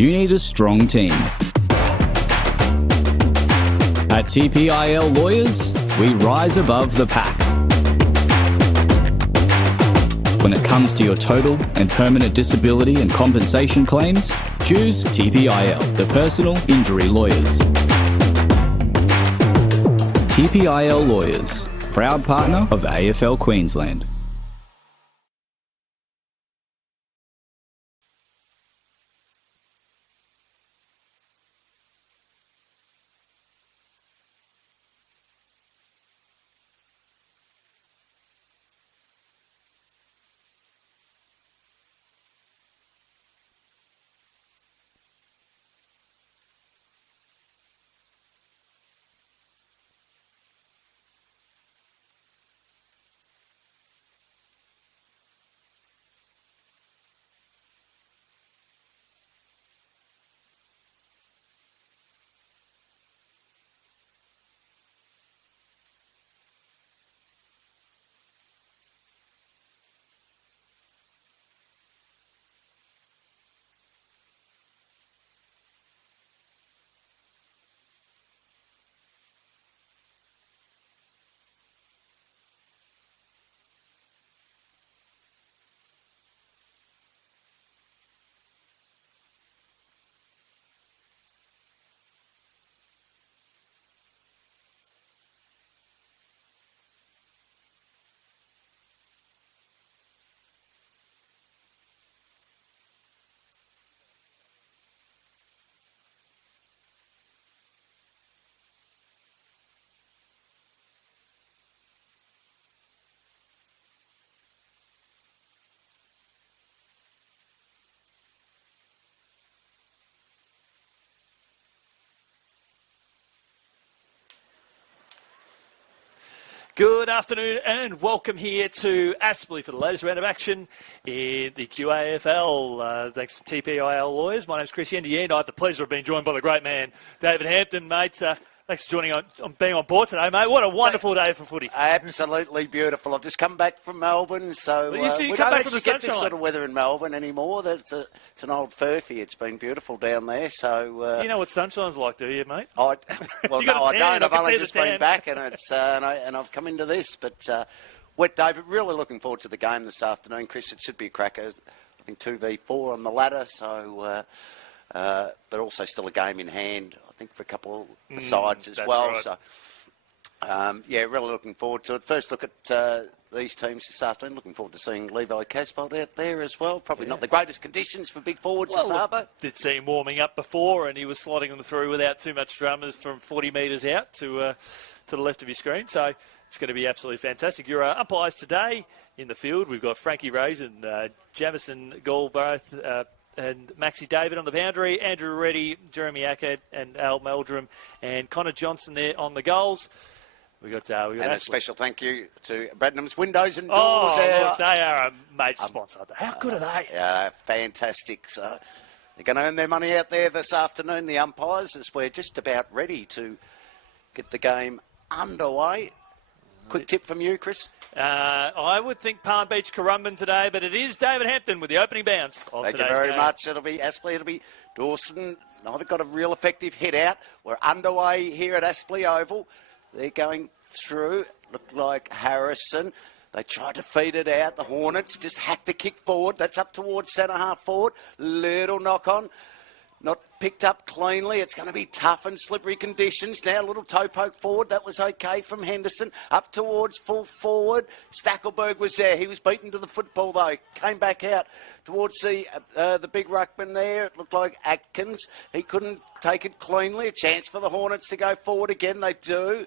you need a strong team. At TPIL Lawyers, we rise above the pack. When it comes to your total and permanent disability and compensation claims, choose TPIL, the Personal Injury Lawyers. TPIL Lawyers, proud partner of AFL Queensland. Good afternoon and welcome here to Aspley for the latest round of action in the QAFL. Thanks to TPIL Lawyers. My name's Chris Yendy and I have the pleasure of being joined by the great man, David Hampton, mate. Thanks for joining on being on board today, mate. What a wonderful day for footy. Absolutely beautiful. I've just come back from Melbourne, so You we come don't back from actually the get this sunshine. sort of weather in Melbourne anymore. It's an old furphy. It's been beautiful down there. So You know what sunshine's like, do you, mate? well, You got no, a I tan. don't. I I've can only see the just been tan. back, and it's and I've come into this. But wet day, but really looking forward to the game this afternoon, Chris. It should be a cracker. I think 2v4 on the ladder. So, but also still a game in hand. I think for a couple of the sides as well. Right. So, yeah, really looking forward to it. First look at these teams this afternoon. Looking forward to seeing Levi Casbolt out there as well. Probably not the greatest conditions for big forwards this harbour. Did see him warming up before, and he was sliding them through without too much dramas from 40 metres out to the left of your screen. So it's going to be absolutely fantastic. Your umpires today in the field, we've got Frankie Rays and Jamison Galbraith and Maxi David on the boundary, Andrew Reddy, Jeremy Ackett and Al Meldrum and Connor Johnson there on the goals. We got And Aspley. a special thank you to Bradnam's Windows and Doors. Oh, look, they are a major sponsor. How good are they? Yeah, fantastic. So they're going to earn their money out there this afternoon, the umpires, as we're just about ready to get the game underway. Quick tip from you, Chris. I would think Palm Beach Currumbin today, but it is David Hampton with the opening bounce of Thank you today's very game. much. It'll be Aspley, it'll be Dawson. Neither got a real effective hit out. We're underway here at Aspley Oval. They're going through. Looked like Harrison. They tried to feed it out. The Hornets just hacked the kick forward. That's up towards centre half forward. Little knock on. Not picked up cleanly. It's going to be tough and slippery conditions. Now a little toe poke forward. That was okay from Henderson. Up towards full forward. Stackelberg was there. He was beaten to the football though. Came back out towards the big ruckman there. It looked like Atkins. He couldn't take it cleanly. A chance for the Hornets to go forward again. They do.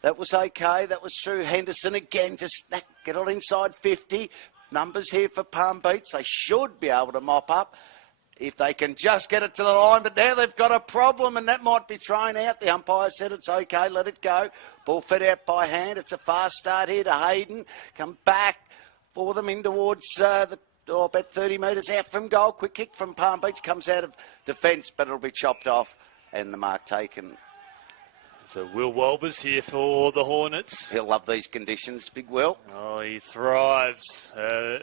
That was okay. That was through Henderson again. Just get it inside 50. Numbers here for Palm Beach. They should be able to mop up if they can just get it to the line. But now they've got a problem, and that might be thrown out. The umpire said it's okay. Let it go. Ball fed out by hand. It's a fast start here to Hayden. Come back for them in towards about 30 metres out from goal. Quick kick from Palm Beach. Comes out of defence, but it'll be chopped off and the mark taken. So Will Walbers here for the Hornets. He'll love these conditions, Big Will. Oh, he thrives.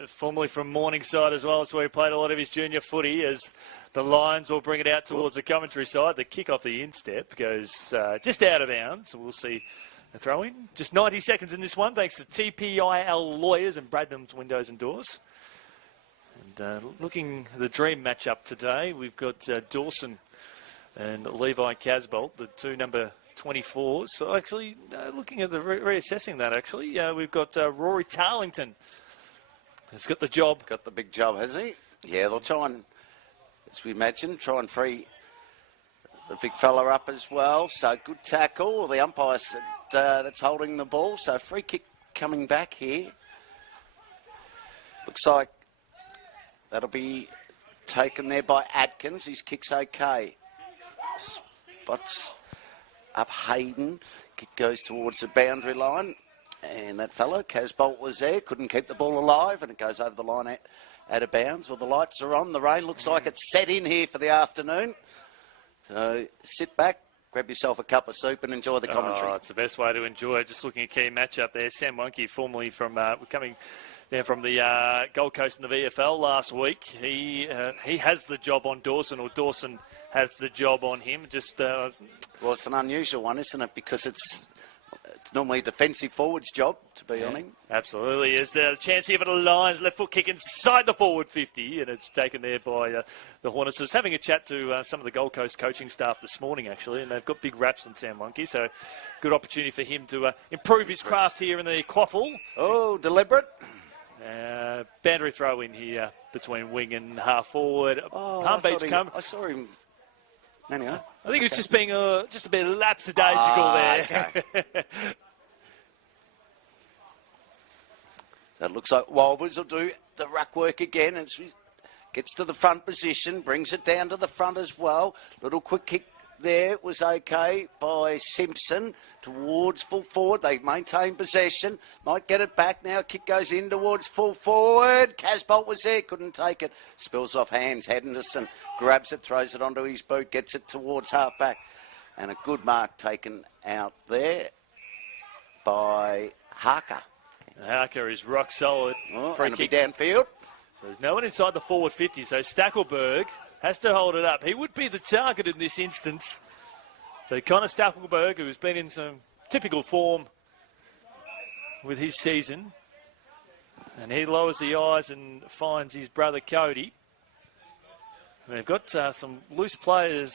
Formerly from Morningside as well. That's where he played a lot of his junior footy. As the Lions will bring it out towards the commentary side. The kick off the instep goes just out of bounds. So we'll see a throw in. Just 90 seconds in this one, thanks to TPIL Lawyers and Bradham's Windows and Doors. And looking at the dream matchup today, we've got Dawson and Levi Casbolt, the two number 24s. So actually, looking at the reassessing that, actually, we've got Rory Tarlington has got the job. Got the big job, has he? Yeah, they'll try and, as we imagine, try and free the big fella up as well. So good tackle. The umpire said that's holding the ball. So free kick coming back here. Looks like that'll be taken there by Atkins. His kick's okay. Spots up Hayden. Kick goes towards the boundary line. And that fellow, Casbolt, was there. Couldn't keep the ball alive. And it goes over the line out of bounds. Well, the lights are on. The rain looks like it's set in here for the afternoon. So sit back, grab yourself a cup of soup and enjoy the commentary. Oh, it's the best way to enjoy it. Just looking at key matchup there. Sam Wonke, formerly from coming down from the Gold Coast in the VFL last week. He has the job on Dawson, or Dawson has the job on him. Just well, it's an unusual one, isn't it? Because it's normally a defensive forward's job to be on him. Absolutely. There's a chance here for the Lions. Left foot kick inside the forward 50, and it's taken there by the Hornets. I was having a chat to some of the Gold Coast coaching staff this morning, actually, and they've got big raps on Sam Wonke, so good opportunity for him to improve his craft here in the QAFL. Oh, deliberate. Boundary throw in here between wing and half forward. I saw him. Anyway, I think it was just being just a bit lapsadaisical there. Okay. That looks like Walbers will do the ruck work again as he gets to the front position, brings it down to the front as well. Little quick kick there was okay by Simpson towards full forward. They maintain possession. Might get it back now. Kick goes in towards full forward. Casbolt was there. Couldn't take it. Spills off hands. Henderson grabs it, throws it onto his boot, gets it towards half back. And a good mark taken out there by Harker. Harker is rock solid. Free kick downfield. So there's no one inside the forward 50, so Stackelberg has to hold it up. He would be the target in this instance. So Connor Stackelberg, who has been in some typical form with his season, and he lowers the eyes and finds his brother Cody. And they've got some loose players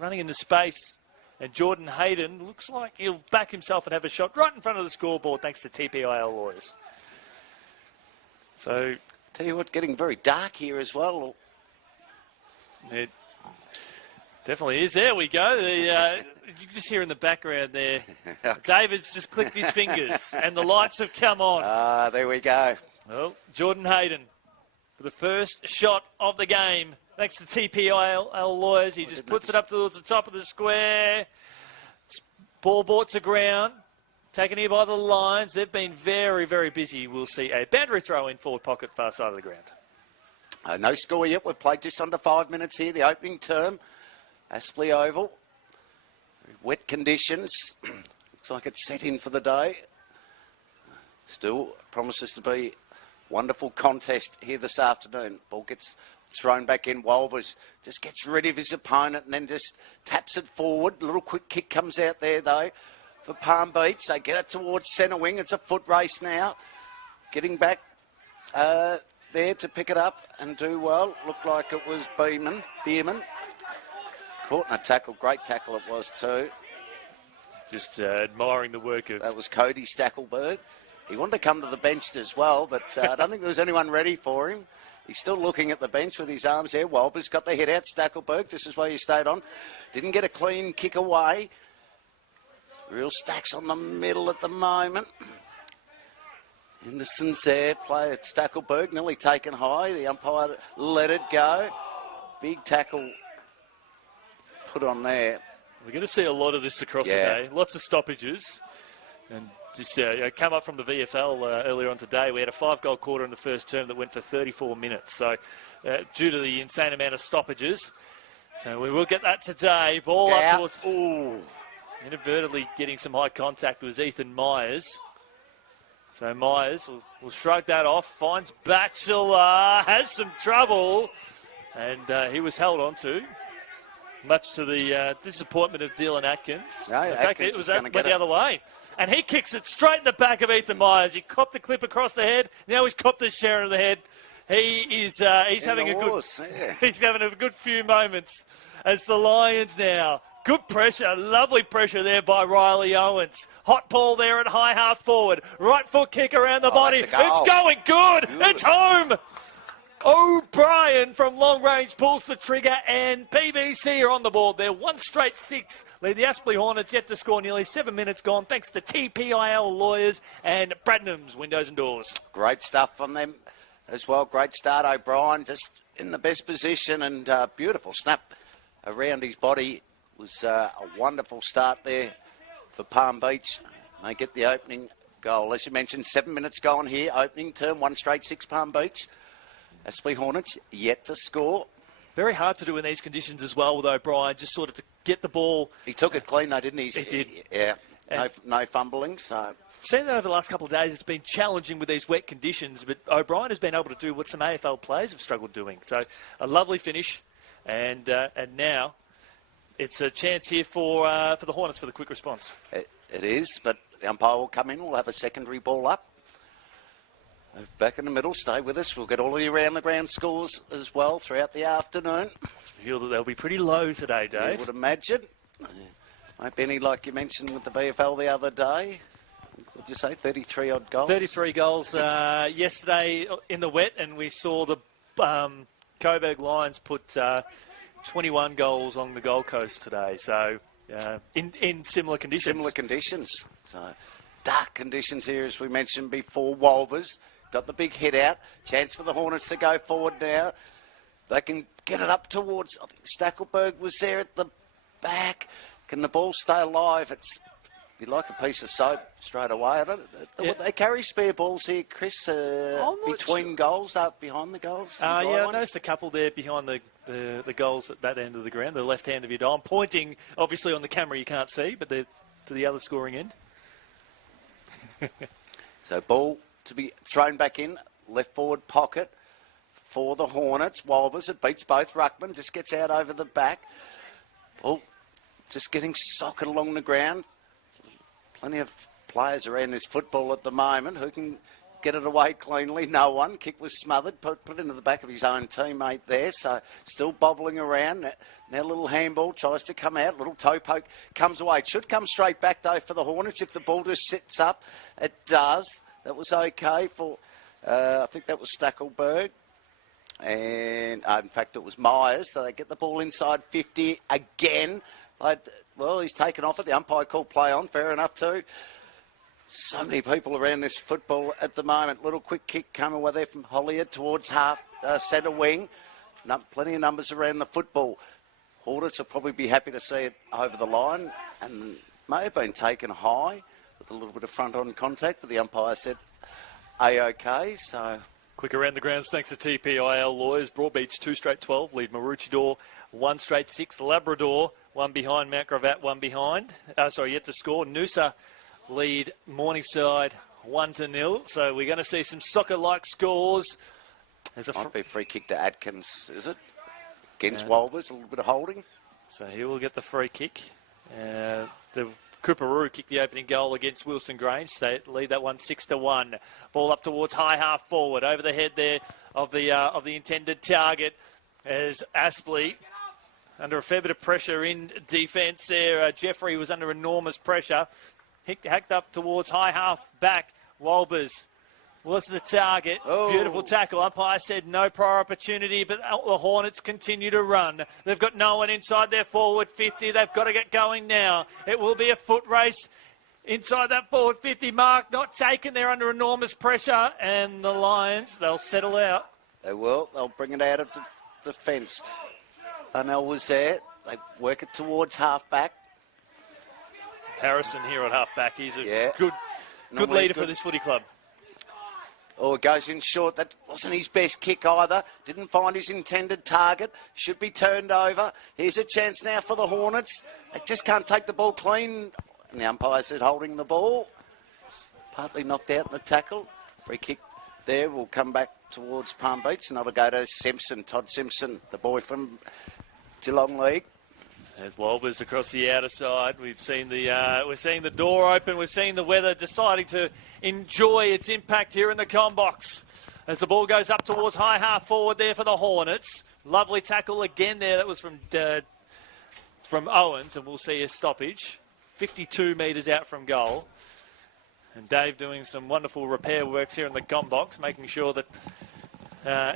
running into space, and Jordan Hayden looks like he'll back himself and have a shot right in front of the scoreboard thanks to TPIL Lawyers. So, tell you what, getting very dark here as well. It definitely is. There we go. You can just hear in the background there, David's just clicked his fingers and the lights have come on. There we go. Well, Jordan Hayden for the first shot of the game. Thanks to TPIL Lawyers. He just puts it up towards the top of the square. Ball brought to ground. Taken here by the Lions. They've been very, very busy. We'll see a boundary throw in forward pocket far side of the ground. No score yet. We've played just under 5 minutes here, the opening term. Aspley Oval. Wet conditions. Looks like it's set in for the day. Still promises to be wonderful contest here this afternoon. Ball gets thrown back in. Walbers just gets rid of his opponent and then just taps it forward. A little quick kick comes out there, though, for Palm Beach. They get it towards centre wing. It's a foot race now. Getting back there to pick it up and do well. Looked like it was Bierman. Caught in a tackle. Great tackle it was too. Just admiring the work of... That was Cody Stackelberg. He wanted to come to the bench as well, but I don't think there was anyone ready for him. He's still looking at the bench with his arms there. Walbers got the head out. Stackelberg, this is where he stayed on. Didn't get a clean kick away. Real stacks on the middle at the moment. Henderson's there. Play at Stackelberg, nearly taken high. The umpire let it go. Big tackle put on there. We're going to see a lot of this across the day. Lots of stoppages. And just come up from the VFL earlier on today. We had a 5-goal quarter in the first term that went for 34 minutes. So due to the insane amount of stoppages. So we will get that today. Ball up towards... Ooh. inadvertently getting some high contact was Ethan Myers. So Myers will shrug that off, finds Batchelor, has some trouble, and he was held on to, much to the disappointment of Dylan Atkins. No, in fact, Atkins it was went the other way. And he kicks it straight in the back of Ethan Myers. He copped the clip across the head. Now he's copped the Sharon of the head. He's having a good he's having a good few moments as the Lions now. Good pressure, lovely pressure there by Riley Owens. Hot ball there at high half forward. Right foot kick around the body. It's going good. It's home. O'Brien from long range pulls the trigger, and PBC are on the board. They're 1 straight 6. Lead the Aspley Hornets yet to score. Nearly 7 minutes gone, thanks to TPIL Lawyers and Bradnam's Windows and Doors. Great stuff from them as well. Great start, O'Brien, just in the best position, and beautiful snap around his body. It was a wonderful start there for Palm Beach. They get the opening goal. As you mentioned, 7 minutes gone here. Opening term, 1 straight 6 Palm Beach. Aspley Hornets yet to score. Very hard to do in these conditions as well with O'Brien, just sort of to get the ball. He took it clean though, didn't he? He did. Yeah, no fumbling. So seen that over the last couple of days. It's been challenging with these wet conditions, but O'Brien has been able to do what some AFL players have struggled doing. So a lovely finish, and now it's a chance here for the Hornets for the quick response. It is, but the umpire will come in. We'll have a secondary ball up. Back in the middle, stay with us. We'll get all the around-the-ground scores as well throughout the afternoon. I feel that they'll be pretty low today, Dave. I would imagine. Won't be any like you mentioned with the VFL the other day. What did you say, 33-odd goals? 33 goals yesterday in the wet, and we saw the Coburg Lions put 21 goals on the Gold Coast today. So in similar conditions. Similar conditions. So dark conditions here, as we mentioned before. Walbers got the big hit out. Chance for the Hornets to go forward now. They can get it up towards, I think Stackelberg was there at the back. Can the ball stay alive? It's be like a piece of soap straight away. They carry spare balls here, Chris, between goals, up behind the goals. I noticed a couple there behind the goals at that end of the ground, the left hand of your dial. I'm pointing, obviously on the camera you can't see, but they're to the other scoring end. So ball to be thrown back in, left forward pocket for the Hornets. Walbers, it beats both. Ruckman just gets out over the back. Ball just getting socket along the ground. Plenty of players around this football at the moment who can get it away cleanly. No one. Kick was smothered. Put into the back of his own teammate there. So still bobbling around. Now little handball tries to come out. Little toe poke comes away. It should come straight back though for the Hornets if the ball just sits up. It does. That was okay for, I think that was Stackelberg. And in fact it was Myers. So they get the ball inside 50 again. Well, he's taken off it. The umpire called play on. Fair enough too. So many people around this football at the moment. Little quick kick coming away there from Hollier towards half centre wing. Plenty of numbers around the football. Hornets will probably be happy to see it over the line, and may have been taken high with a little bit of front-on contact, but the umpire said A-OK, so... Quick around the grounds thanks to TPIL Lawyers. Broadbeach 2 straight 12. Lead Maroochydore 1 straight 6. Labrador 1 behind. Mount Gravatt 1 behind. Yet to score. Noosa lead Morningside 1-0. So we're going to see some soccer-like scores. Might be a free kick to Atkins, is it? Against Walbers, a little bit of holding. So he will get the free kick. The Cooperoo kicked the opening goal against Wilson Grange. They lead that one 6-1. Ball up towards high half forward. Over the head there of the intended target as Aspley under a fair bit of pressure in defence there. Jeffrey was under enormous pressure. Hacked up towards high half back. Walbers was the target. Oh. Beautiful tackle. Umpire said no prior opportunity, but the Hornets continue to run. They've got no one inside their forward 50. They've got to get going now. It will be a foot race inside that forward 50 mark. Not taken. They're under enormous pressure. And the Lions, they'll settle out. They will. They'll bring it out of the defence. Arnell was there. They work it towards half-back. Harrison here at half-back. He's a good leader for this footy club. Oh, it goes in short. That wasn't his best kick either. Didn't find his intended target. Should be turned over. Here's a chance now for the Hornets. They just can't take the ball clean. And the umpire said holding the ball. Partly knocked out in the tackle. Free kick there will come back towards Palm Beach. Another go to Simpson, Todd Simpson, the boy from Geelong League. As Wolbers across the outer side, we're seeing the door open. We're seeing the weather deciding to enjoy its impact here in the com box as the ball goes up towards high half forward there for the Hornets. Lovely tackle again there. That was from Owens, and we'll see a stoppage. 52 metres out from goal. And Dave doing some wonderful repair works here in the com box, making sure that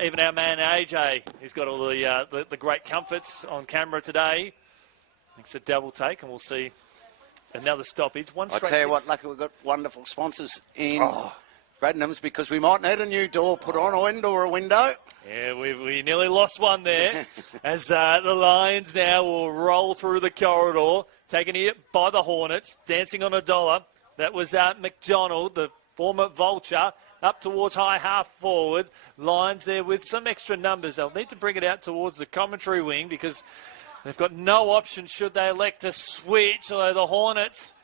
even our man AJ, he's got all the great comforts on camera today. Thanks to double take, and we'll see another stoppage. I tell you what, lucky we've got wonderful sponsors in Bradnham's, because we might need a new door put on, or a window. Yeah, we nearly lost one there as the Lions now will roll through the corridor, taken here by the Hornets, dancing on a dollar. That was McDonald, the former Vulture, up towards high half forward. Lions there with some extra numbers. They'll need to bring it out towards the commentary wing because they've got no option should they elect to switch, although the Hornets,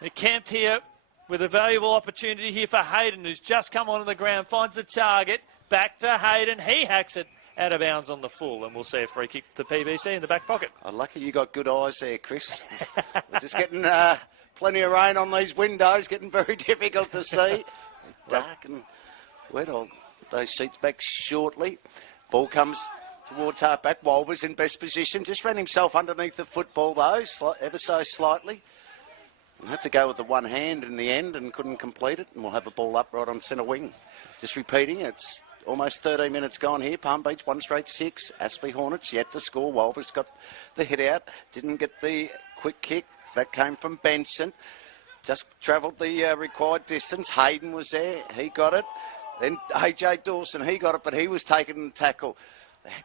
they're camped here with a valuable opportunity here for Hayden, who's just come onto the ground, finds a target, back to Hayden. He hacks it out of bounds on the full, and we'll see a free kick to PBC in the back pocket. Oh, lucky you got good eyes there, Chris. We're just getting plenty of rain on these windows, getting very difficult to see. Dark and wet. I'll put those sheets back shortly. Ball comes towards half-back. Wolbers in best position. Just ran himself underneath the football, though, ever so slightly. And had to go with the one hand in the end and couldn't complete it. And we'll have a ball up right on centre wing. Just repeating, it's almost 13 minutes gone here. Palm Beach, 1 straight 6. Aspley Hornets yet to score. Wolbers got the hit out. Didn't get the quick kick. That came from Benson. Just travelled the required distance. Hayden was there. He got it. Then AJ Dawson, he got it, but he was taken in the tackle.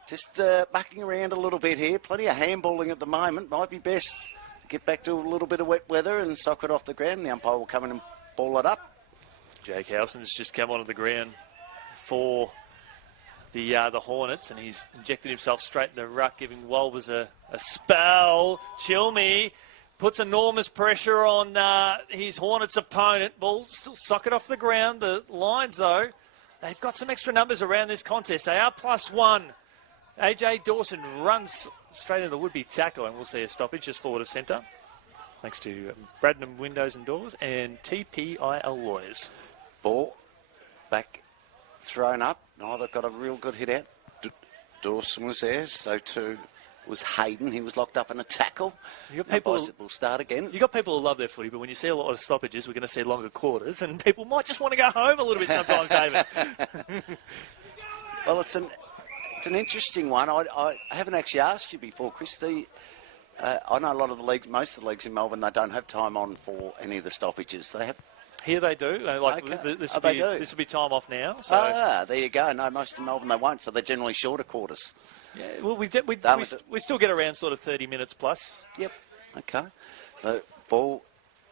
Just mucking around a little bit here. Plenty of handballing at the moment. Might be best to get back to a little bit of wet weather and sock it off the ground. The umpire will come in and ball it up. Jake Howson's just come onto the ground for the Hornets, and he's injected himself straight in the ruck, giving Wolbers a spell. Chilmy puts enormous pressure on his Hornets opponent. Ball still socket off the ground. The Lions, though, they've got some extra numbers around this contest. They are +1. AJ Dawson runs straight into the would-be tackle, and we'll see a stoppage just forward of centre. Thanks to Bradnam Windows and Doors and TPIL Lawyers. Ball back thrown up. Neither got a real good hit out. Dawson was there, so too was Hayden. He was locked up in a tackle. You got people will start again. You got people who love their footy, but when you see a lot of stoppages, we're going to see longer quarters, and people might just want to go home a little bit sometimes, David. Well, it's an interesting one. I haven't actually asked you before, Chris. I know a lot of the leagues, most of the leagues in Melbourne, they don't have time on for any of the stoppages. They have. Here they do. This will be time off now. So. There you go. No, most in Melbourne they won't, so they're generally shorter quarters. Yeah, well, we still get around sort of 30 minutes plus. Yep. Okay. So ball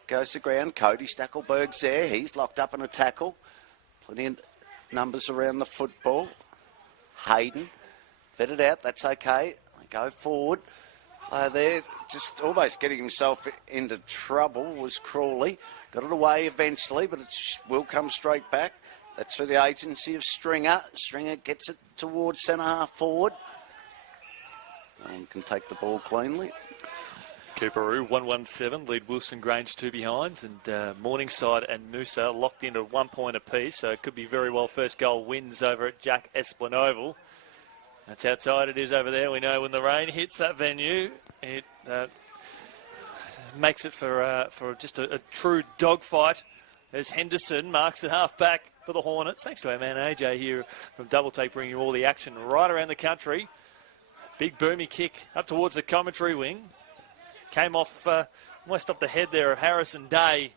goes to ground. Cody Stackelberg's there. He's locked up in a tackle. Plenty of numbers around the football. Hayden fed it out. That's okay. They go forward. There, just almost getting himself into trouble was Crawley. Got it away eventually, but it will come straight back. That's through the agency of Stringer. Stringer gets it towards centre half forward. No one can take the ball cleanly. Cooperoo 117 lead Wilson Grange 2 behinds, and Morningside and Noosa locked into 1 point apiece, so it could be very well first goal wins over at Jack Esplin Oval. That's how tight it is over there. We know when the rain hits that venue, it makes it for just a true dogfight as Henderson marks it half back for the Hornets. Thanks to our man AJ here from Double Take, bringing you all the action right around the country. Big boomy kick up towards the commentary wing. Came off almost off the head there of Harrison Day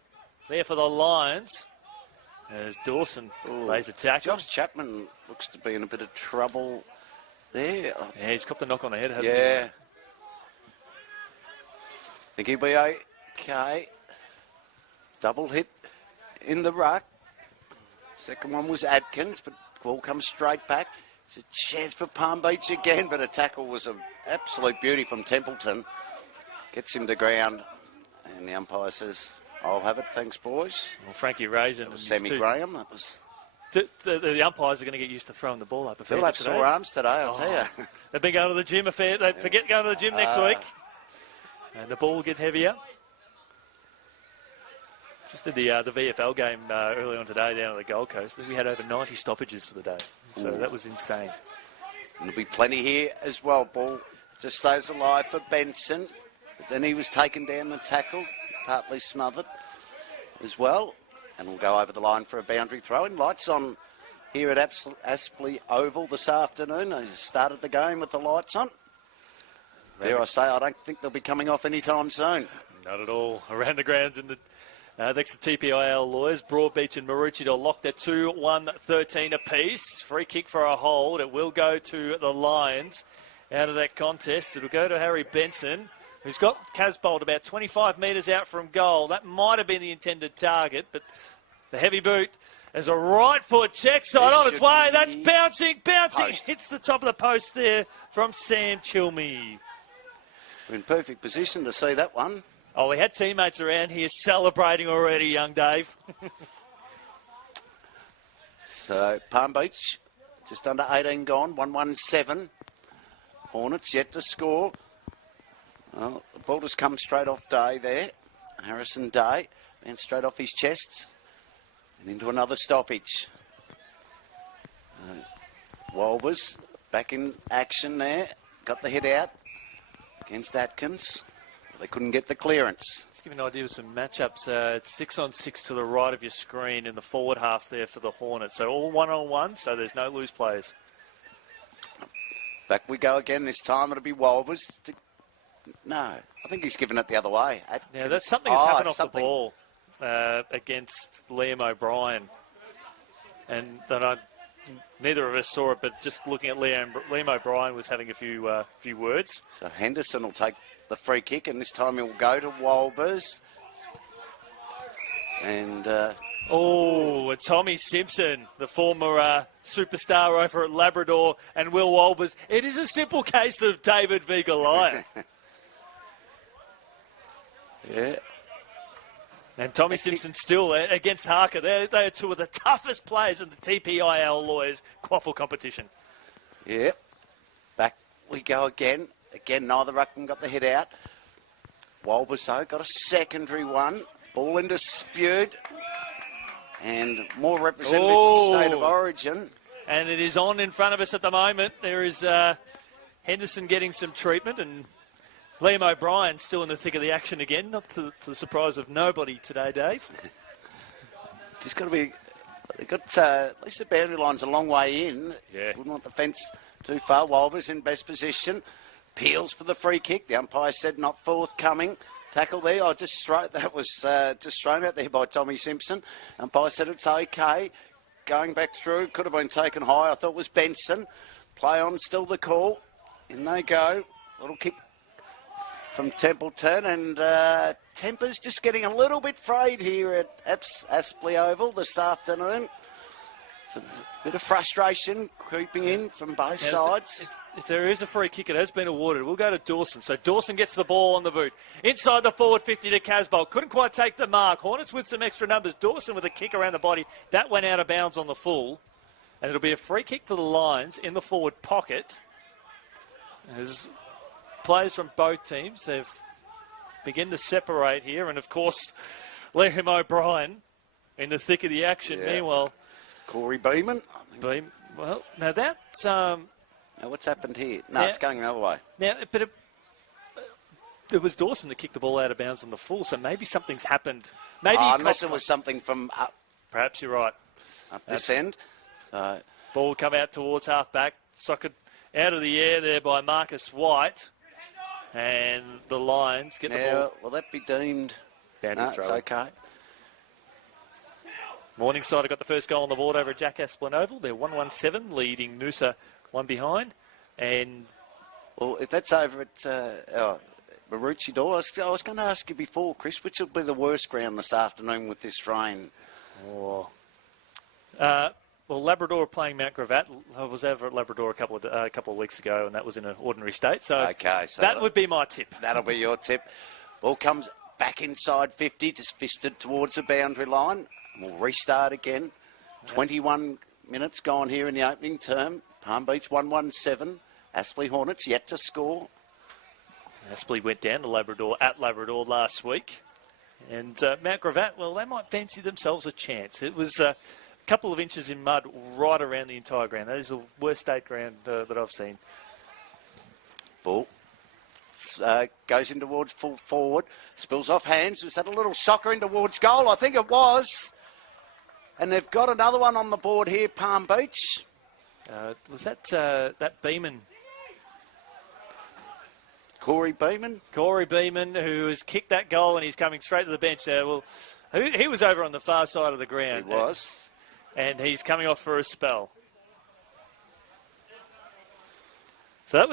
there for the Lions. As Dawson lays a tackle. Josh Chapman looks to be in a bit of trouble there. Yeah, he's copped a knock on the head, hasn't he? Yeah. Think he'll be okay. Double hit in the ruck. Second one was Adkins, but ball comes straight back. It's a chance for Palm Beach again, but a tackle was an absolute beauty from Templeton. Gets him to ground, and the umpire says, I'll have it, thanks, boys. Well, Frankie Raisin and Sammy Graham, that was... The umpires are going to get used to throwing the ball up. They'll have sore arms today, I'll tell you. They've been going to the gym. They forget going to the gym next week. And the ball will get heavier. Just did the VFL game early on today down at the Gold Coast. We had over 90 stoppages for the day. So that was insane. And there'll be plenty here as well. Ball just stays alive for Benson. But then he was taken down the tackle, partly smothered as well. And we'll go over the line for a boundary throw-in. Lights on here at Aspley Oval this afternoon. They started the game with the lights on. Dare I say, I don't think they'll be coming off anytime soon. Not at all. Around the grounds in the next to TPIL lawyers, Broadbeach and Maroochydore locked at 2-1-13 apiece. Free kick for a hold. It will go to the Lions out of that contest. It'll go to Harry Benson, who's got Casbolt about 25 metres out from goal. That might have been the intended target, but the heavy boot as a right foot check side on its way. That's bouncing. Post. Hits the top of the post there from Sam Chilmy. We're in perfect position to see that one. Oh, we had teammates around here celebrating already, young Dave. So, Palm Beach, just under 18 gone, 1-1-7. Hornets yet to score. Well, the ball just comes straight off Day there. Harrison Day, and straight off his chest. And into another stoppage. Walbers back in action there. Got the hit out against Atkins. They couldn't get the clearance. Let's give you an idea of some matchups. It's 6-on-6 to the right of your screen in the forward half there for the Hornets. So all 1-on-1, so there's no loose players. Back we go again. This time it'll be Walbers. No, I think he's given it the other way. Yeah, that's something that's happened off the ball against Liam O'Brien. And then neither of us saw it, but just looking at Liam O'Brien was having a few words. So Henderson will take the free kick, and this time he will go to Walbers. And Tommy Simpson, the former superstar over at Labrador, and Will Walbers. It is a simple case of David v. Goliath. Yeah. And Tommy Simpson still against Harker. They are two of the toughest players in the TPIL lawyers QAFL competition. Yeah. Back we go again. Again, neither ruckman got the hit out. Walbers, though, got a secondary one. Ball in dispute. And more representative of the state of origin. And it is on in front of us at the moment. There is Henderson getting some treatment, and Liam O'Brien still in the thick of the action again, not to the surprise of nobody today, Dave. Just got to be... They've got at least the boundary line's a long way in. Yeah. Wouldn't want the fence too far. Walbers in best position. Peels for the free kick. The umpire said not forthcoming. Tackle there. That was just thrown out there by Tommy Simpson. Umpire said it's okay. Going back through. Could have been taken high. I thought it was Benson. Play on, still the call. In they go. Little kick from Templeton. And Tempers just getting a little bit frayed here at Aspley Oval this afternoon. It's a bit of frustration creeping in from both sides. If there is a free kick, it has been awarded. We'll go to Dawson. So Dawson gets the ball on the boot. Inside the forward 50 to Casbolt. Couldn't quite take the mark. Hornets with some extra numbers. Dawson with a kick around the body. That went out of bounds on the full. And it'll be a free kick to the Lions in the forward pocket. As players from both teams, they've begun to separate here. And, of course, Liam O'Brien in the thick of the action. Yeah. Meanwhile... Corey Beeman. Well, now that's... Now what's happened here? No, it's going the other way. Now, but it was Dawson that kicked the ball out of bounds on the full, so maybe something's happened. Maybe unless it was something from up. Perhaps you're right. Up this end. So. Ball come out towards half-back. Socket out of the air there by Marcus White. And the Lions get the ball. Will that be deemed? No, it's okay. Morningside have got the first goal on the board over at Jack Aspley Oval. They're 1-1-7, leading Noosa one behind. And well, if that's over at Maroochydore, I was going to ask you before, Chris, which will be the worst ground this afternoon with this rain? Oh, Well, Labrador are playing Mount Gravatt. I was over at Labrador a couple of weeks ago, and that was in an ordinary state. So, Okay, so that would be my tip. That'll be your tip. Ball comes back inside 50, just fisted towards the boundary line. We'll restart again. 21 minutes gone here in the opening term. Palm Beach 117. Aspley Hornets yet to score. Aspley went down to Labrador at Labrador last week. And Mount Gravatt, well, they might fancy themselves a chance. It was a couple of inches in mud right around the entire ground. That is the worst state ground that I've seen. Ball goes in towards full forward. Spills off hands. Was that a little soccer in towards goal? I think it was. And they've got another one on the board here, Palm Beach. Was that Beeman? Corey Beeman, who has kicked that goal and he's coming straight to the bench there. Well, he was over on the far side of the ground. He was. And he's coming off for a spell. So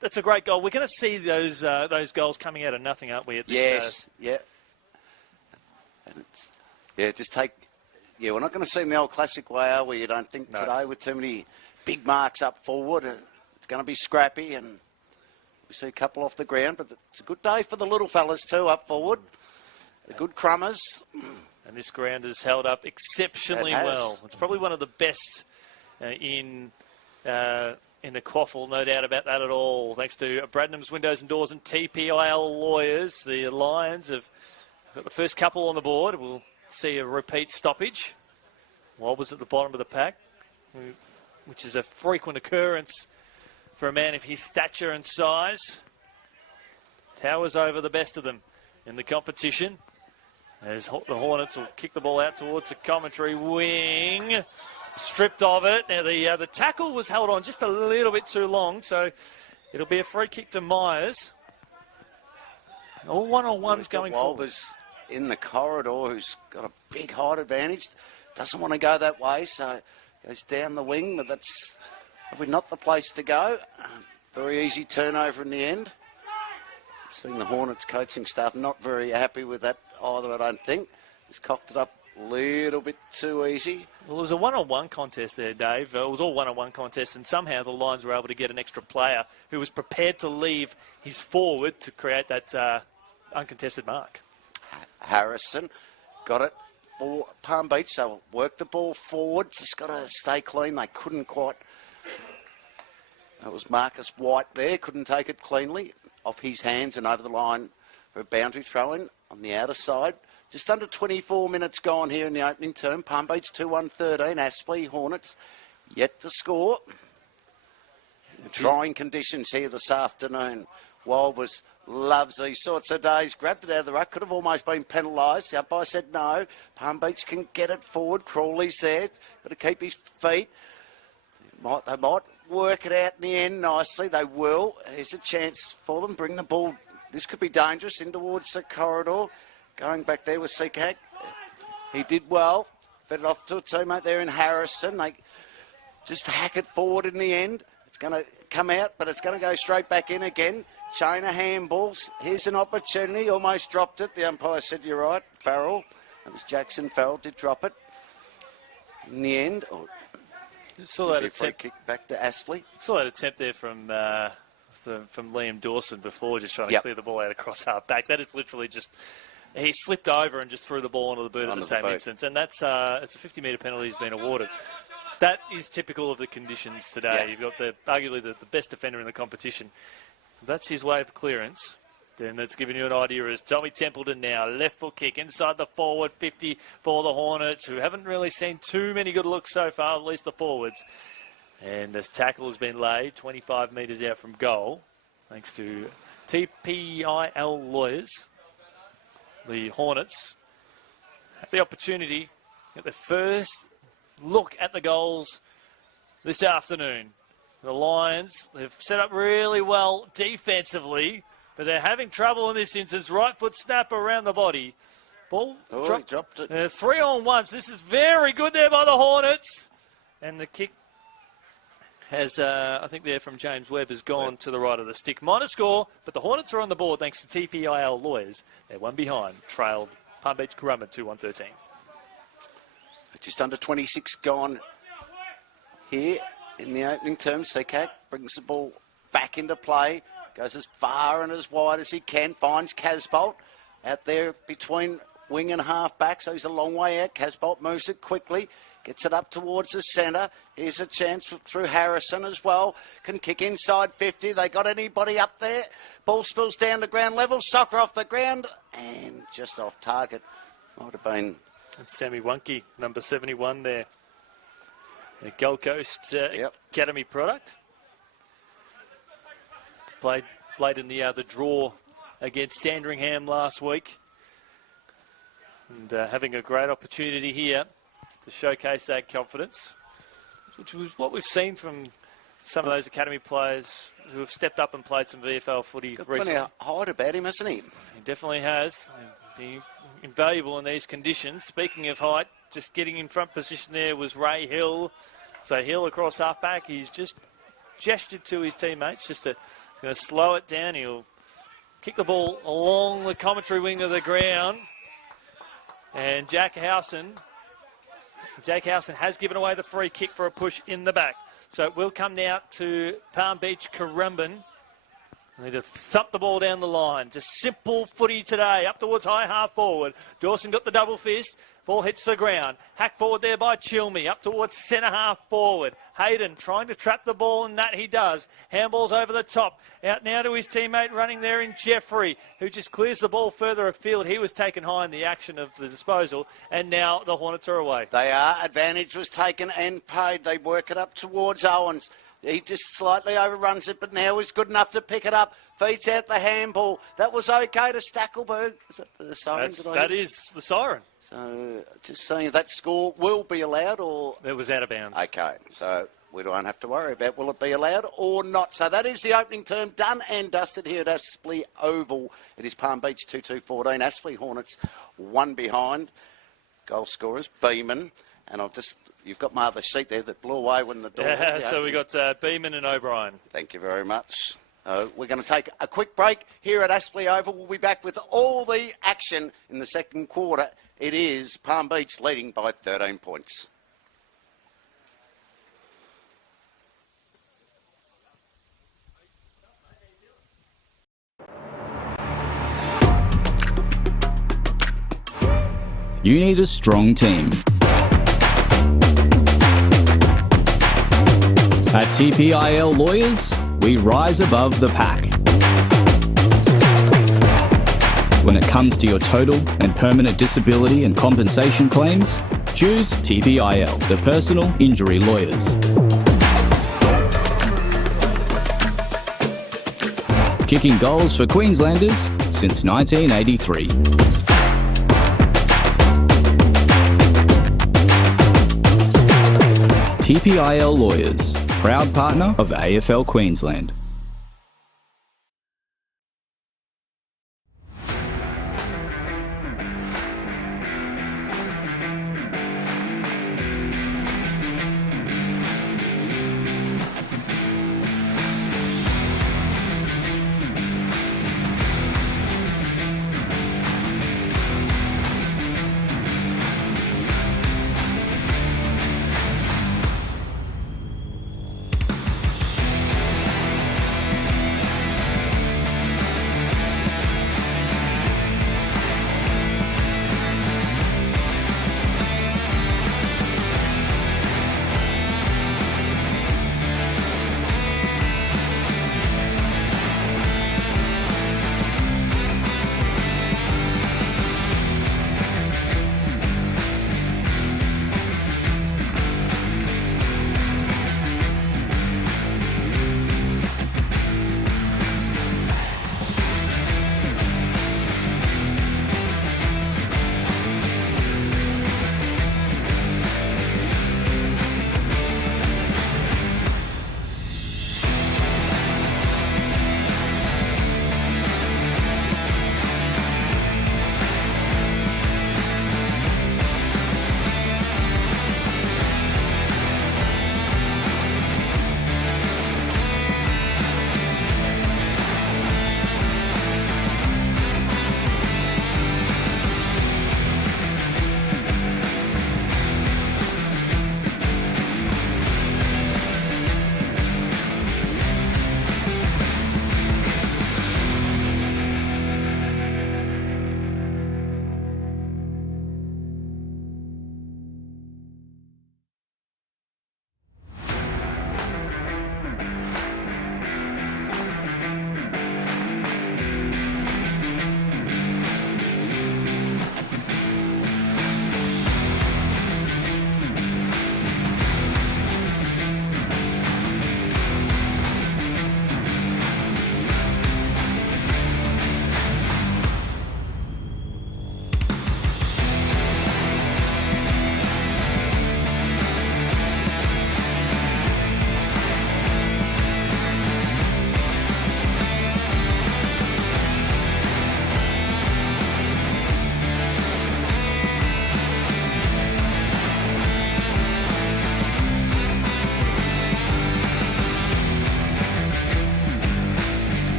that's a great goal. We're going to see those goals coming out of nothing, aren't we? At this, yes, yeah. And we're not going to see them the old classic way, are we? You don't think today with too many big marks up forward. It's going to be scrappy and we see a couple off the ground, but it's a good day for the little fellas too up forward. The good crummers. And this ground has held up exceptionally well. It's probably one of the best in the QAFL, no doubt about that at all. Thanks to Bradnam's Windows and Doors and TPIL Lawyers. The Lions have got the first couple on the board. We'll see a repeat stoppage. Wobbles at the bottom of the pack, which is a frequent occurrence for a man of his stature and size. Towers over the best of them in the competition. As the Hornets will kick the ball out towards the commentary wing. Stripped of it. Now the tackle was held on just a little bit too long, so it'll be a free kick to Myers. All one-on-ones going forward. Walbers in the corridor, who's got a big height advantage. Doesn't want to go that way, so goes down the wing, but that's probably not the place to go. Very easy turnover in the end. Seeing the Hornets coaching staff not very happy with that either, I don't think. He's coughed it up a little bit too easy. Well, it was a one-on-one contest there, Dave. It was all one-on-one contests, and somehow the Lions were able to get an extra player who was prepared to leave his forward to create that uncontested mark. Harrison got it for Palm Beach, so work the ball forward. Just got to stay clean. They couldn't quite. That was Marcus White there. Couldn't take it cleanly off his hands and over the line for a boundary throw-in on the outer side. Just under 24 minutes gone here in the opening term. Palm Beach 2-1-13. Aspley Hornets yet to score. Trying conditions here this afternoon. Walbers loves these sorts of days. Grabbed it out of the ruck. Could have almost been penalised. The umpire said no. Palm Beach can get it forward. Crawley's there. Got to keep his feet. They might work it out in the end nicely. They will. Here's a chance for them. Bring the ball. This could be dangerous in towards the corridor. Going back there with Seekak. He did well. Fed it off to a teammate there in Harrison. They just hack it forward in the end. It's going to come out, but it's going to go straight back in again. Chain of handballs. Here's an opportunity. Almost dropped it. The umpire said, you're right. Farrell. That was Jackson Farrell. Did drop it. In the end. Saw that attempt. Free kick back to Aspley. Saw that attempt there from Liam Dawson before, just trying to clear the ball out across half back. That is literally just... He slipped over and just threw the ball onto the boot at the same instance. And that's it's a 50-metre penalty he's been awarded. That is typical of the conditions today. You've got arguably the best defender in the competition. That's his way of clearance. Then that's giving you an idea as Tommy Templeton now. Left foot kick inside the forward 50 for the Hornets, who haven't really seen too many good looks so far, at least the forwards. And this tackle has been laid 25 metres out from goal, thanks to TPIL Lawyers. The Hornets have the opportunity to get their first look at the goals this afternoon. The Lions, they've set up really well defensively, but they're having trouble in this instance. Right foot snap around the body. Ball dropped it. 3-on-1. This is very good there by the Hornets. And the kick has, I think there from James Webb, has gone to the right of the stick. Minor score, but the Hornets are on the board thanks to TPIL Lawyers. They're one behind. Trailed Palm Beach Currumbin 2-1-13. Just under 26 gone here in the opening term. Seacat brings the ball back into play, goes as far and as wide as he can, finds Casbolt out there between wing and half back, so he's a long way out. Casbolt moves it quickly, gets it up towards the centre. Here's a chance through Harrison as well. Can kick inside 50. They got anybody up there? Ball spills down to ground level. Soccer off the ground and just off target. Might have been... It's Sammy Wunke, number 71 there. A Gold Coast Academy product. Played in the draw against Sandringham last week. And having a great opportunity here to showcase that confidence, which was what we've seen from some of those academy players who have stepped up and played some VFL footy recently. Plenty of height about him, hasn't he? He definitely has. Be invaluable in these conditions. Speaking of height, just getting in front position there was Ray Hill. So Hill across half back, he's just gestured to his teammates just to slow it down. He'll kick the ball along the commentary wing of the ground. And Jake Howson has given away the free kick for a push in the back. So it will come now to Palm Beach Currumbin. They need to thump the ball down the line. Just simple footy today. Up towards high half forward. Dawson got the double fist. Ball hits the ground. Hack forward there by Chilmy. Up towards centre half forward. Hayden trying to trap the ball, and that he does. Handballs over the top. Out now to his teammate running there in Jeffrey, who just clears the ball further afield. He was taken high in the action of the disposal, and now the Hornets are away. They are. Advantage was taken and paid. They work it up towards Owens. He just slightly overruns it, but now is good enough to pick it up. Feeds out the handball. That was okay to Stackelberg. Is that the siren? That is the siren. So just saying that score will be allowed, or... It was out of bounds. Okay, so we don't have to worry about will it be allowed or not. So that is the opening term done and dusted here at Aspley Oval. It is Palm Beach 2-2-14. Aspley Hornets 1 behind. Goal scorers, Beeman. And you've got my other sheet there that blew away when the door... Yeah, so we got Beeman and O'Brien. Thank you very much. We're going to take a quick break here at Aspley Oval. We'll be back with all the action in the second quarter. It is Palm Beach leading by 13 points. You need a strong team. At TPIL Lawyers, we rise above the pack. When it comes to your total and permanent disability and compensation claims, choose TPIL, the personal injury lawyers. Kicking goals for Queenslanders since 1983. TPIL Lawyers, proud partner of AFL Queensland.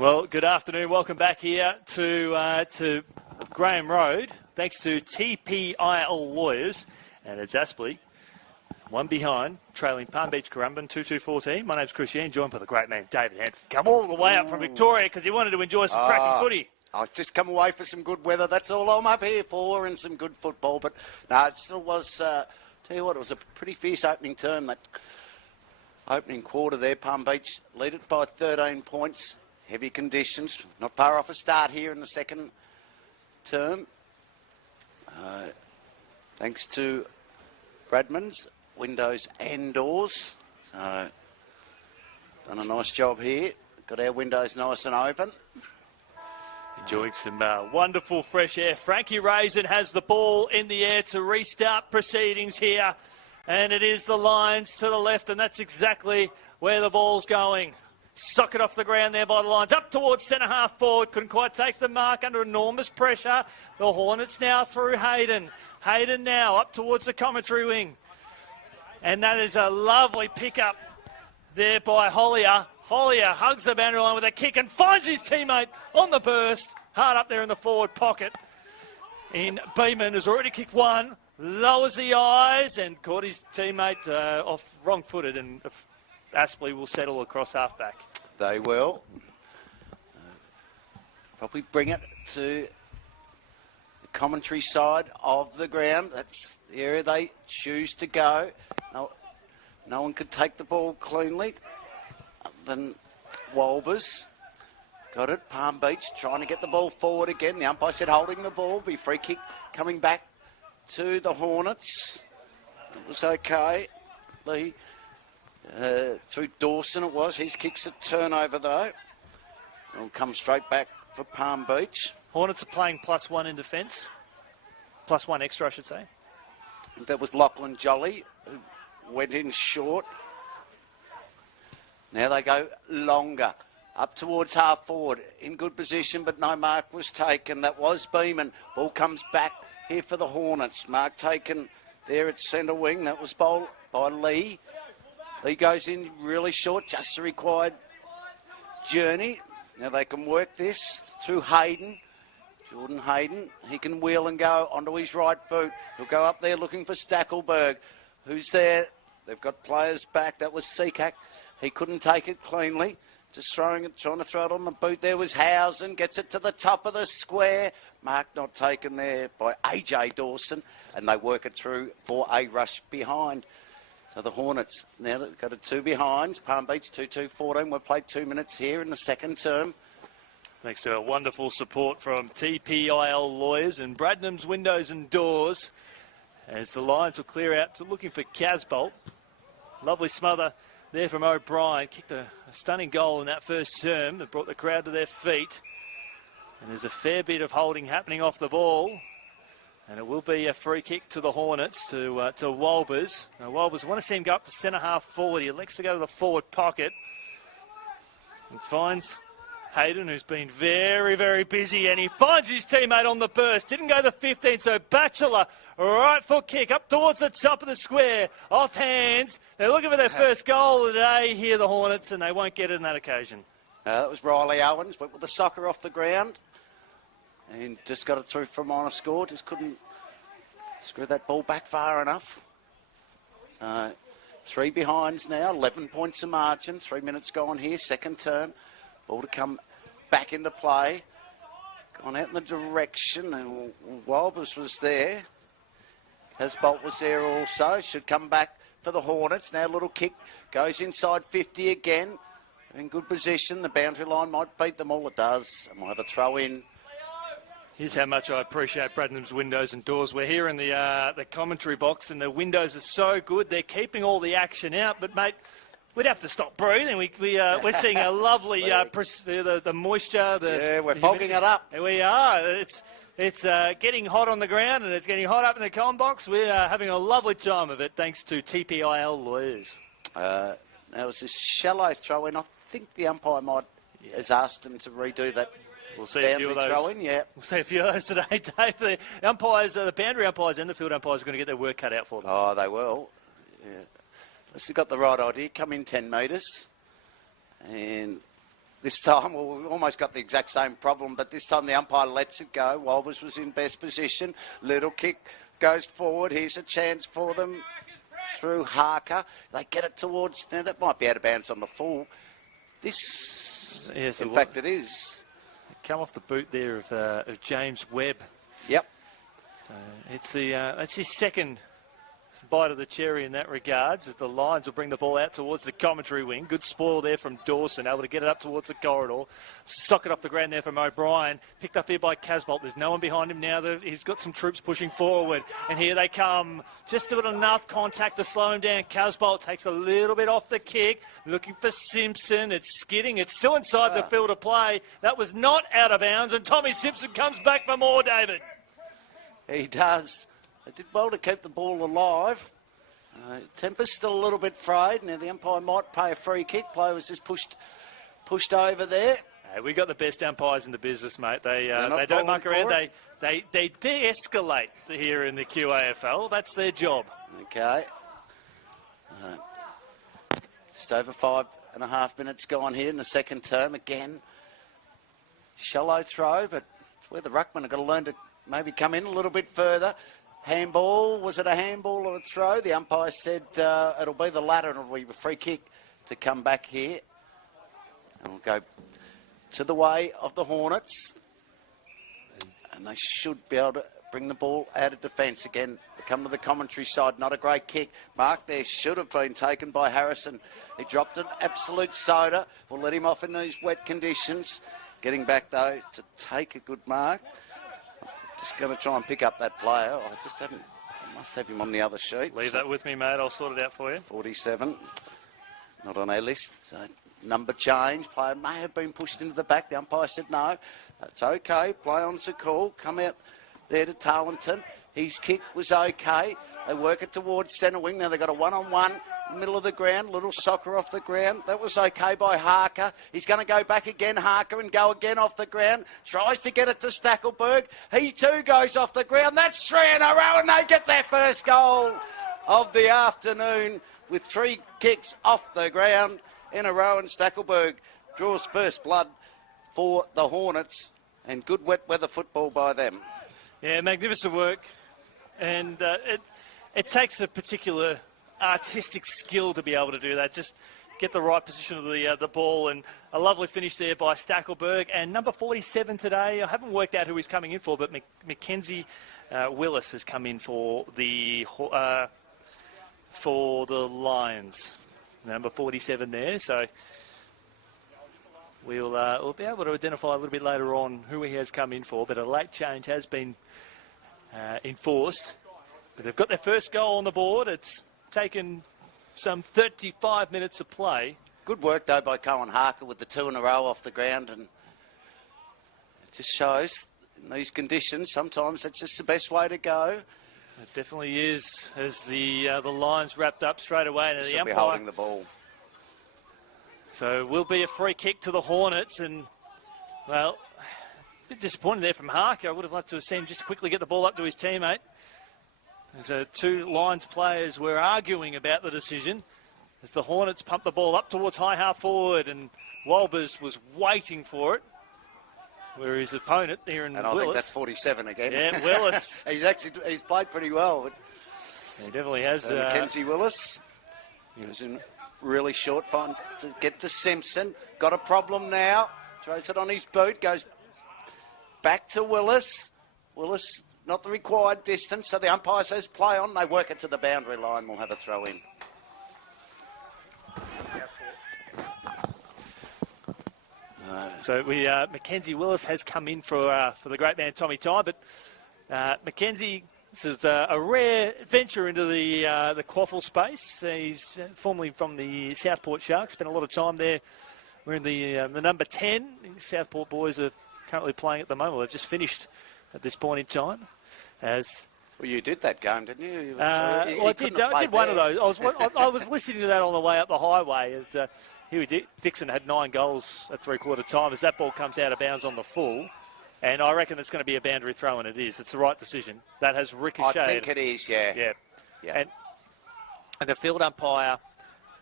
Well, good afternoon. Welcome back here to Graham Road. Thanks to TPIL Lawyers, and it's Aspley. One behind, trailing Palm Beach Currumbin 2-2-14. My name's Chris Yan, joined by the great man David Hampton. Come all the way up from Victoria because he wanted to enjoy some cracking footy. I've just come away for some good weather. That's all I'm up here for, and some good football. But no, it still was. Tell you what, it was a pretty fierce opening term. That opening quarter there, Palm Beach lead it by 13 points. Heavy conditions, not far off a start here in the second term. Thanks to Bradman's windows and doors. Done a nice job here. Got our windows nice and open. Enjoying some wonderful fresh air. Frankie Raisin has the ball in the air to restart proceedings here. And it is the Lions to the left, and that's exactly where the ball's going. Suck it off the ground there by the Lions. Up towards centre half forward. Couldn't quite take the mark under enormous pressure. The Hornets now through Hayden. Hayden now up towards the commentary wing. And that is a lovely pickup there by Hollier. Hollier hugs the boundary line with a kick and finds his teammate on the burst. Hard up there in the forward pocket. And Beeman has already kicked one. Lowers the eyes and caught his teammate off wrong-footed, and Aspley will settle across half-back. They will. Probably bring it to the commentary side of the ground. That's the area they choose to go. No one could take the ball cleanly than Walbers. Got it. Palm Beach trying to get the ball forward again. The umpire said holding the ball. Be free kick coming back to the Hornets. It was okay. Lee. Through Dawson it was. His kick's a turnover though. It'll come straight back for Palm Beach. Hornets are playing +1 in defence. +1 extra, I should say. That was Lachlan Jolly, who went in short. Now they go longer. Up towards half forward. In good position, but no mark was taken. That was Beeman. Ball comes back here for the Hornets. Mark taken there at centre wing. That was bowled by Lee. Lee goes in really short, just the required journey. Now they can work this through Hayden. Jordan Hayden, he can wheel and go onto his right boot. He'll go up there looking for Stackelberg. Who's there? They've got players back. That was Seacack. He couldn't take it cleanly. Just trying to throw it on the boot. There was Housen. Gets it to the top of the square. Mark not taken there by AJ Dawson. And they work it through for a rush behind. So the Hornets now they've got a 2 behinds. Palm Beach 2-2-14. We've played 2 minutes here in the second term. Thanks to a wonderful support from TPIL Lawyers and Bradnam's Windows and Doors. As the Lions will clear out to looking for Casbolt. Lovely smother there from O'Brien. Kicked a stunning goal in that first term that brought the crowd to their feet. And there's a fair bit of holding happening off the ball. And it will be a free kick to the Hornets, to Walbers. Now, Walbers want to see him go up to centre half forward. He elects to go to the forward pocket. And finds Hayden, who's been very, very busy. And he finds his teammate on the burst. Didn't go the 15, so Batchelor, right foot kick up towards the top of the square. Off hands. They're looking for their first goal of the day here, the Hornets, and they won't get it on that occasion. That was Riley Owens. Went with the soccer off the ground. And just got it through from on a score. Just couldn't screw that ball back far enough. 3 behinds now. 11 points of margin. 3 minutes gone here. Second term. Ball to come back into play. Gone out in the direction. And Walbers was there. Casbolt was there also. Should come back for the Hornets. Now a little kick. Goes inside 50 again. In good position. The boundary line might beat them all. It does. And we'll have a throw in. Here's how much I appreciate Bradnam's Windows and Doors. We're here in the commentary box, and the windows are so good. They're keeping all the action out, but, mate, we'd have to stop breathing. We're seeing a lovely, the moisture. We're fogging it up. We are. It's getting hot on the ground, and it's getting hot up in the comm box. We're having a lovely time of it, thanks to TPIL Lawyers. Now, it was this shallow throw-in. I think the umpire has asked him to redo that. We'll see a few of those. We'll see a few of those today, Dave. The umpires, the boundary umpires and the field umpires are going to get their work cut out for them. Oh, they will. Yeah. Unless they've got the right idea. Come in 10 metres. And This time, well, we've almost got the exact same problem, but this time the umpire lets it go. Walbers was in best position. Little kick goes forward. Here's a chance for them through Harker. They get it towards... Now, that might be out of bounds on the full. This, yes, in fact, it is. Come off the boot there of James Webb. Yep. So it's his second bite of the cherry in that regards, as the Lions will bring the ball out towards the commentary wing. Good spoil there from Dawson, able to get it up towards the corridor. Sock it off the ground there from O'Brien. Picked up here by Casbolt. There's no one behind him now. He's got some troops pushing forward. And here they come. Just about enough contact to slow him down. Casbolt takes a little bit off the kick. Looking for Simpson. It's skidding. It's still inside the field of play. That was not out of bounds. And Tommy Simpson comes back for more, David. He does. They did well to keep the ball alive. Temper's still a little bit frayed. Now the umpire might pay a free kick. Player was just pushed over there. Hey, we got the best umpires in the business, mate. They don't muck falling around. for They de-escalate here in the QAFL. That's their job. Okay. Just over 5.5 minutes gone here in the second term. Again, shallow throw, but it's where the ruckman have got to learn to maybe come in a little bit further. Handball, was it a handball or a throw? The umpire said it'll be the latter and it'll be a free kick to come back here. And we'll go to the way of the Hornets. And they should be able to bring the ball out of defence again. They come to the commentary side, not a great kick. Mark there should have been taken by Harrison. He dropped an absolute soda. We'll let him off in these wet conditions. Getting back though to take a good mark. Just going to try and pick up that player. I must have him on the other sheet. Leave that with me, mate. I'll sort it out for you. 47. Not on our list. So number change. Player may have been pushed into the back. The umpire said no. That's okay. Play on's the call. Come out there to Tarleton. His kick was okay. They work it towards centre wing. Now they've got a one-on-one. Middle of the ground, little soccer off the ground. That was okay by Harker. He's going to go back again, Harker, and go again off the ground. Tries to get it to Stackelberg. He too goes off the ground. That's 3 in a row, and they get their first goal of the afternoon with 3 kicks off the ground in a row. And Stackelberg draws first blood for the Hornets, and good wet weather football by them. Yeah, magnificent work. And it takes a particular artistic skill to be able to do that. Just get the right position of the ball, and a lovely finish there by Stackelberg. And number 47 today, I haven't worked out who he's coming in for, but Mackenzie Willis has come in for the Lions. Number 47 there, so we'll be able to identify a little bit later on who he has come in for, but a late change has been enforced. But they've got their first goal on the board. It's taken some 35 minutes of play. Good work, though, by Cohen Harker with the 2 in a row off the ground. And it just shows in these conditions, sometimes that's just the best way to go. It definitely is, as the Lions wrapped up straight away. And the Should umpire, be holding the ball. So will be a free kick to the Hornets. And, well, a bit disappointed there from Harker. I would have liked to have seen him just quickly get the ball up to his teammate. As 2 Lions players were arguing about the decision, as the Hornets pumped the ball up towards high half forward, and Walbers was waiting for it, where his opponent here in and Willis. I think that's 47 again. Yeah, Willis. he's played pretty well. But he definitely has. Mackenzie Willis. He was in really short fine to get to Simpson. Got a problem now. Throws it on his boot. Goes back to Willis. Willis, not the required distance, so the umpire says play on. They work it to the boundary line. We'll have a throw in. So Mackenzie Willis has come in for the great man Tommy Ty, but Mackenzie, this is a rare venture into the QAFL space. He's formerly from the Southport Sharks, spent a lot of time there. We're in the number 10. The Southport boys are currently playing at the moment. They've just finished at this point in time. Well, you did that game, didn't you? I did one of those. I was listening to that on the way up the highway. And, Huey Dixon had 9 goals at 3/4 time as that ball comes out of bounds on the full. And I reckon it's going to be a boundary throw, and it is. It's the right decision. That has ricocheted. I think it is, yeah. And the field umpire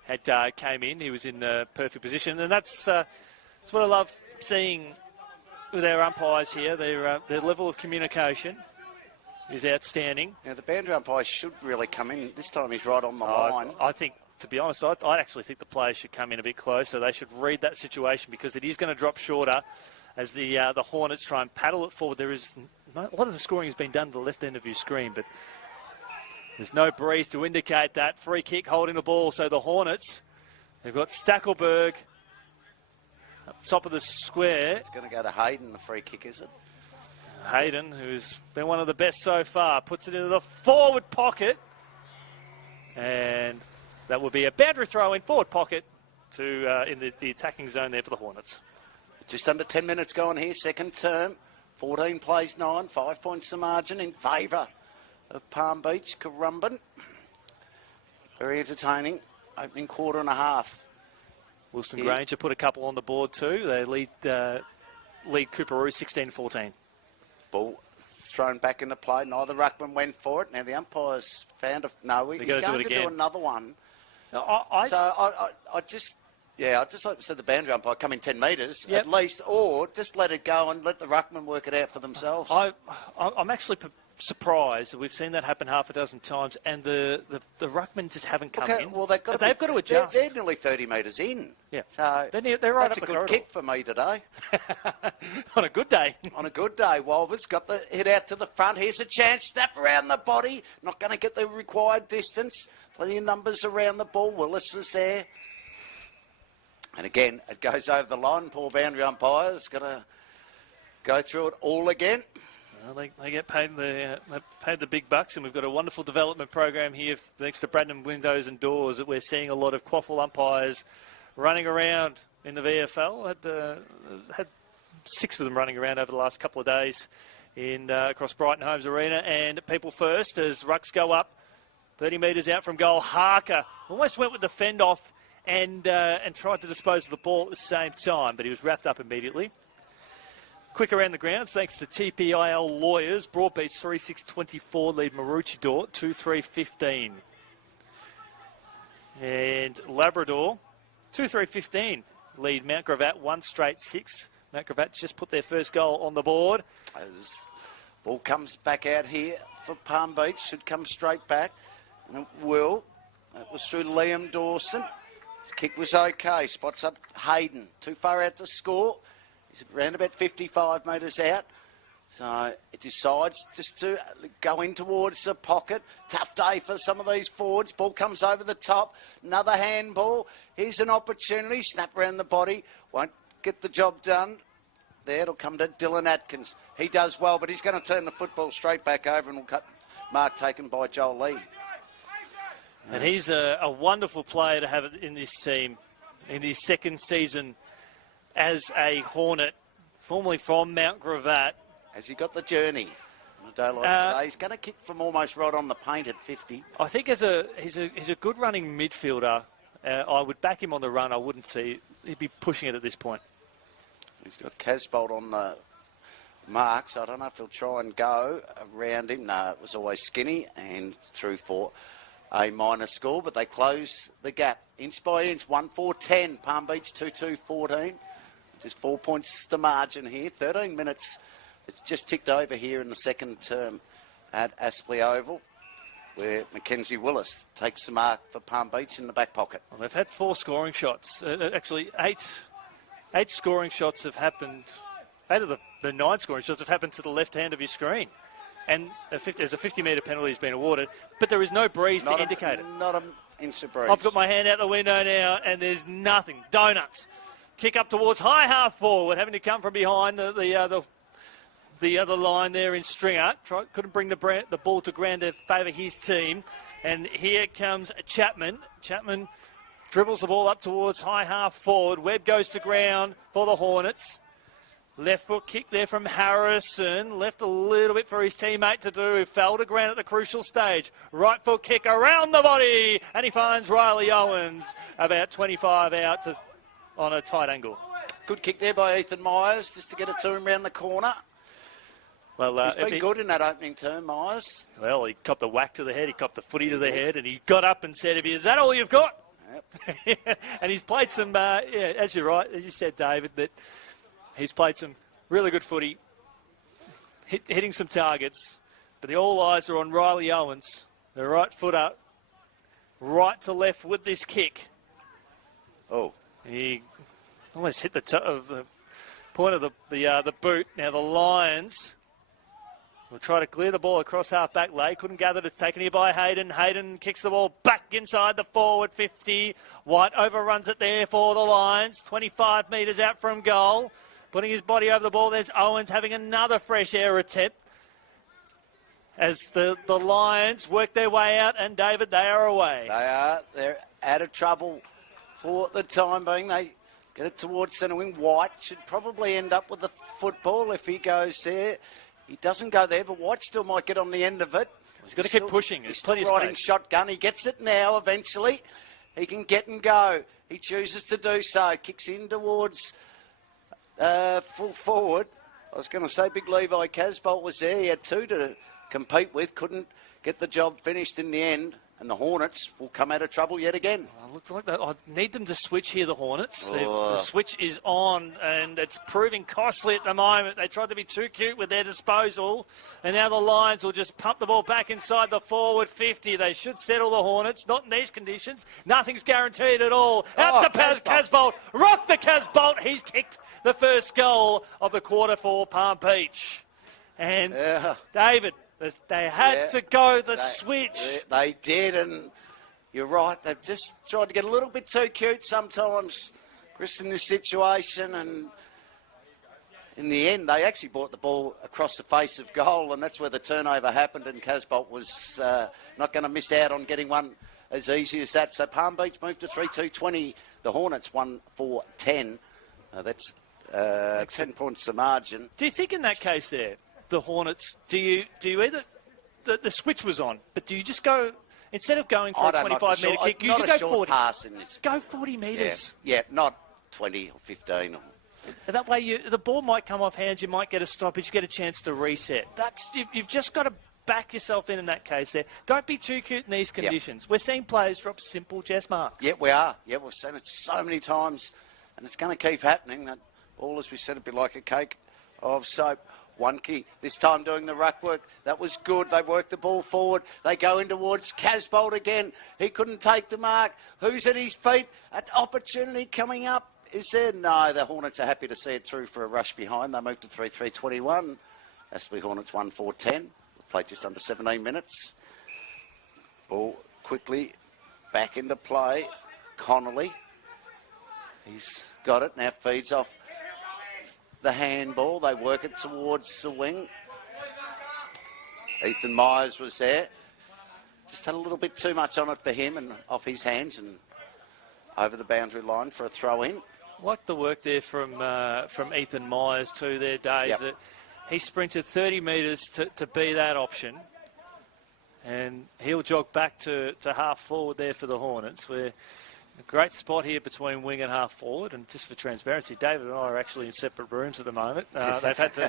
had came in. He was in a perfect position. And that's That's what I love seeing with our umpires here. Their level of communication is outstanding. Now, the boundary umpire should really come in. This time he's right on the line. I think, to be honest, I actually think the players should come in a bit closer. They should read that situation because it is going to drop shorter as the Hornets try and paddle it forward. A lot of the scoring has been done to the left end of your screen, but there's no breeze to indicate that. Free kick holding the ball, so the Hornets, they've got Stackelberg up top of the square. It's going to go to Hayden, the free kick, is it? Hayden, who's been one of the best so far, puts it into the forward pocket. And that will be a boundary throw in forward pocket to in the attacking zone there for the Hornets. Just under 10 minutes gone here, second term. 14 plays 9, 5 points the margin in favour of Palm Beach, Currumbin. Very entertaining. Opening quarter and a half. Wilson Granger put a couple on the board too. They lead Cooperoo 16-14. Ball thrown back into play. Neither ruckman went for it. Now the umpires found a... No, he's going to do another one. Now, I just like to see the boundary umpire come in 10 metres at least, or just let it go and let the ruckman work it out for themselves. I'm actually surprised that we've seen that happen half a dozen times, and the ruckmen just haven't come in. Well, they've got to adjust. They're nearly 30 metres in. Yeah, so they're right. That's a good kick for me today. On a good day. On a good day, Wolver's got the hit out to the front. Here's a chance. Snap around the body. Not going to get the required distance. Plenty of numbers around the ball. Willis was there. And again, it goes over the line. Poor boundary umpire's got to go through it all again. Well, they get paid the big bucks, and we've got a wonderful development program here thanks to Bradman Windows and Doors that we're seeing a lot of QAFL umpires running around in the VFL. Had 6 of them running around over the last couple of days across Brighton Homes Arena. And people first as rucks go up 30 metres out from goal. Harker almost went with the fend off and tried to dispose of the ball at the same time, but he was wrapped up immediately. Quick around the grounds, thanks to TPIL Lawyers. Broadbeach 3-6-24 lead Maroochydore 2-3-15. And Labrador 2-3-15 lead Mount Gravatt 1-6. Mount Gravatt just put their first goal on the board. As ball comes back out here for Palm Beach, should come straight back. And it will. That was through Liam Dawson. His kick was okay. Spots up Hayden. Too far out to score. He's around about 55 metres out. So it decides just to go in towards the pocket. Tough day for some of these forwards. Ball comes over the top. Another handball. Here's an opportunity. Snap around the body. Won't get the job done. There, it'll come to Dylan Atkins. He does well, but he's going to turn the football straight back over and will cut mark taken by Joel Lee. And he's a wonderful player to have in this team in his second season as a Hornet, formerly from Mount Gravatt. Has he got the journey on a day like today? He's going to kick from almost right on the paint at 50. I think he's a good running midfielder. I would back him on the run. I wouldn't see he'd be pushing it at this point. He's got Casbolt on the mark, so I don't know if he'll try and go around him. No, it was always skinny and through for a minor score, but they close the gap inch by inch. 1-4-10. Palm Beach 2-2-14. Just 4 points the margin here. 13 minutes. It's just ticked over here in the second term at Aspley Oval, where Mackenzie Willis takes the mark for Palm Beach in the back pocket. Well, they've had 4 scoring shots. Actually, eight scoring shots have happened. 8 of the 9 scoring shots have happened to the left hand of your screen. And there's a 50-metre penalty has been awarded, but there is no breeze to indicate it. Not an inch of breeze. I've got my hand out the window now, and there's nothing. Donuts. Kick up towards high half forward, having to come from behind the other line there in Stringer. Couldn't bring the ball to ground to favour his team. And here comes Chapman. Chapman dribbles the ball up towards high half forward. Webb goes to ground for the Hornets. Left foot kick there from Harrison. Left a little bit for his teammate to do, who fell to ground at the crucial stage. Right foot kick around the body. And he finds Riley Owens about 25 out on a tight angle. Good kick there by Ethan Myers, just to get it to him round the corner. Well, he's been good in that opening term, Myers. Well, he copped the whack to the head, he copped the footy to the head, and he got up and said, "Is that all you've got?" And he's played some, as you're right, as you said, David, that he's played some really good footy, hitting some targets. But the all eyes are on Riley Owens, the right footer, right to left with this kick. Oh. He almost hit the point of the boot. Now the Lions will try to clear the ball across half-back lay. Couldn't gather it. It's taken here by Hayden. Hayden kicks the ball back inside the forward 50. White overruns it there for the Lions. 25 metres out from goal. Putting his body over the ball. There's Owens having another fresh air attempt. As the Lions work their way out, and David, they are away. They are. They're out of trouble for the time being. They get it towards centre wing. White should probably end up with the football if he goes there. He doesn't go there, but White still might get on the end of it. He's got to keep pushing. He's plenty still of riding space. shotgun. He gets it now eventually. He can get and go. He chooses to do so. Kicks in towards full forward. I was going to say Big Levi Casbolt was there. He had two to compete with. Couldn't get the job finished in the end. And the Hornets will come out of trouble yet again. Looks like that. I need them to switch here, the Hornets. Oh. The switch is on, and it's proving costly at the moment. They tried to be too cute with their disposal, and now the Lions will just pump the ball back inside the forward 50. They should settle the Hornets, not in these conditions. Nothing's guaranteed at all. Out to Casbolt. Rock the Casbolt. He's kicked the first goal of the quarter for Palm Beach. And David, they had to go the switch. They did, and you're right. They've just tried to get a little bit too cute sometimes, Chris, in this situation. And in the end, they actually brought the ball across the face of goal, and that's where the turnover happened. And Casbolt was not going to miss out on getting one as easy as that. So Palm Beach moved to 3-2-20. The Hornets 1-4-10. That's 10 points to margin. Do you think in that case there, the Hornets, do you either the switch was on, but do you just go instead of going for a 25-metre kick, you go 40? Pass in this. Go 40 metres. Yeah, not 20 or 15. And that way, the ball might come off hands. You might get a stoppage, get a chance to reset. You've just got to back yourself in that case. There, don't be too cute in these conditions. We're seeing players drop simple chess marks. Yeah, we are. Yeah, we've seen it so many times, and it's going to keep happening. That ball, as we said, it'd be like a cake of soap. One key, this time doing the ruck work. That was good. They worked the ball forward. They go in towards Casbolt again. He couldn't take the mark. Who's at his feet? An opportunity coming up. Is there? No, the Hornets are happy to see it through for a rush behind. They moved to 3-3-21. Aspley Hornets 1-4-10. We've played just under 17 minutes. Ball quickly back into play. Connolly. He's got it. Now feeds off the handball. They work it towards the wing. Ethan Myers was there. Just had a little bit too much on it for him and off his hands and over the boundary line for a throw in. Like the work there from Ethan Myers too there, Dave. Yep. That he sprinted 30 metres to be that option. And he'll jog back to half forward there for the Hornets. We're a great spot here between wing and half forward, and just for transparency, David and I are actually in separate rooms at the moment. They've had to,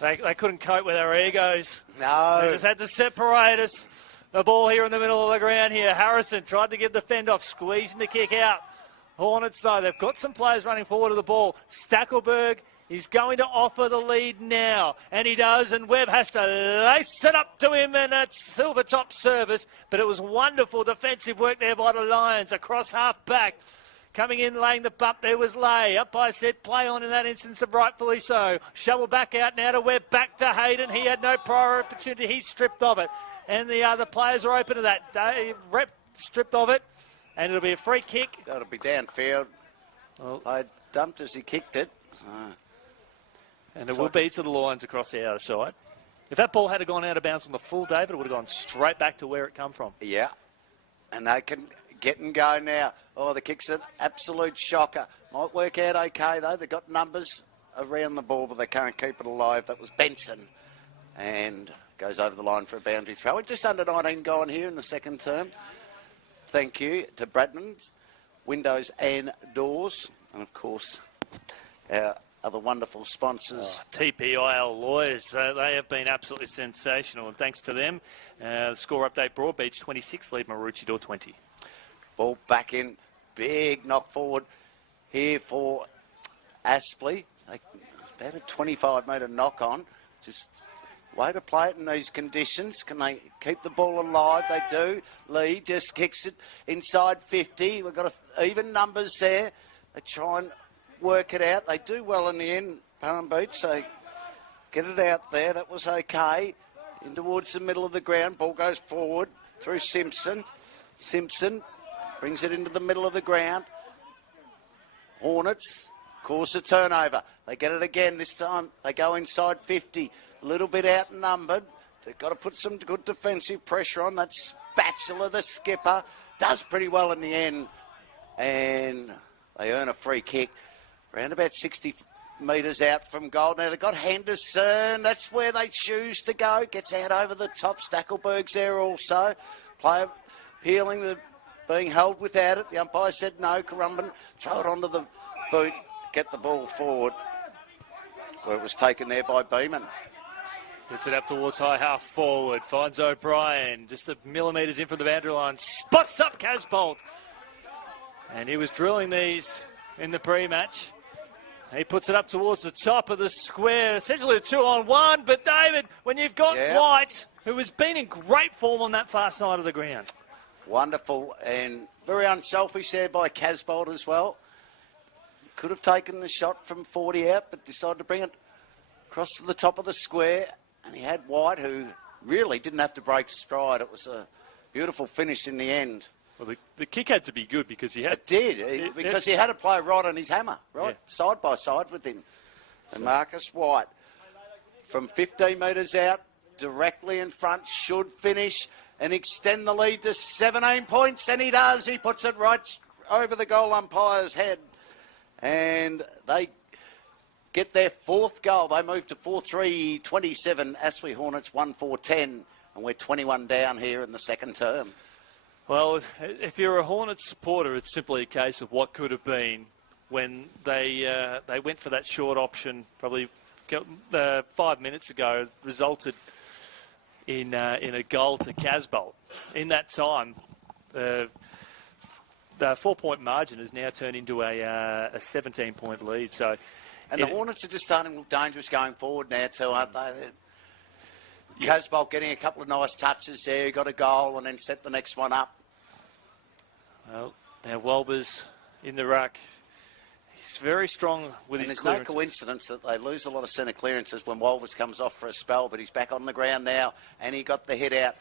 they couldn't cope with our egos. No. They just had to separate us. The ball here in the middle of the ground here. Harrison tried to get the fend off, squeezing the kick out. Hornets, though, they've got some players running forward to the ball. Stackelberg is going to offer the lead now, and he does, and Webb has to lace it up to him, and a silver top service, but it was wonderful defensive work there by the Lions across half back. Coming in, laying the bump, there was Lay. Up by said play on in that instance, of rightfully so. Shovel back out now to Webb, back to Hayden. He had no prior opportunity, he's stripped of it. And the other players are open to that. Dave Rep stripped of it, and it'll be a free kick. That'll be downfield. Well, I dumped as he kicked it. And it will be to the Lions across the outer side. If that ball had gone out of bounds on the full, David, it would have gone straight back to where it come from. Yeah. And they can get and go now. Oh, the kick's an absolute shocker. Might work out okay, though. They've got numbers around the ball, but they can't keep it alive. That was Benson. And goes over the line for a boundary throw. We're just under 19 going here in the second term. Thank you to Bradman's Windows and Doors. And, of course, our other wonderful sponsors. TPIL Lawyers, they have been absolutely sensational, and thanks to them, the score update, Broadbeach 26, lead Maroochydore 20. Ball back in big knock forward here for Aspley. About a 25-metre knock on. Just way to play it in these conditions. Can they keep the ball alive? They do. Lee just kicks it inside 50. We've got even numbers there. They try and work it out. They do well in the end, Palm Beach. They get it out there. That was okay. In towards the middle of the ground. Ball goes forward through Simpson. Simpson brings it into the middle of the ground. Hornets cause a turnover. They get it again this time. They go inside 50. A little bit outnumbered. They've got to put some good defensive pressure on. That Spatula, the skipper, does pretty well in the end. And they earn a free kick. Around about 60 metres out from goal. Now they've got Henderson. That's where they choose to go. Gets out over the top. Stackelberg's there also. Player peeling, being held without it. The umpire said no. Currumbin, throw it onto the boot. Get the ball forward. Where it was taken there by Beeman. Gets it up towards high half forward. Finds O'Brien. Just a millimetres in from the boundary line. Spots up Casbolt. And he was drilling these in the pre-match. He puts it up towards the top of the square. Essentially a 2-on-1. But David, when you've got White, who has been in great form on that far side of the ground. Wonderful and very unselfish there by Casbolt as well. Could have taken the shot from 40 out, but decided to bring it across to the top of the square. And he had White, who really didn't have to break stride. It was a beautiful finish in the end. Well, the kick had to be good because he had... It did, because he had to play right on his hammer, right, side by side with him. And Marcus White, from 15 metres out, directly in front, should finish and extend the lead to 17 points. And he does. He puts it right over the goal umpire's head. And they get their fourth goal. They move to 4-3-27. Aspley Hornets 1-4-10. And we're 21 down here in the second term. Well, if you're a Hornets supporter, it's simply a case of what could have been when they went for that short option probably 5 minutes ago, resulted in a goal to Casbolt. In that time, the 4-point margin has now turned into a 17-point lead. So, and the Hornets are just starting to look dangerous going forward now too, aren't they? Casbolt getting a couple of nice touches there, got a goal and then set the next one up. Well, now Walbers in the ruck. He's very strong with his clearances. There's no coincidence that they lose a lot of centre clearances when Walbers comes off for a spell, but he's back on the ground now and he got the hit out.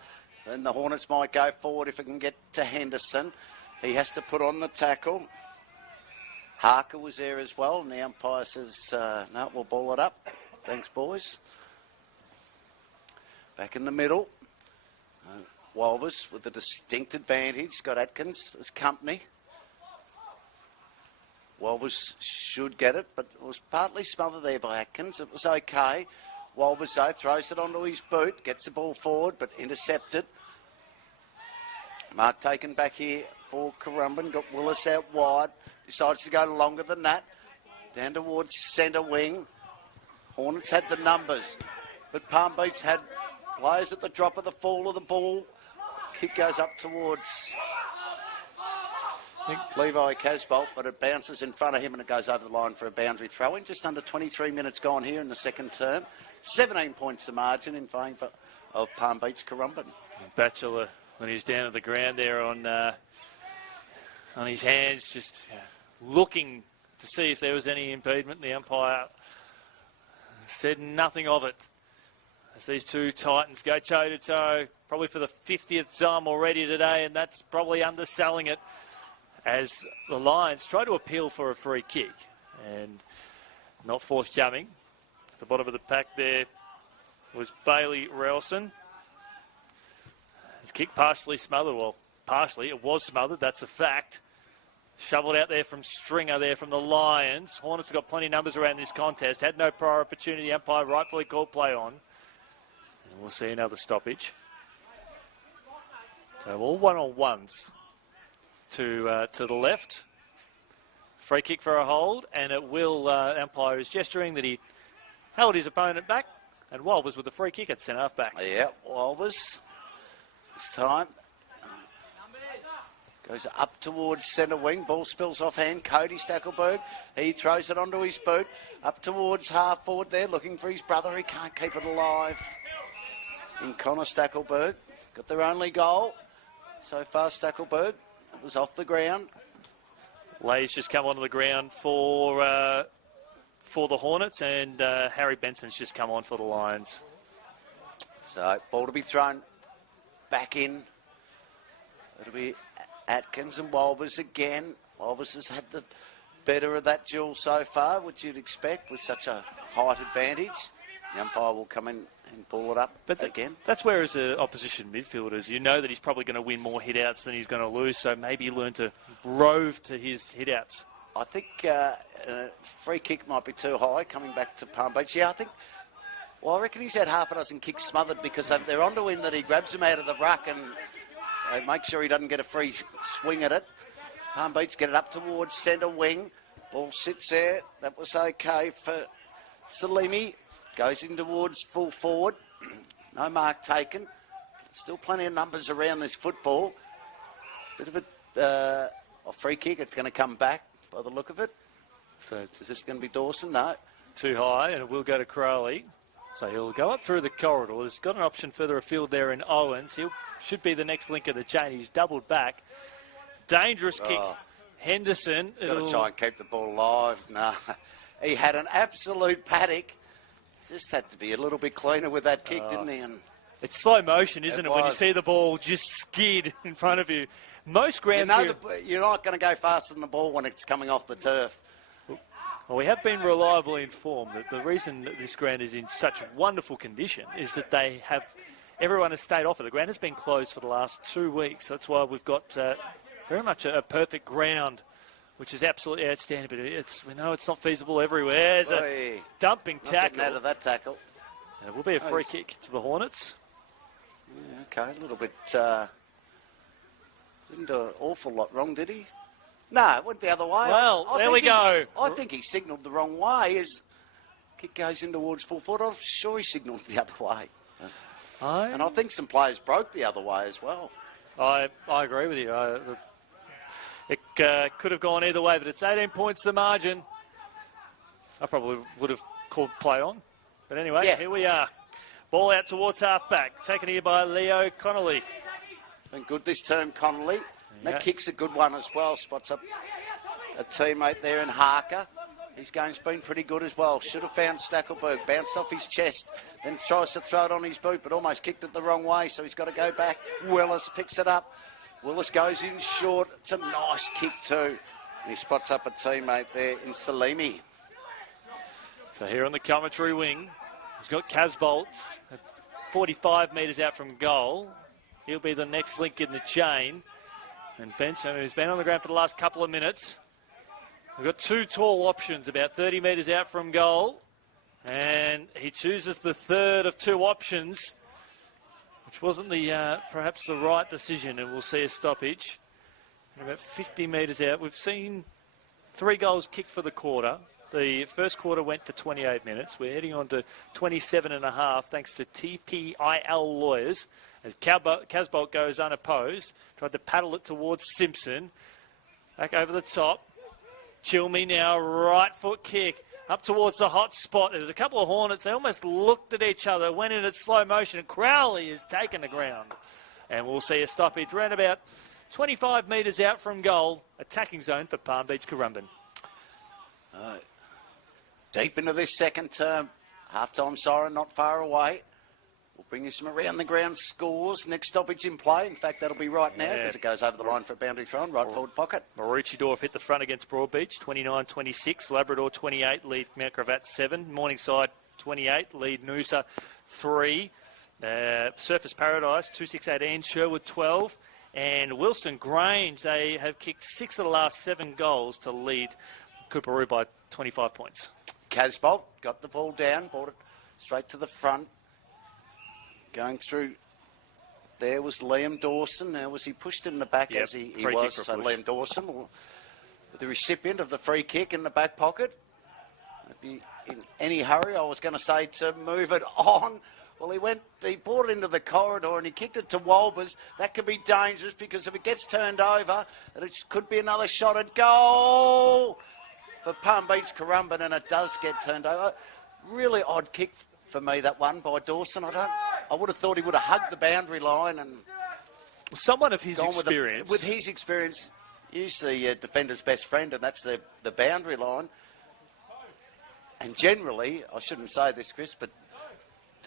Then the Hornets might go forward if it can get to Henderson. He has to put on the tackle. Harker was there as well, and the umpire says, no, we'll ball it up. Thanks, boys. Back in the middle. Walbers with a distinct advantage. Got Atkins as company. Walbers should get it, but it was partly smothered there by Atkins. It was okay. Walbers, though, throws it onto his boot, gets the ball forward, but intercepted. Mark taken back here for Currumbin. Got Willis out wide. Decides to go longer than that. Down towards centre wing. Hornets had the numbers, but Palm Beach had players at the drop of the fall of the ball. Kick goes up towards Levi Casbolt, but it bounces in front of him and it goes over the line for a boundary throw in. Just under 23 minutes gone here in the second term. 17 points the margin in favour of Palm Beach Currumbin. Batchelor, when he was down at the ground there on his hands, just looking to see if there was any impediment. The umpire said nothing of it. As these two Titans go toe-to-toe, probably for the 50th time already today, and that's probably underselling it, as the Lions try to appeal for a free kick and not forthcoming. At the bottom of the pack there was Bailey Relson. His kick partially smothered. Well, partially, it was smothered, that's a fact. Shoveled out there from Stringer there from the Lions. Hornets have got plenty of numbers around this contest. Had no prior opportunity. Umpire rightfully called play on. And we'll see another stoppage. So all one-on-ones to the left. Free kick for a hold, and it will, umpire is gesturing that he held his opponent back, and Walbers with the free kick at centre-half back. Yeah, Walbers this time Goes up towards centre wing. Ball spills off hand. Cody Stackelberg. He throws it onto his boot. Up towards half forward there, looking for his brother. He can't keep it alive. In Connor Stackelberg. Got their only goal. So far, Stackelberg. It was off the ground. Lay's just come onto the ground for the Hornets, and Harry Benson's just come on for the Lions. So, ball to be thrown back in. It'll be Atkins and Walbers again. Walbers has had the better of that duel so far, which you'd expect with such a height advantage. The umpire will come in and ball it up again. That's where, as an opposition midfielders, you know that he's probably going to win more hit-outs than he's going to lose, so maybe learn to rove to his hit-outs. I think free kick might be too high coming back to Palm Beach. Yeah, I reckon he's had half a dozen kicks smothered because they're onto him that he grabs him out of the ruck and make sure he doesn't get a free swing at it. Palm Beach get it up towards centre wing. Ball sits there. That was okay for Salimi. Goes in towards full forward. No mark taken. Still plenty of numbers around this football. Bit of a free kick. It's going to come back by the look of it. So is this going to be Dawson? No. Too high, and it will go to Crowley. So he'll go up through the corridor. He's got an option further afield there in Owens. He should be the next link of the chain. He's doubled back. Dangerous kick. Henderson. Got to try and keep the ball alive. No. He had an absolute paddock. Just had to be a little bit cleaner with that kick, didn't he? And it's slow motion, isn't it? When you see the ball just skid in front of you. Most grounds... you're not going to go faster than the ball when it's coming off the turf. Well, we have been reliably informed that the reason that this ground is in such wonderful condition is that everyone has stayed off it. The ground has been closed for the last 2 weeks. That's why we've got very much a perfect ground, which is absolutely outstanding. But we know it's not feasible everywhere. There's a dumping tackle. Out of that tackle. And it will be a free kick to the Hornets. Yeah, okay, a little bit... didn't do an awful lot wrong, did he? No, it went the other way. Well, there we go. I think he signalled the wrong way as kick goes in towards full forward. I'm sure he signalled the other way. And I think some players broke the other way as well. I agree with you. It could have gone either way, but it's 18 points the margin. I probably would have called play on. But anyway, Here we are. Ball out towards half-back. Taken here by Leo Connolly. Been good this term, Connolly. That kick's a good one as well. Spots up a teammate there in Harker. His game's been pretty good as well. Should have found Stackelberg. Bounced off his chest. Then tries to throw it on his boot, but almost kicked it the wrong way, so he's got to go back. Willis picks it up. Willis goes in short. It's a nice kick too. And he spots up a teammate there in Salimi. So here on the commentary wing, he's got Casbolt at 45 metres out from goal. He'll be the next link in the chain. And Benson, who's been on the ground for the last couple of minutes. We've got two tall options about 30 metres out from goal. And he chooses the third of two options, which wasn't perhaps the right decision, and we'll see a stoppage. And about 50 metres out, we've seen 3 goals kicked for the quarter. The first quarter went for 28 minutes. We're heading on to 27 and a half, thanks to TPIL lawyers. As Casbolt goes unopposed, tried to paddle it towards Simpson. Back over the top. Chilmy now, right foot kick. Up towards the hot spot. There's a couple of Hornets. They almost looked at each other, went in at slow motion, and Crowley is taken the ground. And we'll see a stoppage round about 25 metres out from goal. Attacking zone for Palm Beach Currumbin. Deep into this second term. Half-time siren not far away. We'll bring you some around-the-ground scores. Next stoppage in play. In fact, that'll be right now because it goes over the line for a boundary throw in right forward pocket. Maroochydore hit the front against Broadbeach, 29-26. Labrador, 28, lead Mount Gravatt, 7. Morningside, 28, lead Noosa, 3. Surfers Paradise, 268, Sherwood, 12. And Wilston Grange, they have kicked 6 of the last 7 goals to lead Cooperoo by 25 points. Casbolt got the ball down, brought it straight to the front. Going through, there was Liam Dawson. Now, was he pushed in the back as he was? So Liam Dawson, the recipient of the free kick in the back pocket. I'd be in any hurry, I was going to say, to move it on. Well, he brought it into the corridor and he kicked it to Walbers. That could be dangerous because if it gets turned over, it could be another shot at goal for Palm Beach Currumbin, and it does get turned over. Really odd kick for me, that one by Dawson. I would have thought he would have hugged the boundary line and someone of his experience. With his experience, usually defender's best friend, and that's the boundary line. And generally, I shouldn't say this, Chris, but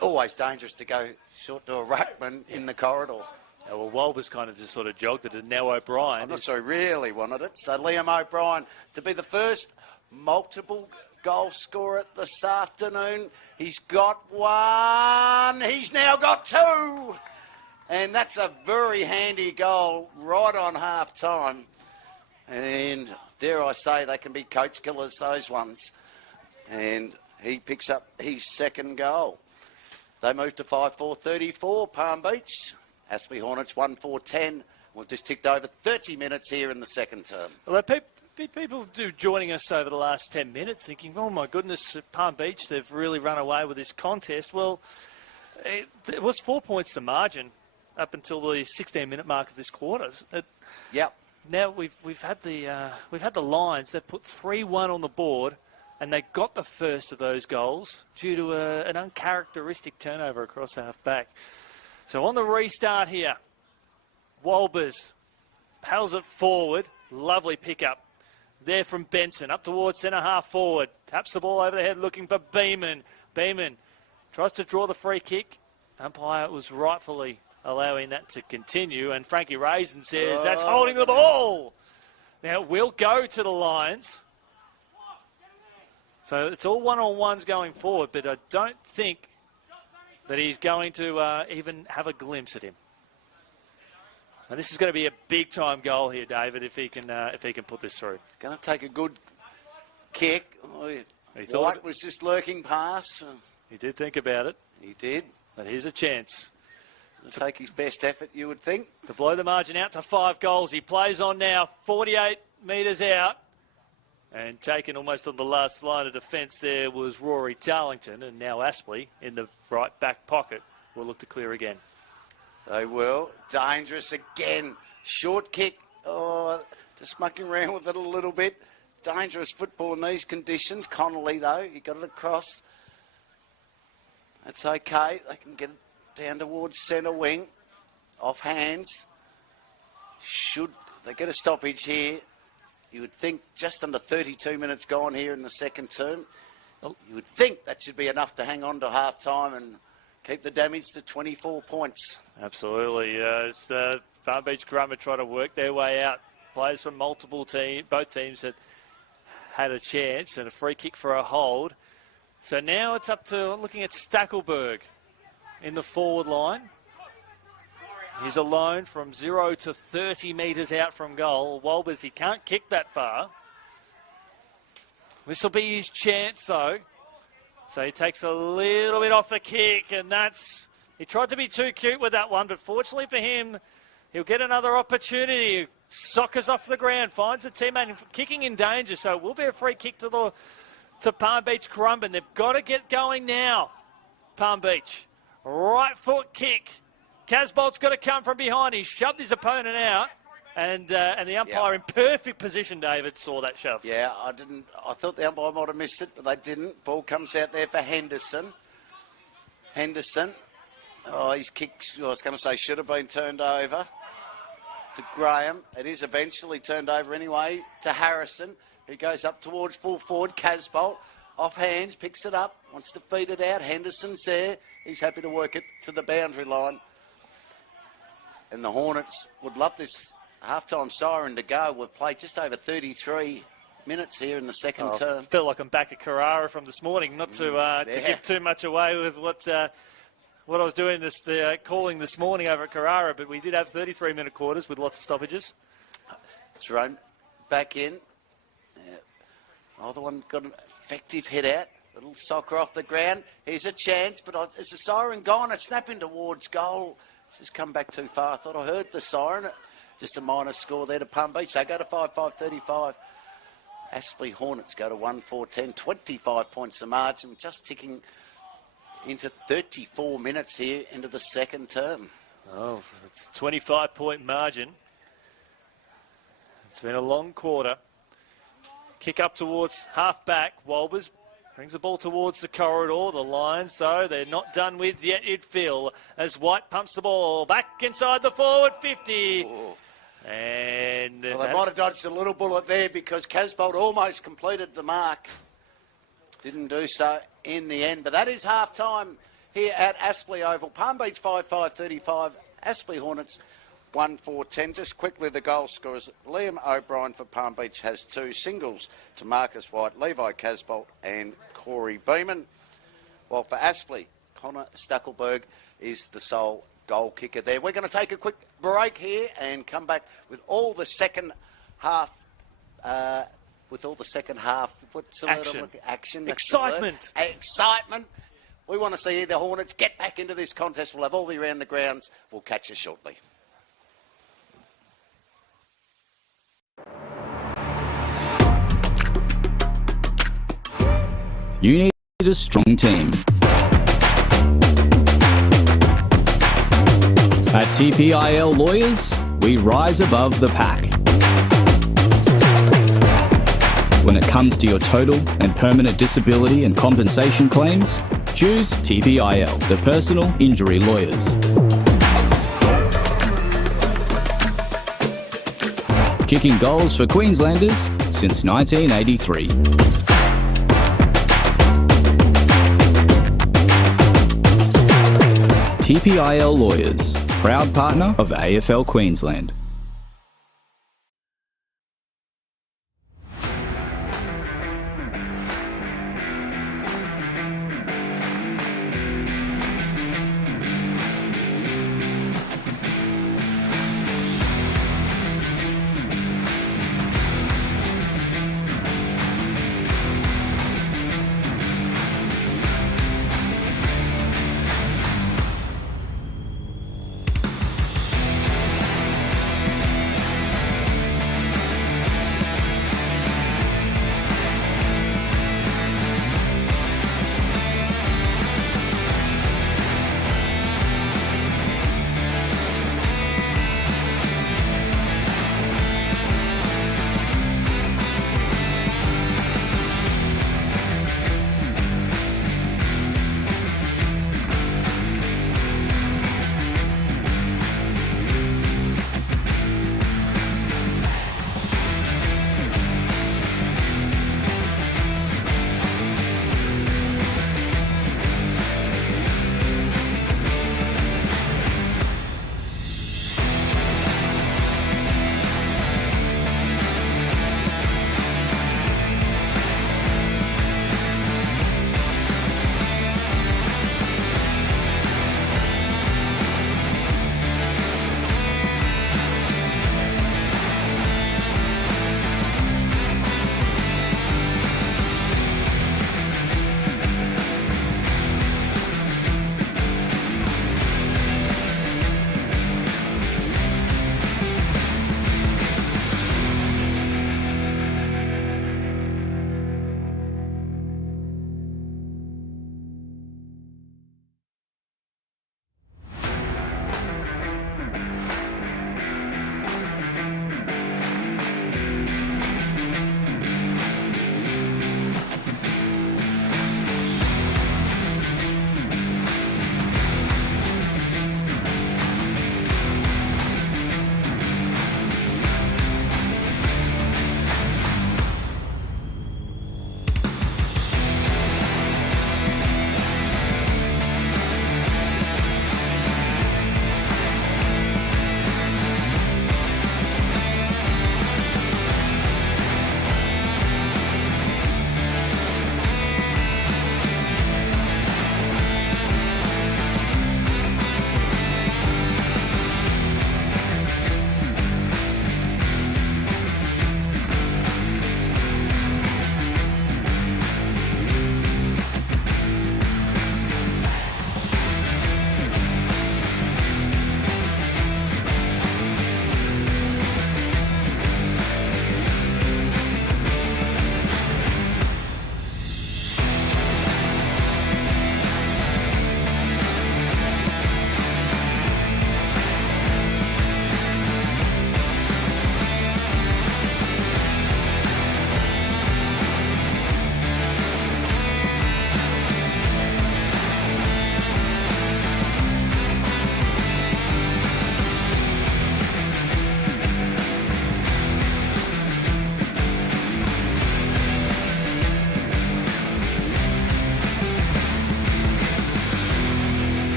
always dangerous to go short to a ruckman in the corridor. Yeah, well, Walbers kind of just sort of jogged it, and now O'Brien. I'm not sure he really wanted it. So Liam O'Brien to be the first multiple goal scorer this afternoon. He's got one. He's now got two. And that's a very handy goal right on half-time. And dare I say, they can be coach killers, those ones. And he picks up his second goal. They move to 5-4-34, Palm Beach. Aspley Hornets 1-4-10. We've just ticked over 30 minutes here in the second term. Well, people do joining us over the last 10 minutes thinking, oh my goodness, at Palm Beach, they've really run away with this contest. Well, it was 4 points to margin up until the 16-minute mark of this quarter. Yep. Now we've had the Lions. They've put 3-1 on the board, and they got the first of those goals due to an uncharacteristic turnover across half back. So on the restart here, Walbers pals it forward. Lovely pickup there from Benson. Up towards centre half forward. Taps the ball over the head looking for Beeman. Beeman tries to draw the free kick. Umpire was rightfully allowing that to continue. And Frankie Raisin says that's holding the ball. Now we'll go to the Lions. So it's all one-on-ones going forward, but I don't think that he's going to even have a glimpse at him. And this is going to be a big-time goal here, David, if he can put this through. It's going to take a good kick. White was just lurking past. He did think about it. He did. But here's a chance. To take his best effort, you would think. To blow the margin out to 5 goals. He plays on now, 48 metres out. And taken almost on the last line of defence there was Rory Tarlington. And now Aspley in the right back pocket will look to clear again. They will. Dangerous again. Short kick. Oh, just mucking around with it a little bit. Dangerous football in these conditions. Connolly, though, he got it across. That's okay. They can get it down towards centre wing. Off hands. Should they get a stoppage here? You would think just under 32 minutes gone here in the second term. You would think that should be enough to hang on to half-time and keep the damage to 24 points. Absolutely. Palm Beach Currumbin try to work their way out. Players from both teams that had a chance, and a free kick for a hold. So now it's up to looking at Stackelberg in the forward line. He's alone from 0 to 30 metres out from goal. Walbers, he can't kick that far. This will be his chance, though. So he takes a little bit off the kick, and he tried to be too cute with that one, but fortunately for him, he'll get another opportunity. Soccers off the ground, finds a teammate, kicking in danger, so it will be a free kick to Palm Beach Currumbin. They've got to get going now, Palm Beach. Right foot kick. Casbolt's got to come from behind. He shoved his opponent out, and the umpire in perfect position, David, saw that shove. Yeah, I thought the umpire might have missed it, but they didn't. Ball comes out there for Henderson. Oh, his kick, I was going to say, should have been turned over to Graham. It is eventually turned over anyway to Harrison. He goes up towards full forward. Casbolt, off hands, picks it up, wants to feed it out. Henderson's there. He's happy to work it to the boundary line. And the Hornets would love this half-time siren to go. We've played just over 33 minutes here in the second term. I feel like I'm back at Carrara from this morning, not to give too much away with what I was doing calling this morning over at Carrara, but we did have 33-minute quarters with lots of stoppages. Thrown back in. Other one got an effective head out. Little soccer off the ground. Here's a chance, but is the siren gone? It's snapping towards goal. It's just come back too far. I thought I heard the siren. Just a minor score there to Palm Beach. They go to 5-5-35. Aspley Hornets go to 1-4-10. 25 points the margin. Just ticking into 34 minutes here into the second term. Oh, it's a 25-point margin. It's been a long quarter. Kick up towards half-back. Wolbers brings the ball towards the corridor. The Lions, though, they're not done with yet, you'd feel, as White pumps the ball back inside the forward 50. Oh. And Well, they might have dodged a little bullet there because Casbolt almost completed the mark. Didn't do so in the end. But that is half-time here at Aspley Oval. Palm Beach 5-5-35. Aspley Hornets 1-4-10. Just quickly, the goal scorers. Liam O'Brien for Palm Beach has 2 singles to Marcus White, Levi Casbolt and Corey Beeman. While for Aspley, Connor Stuckelberg is the sole goal kicker there. We're going to take a quick break here and come back with all the second half. What's the word I'm looking? Action. Excitement. Excitement. We want to see the Hornets get back into this contest. We'll have all the around the grounds. We'll catch you shortly. You need a strong team. At TPIL Lawyers, we rise above the pack. When it comes to your total and permanent disability and compensation claims, choose TPIL, the personal injury lawyers. Kicking goals for Queenslanders since 1983. TPIL Lawyers, proud partner of AFL Queensland.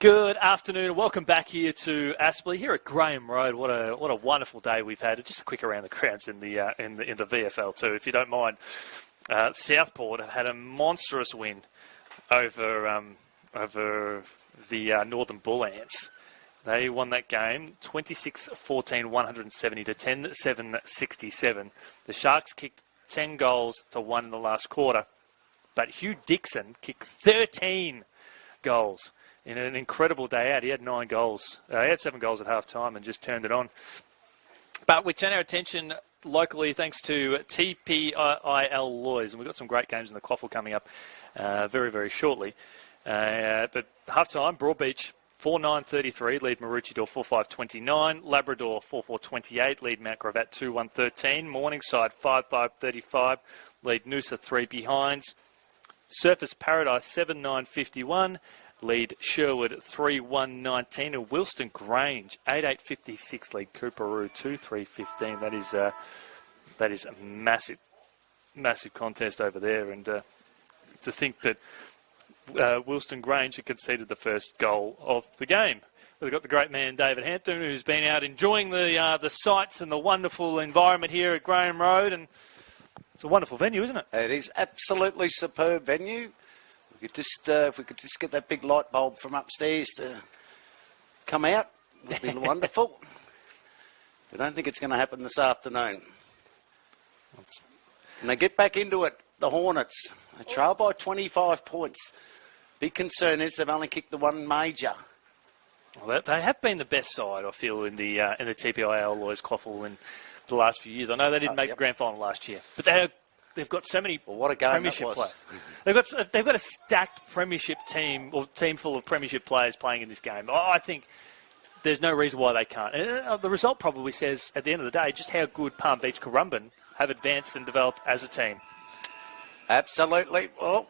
Good afternoon and welcome back here to Aspley, here at Graham Road. What a wonderful day we've had. Just a quick around the grounds in the VFL too, if you don't mind. Southport have had a monstrous win over the Northern Bull Ants. They won that game 26-14, 170 to 10-7, 67. The Sharks kicked 10 goals to 1 in the last quarter, but Hugh Dixon kicked 13 goals. In an incredible day out. He had 9 goals. He had 7 goals at half-time and just turned it on. But we turn our attention locally thanks to TPIL Lawyers. And we've got some great games in the QAFL coming up very, very shortly. But half-time, Broadbeach 4-9-33, lead Maroochydore 4-5-29. Labrador 4-4-28, lead Mount Gravatt 2-1-13. Morningside 5-5-35, lead Noosa 3 behinds. Surfers Paradise 7-9-51. Lead Sherwood 3-1-19, and Wilston Grange 8-8-56 lead Cooperoo 2-3-15. That is a massive contest over there, and to think that Wilston Grange had conceded the first goal of the game. We've got the great man David Hampton, who's been out enjoying the sights and the wonderful environment here at Graham Road, and it's a wonderful venue, isn't it? It is absolutely superb venue. If we could just get that big light bulb from upstairs to come out, it would be wonderful. I don't think it's going to happen this afternoon. And they get back into it, the Hornets. They trail by 25 points. Big concern is they've only kicked the one major. Well, they have been the best side, I feel, in the TPIL Lawyers QAFL in the last few years. I know they didn't make the grand final last year, but they've got so many what a game premiership players. They've got a stacked premiership team, or team full of premiership players playing in this game. I think there's no reason why they can't. And the result probably says, at the end of the day, just how good Palm Beach Currumbin have advanced and developed as a team. Absolutely. Well,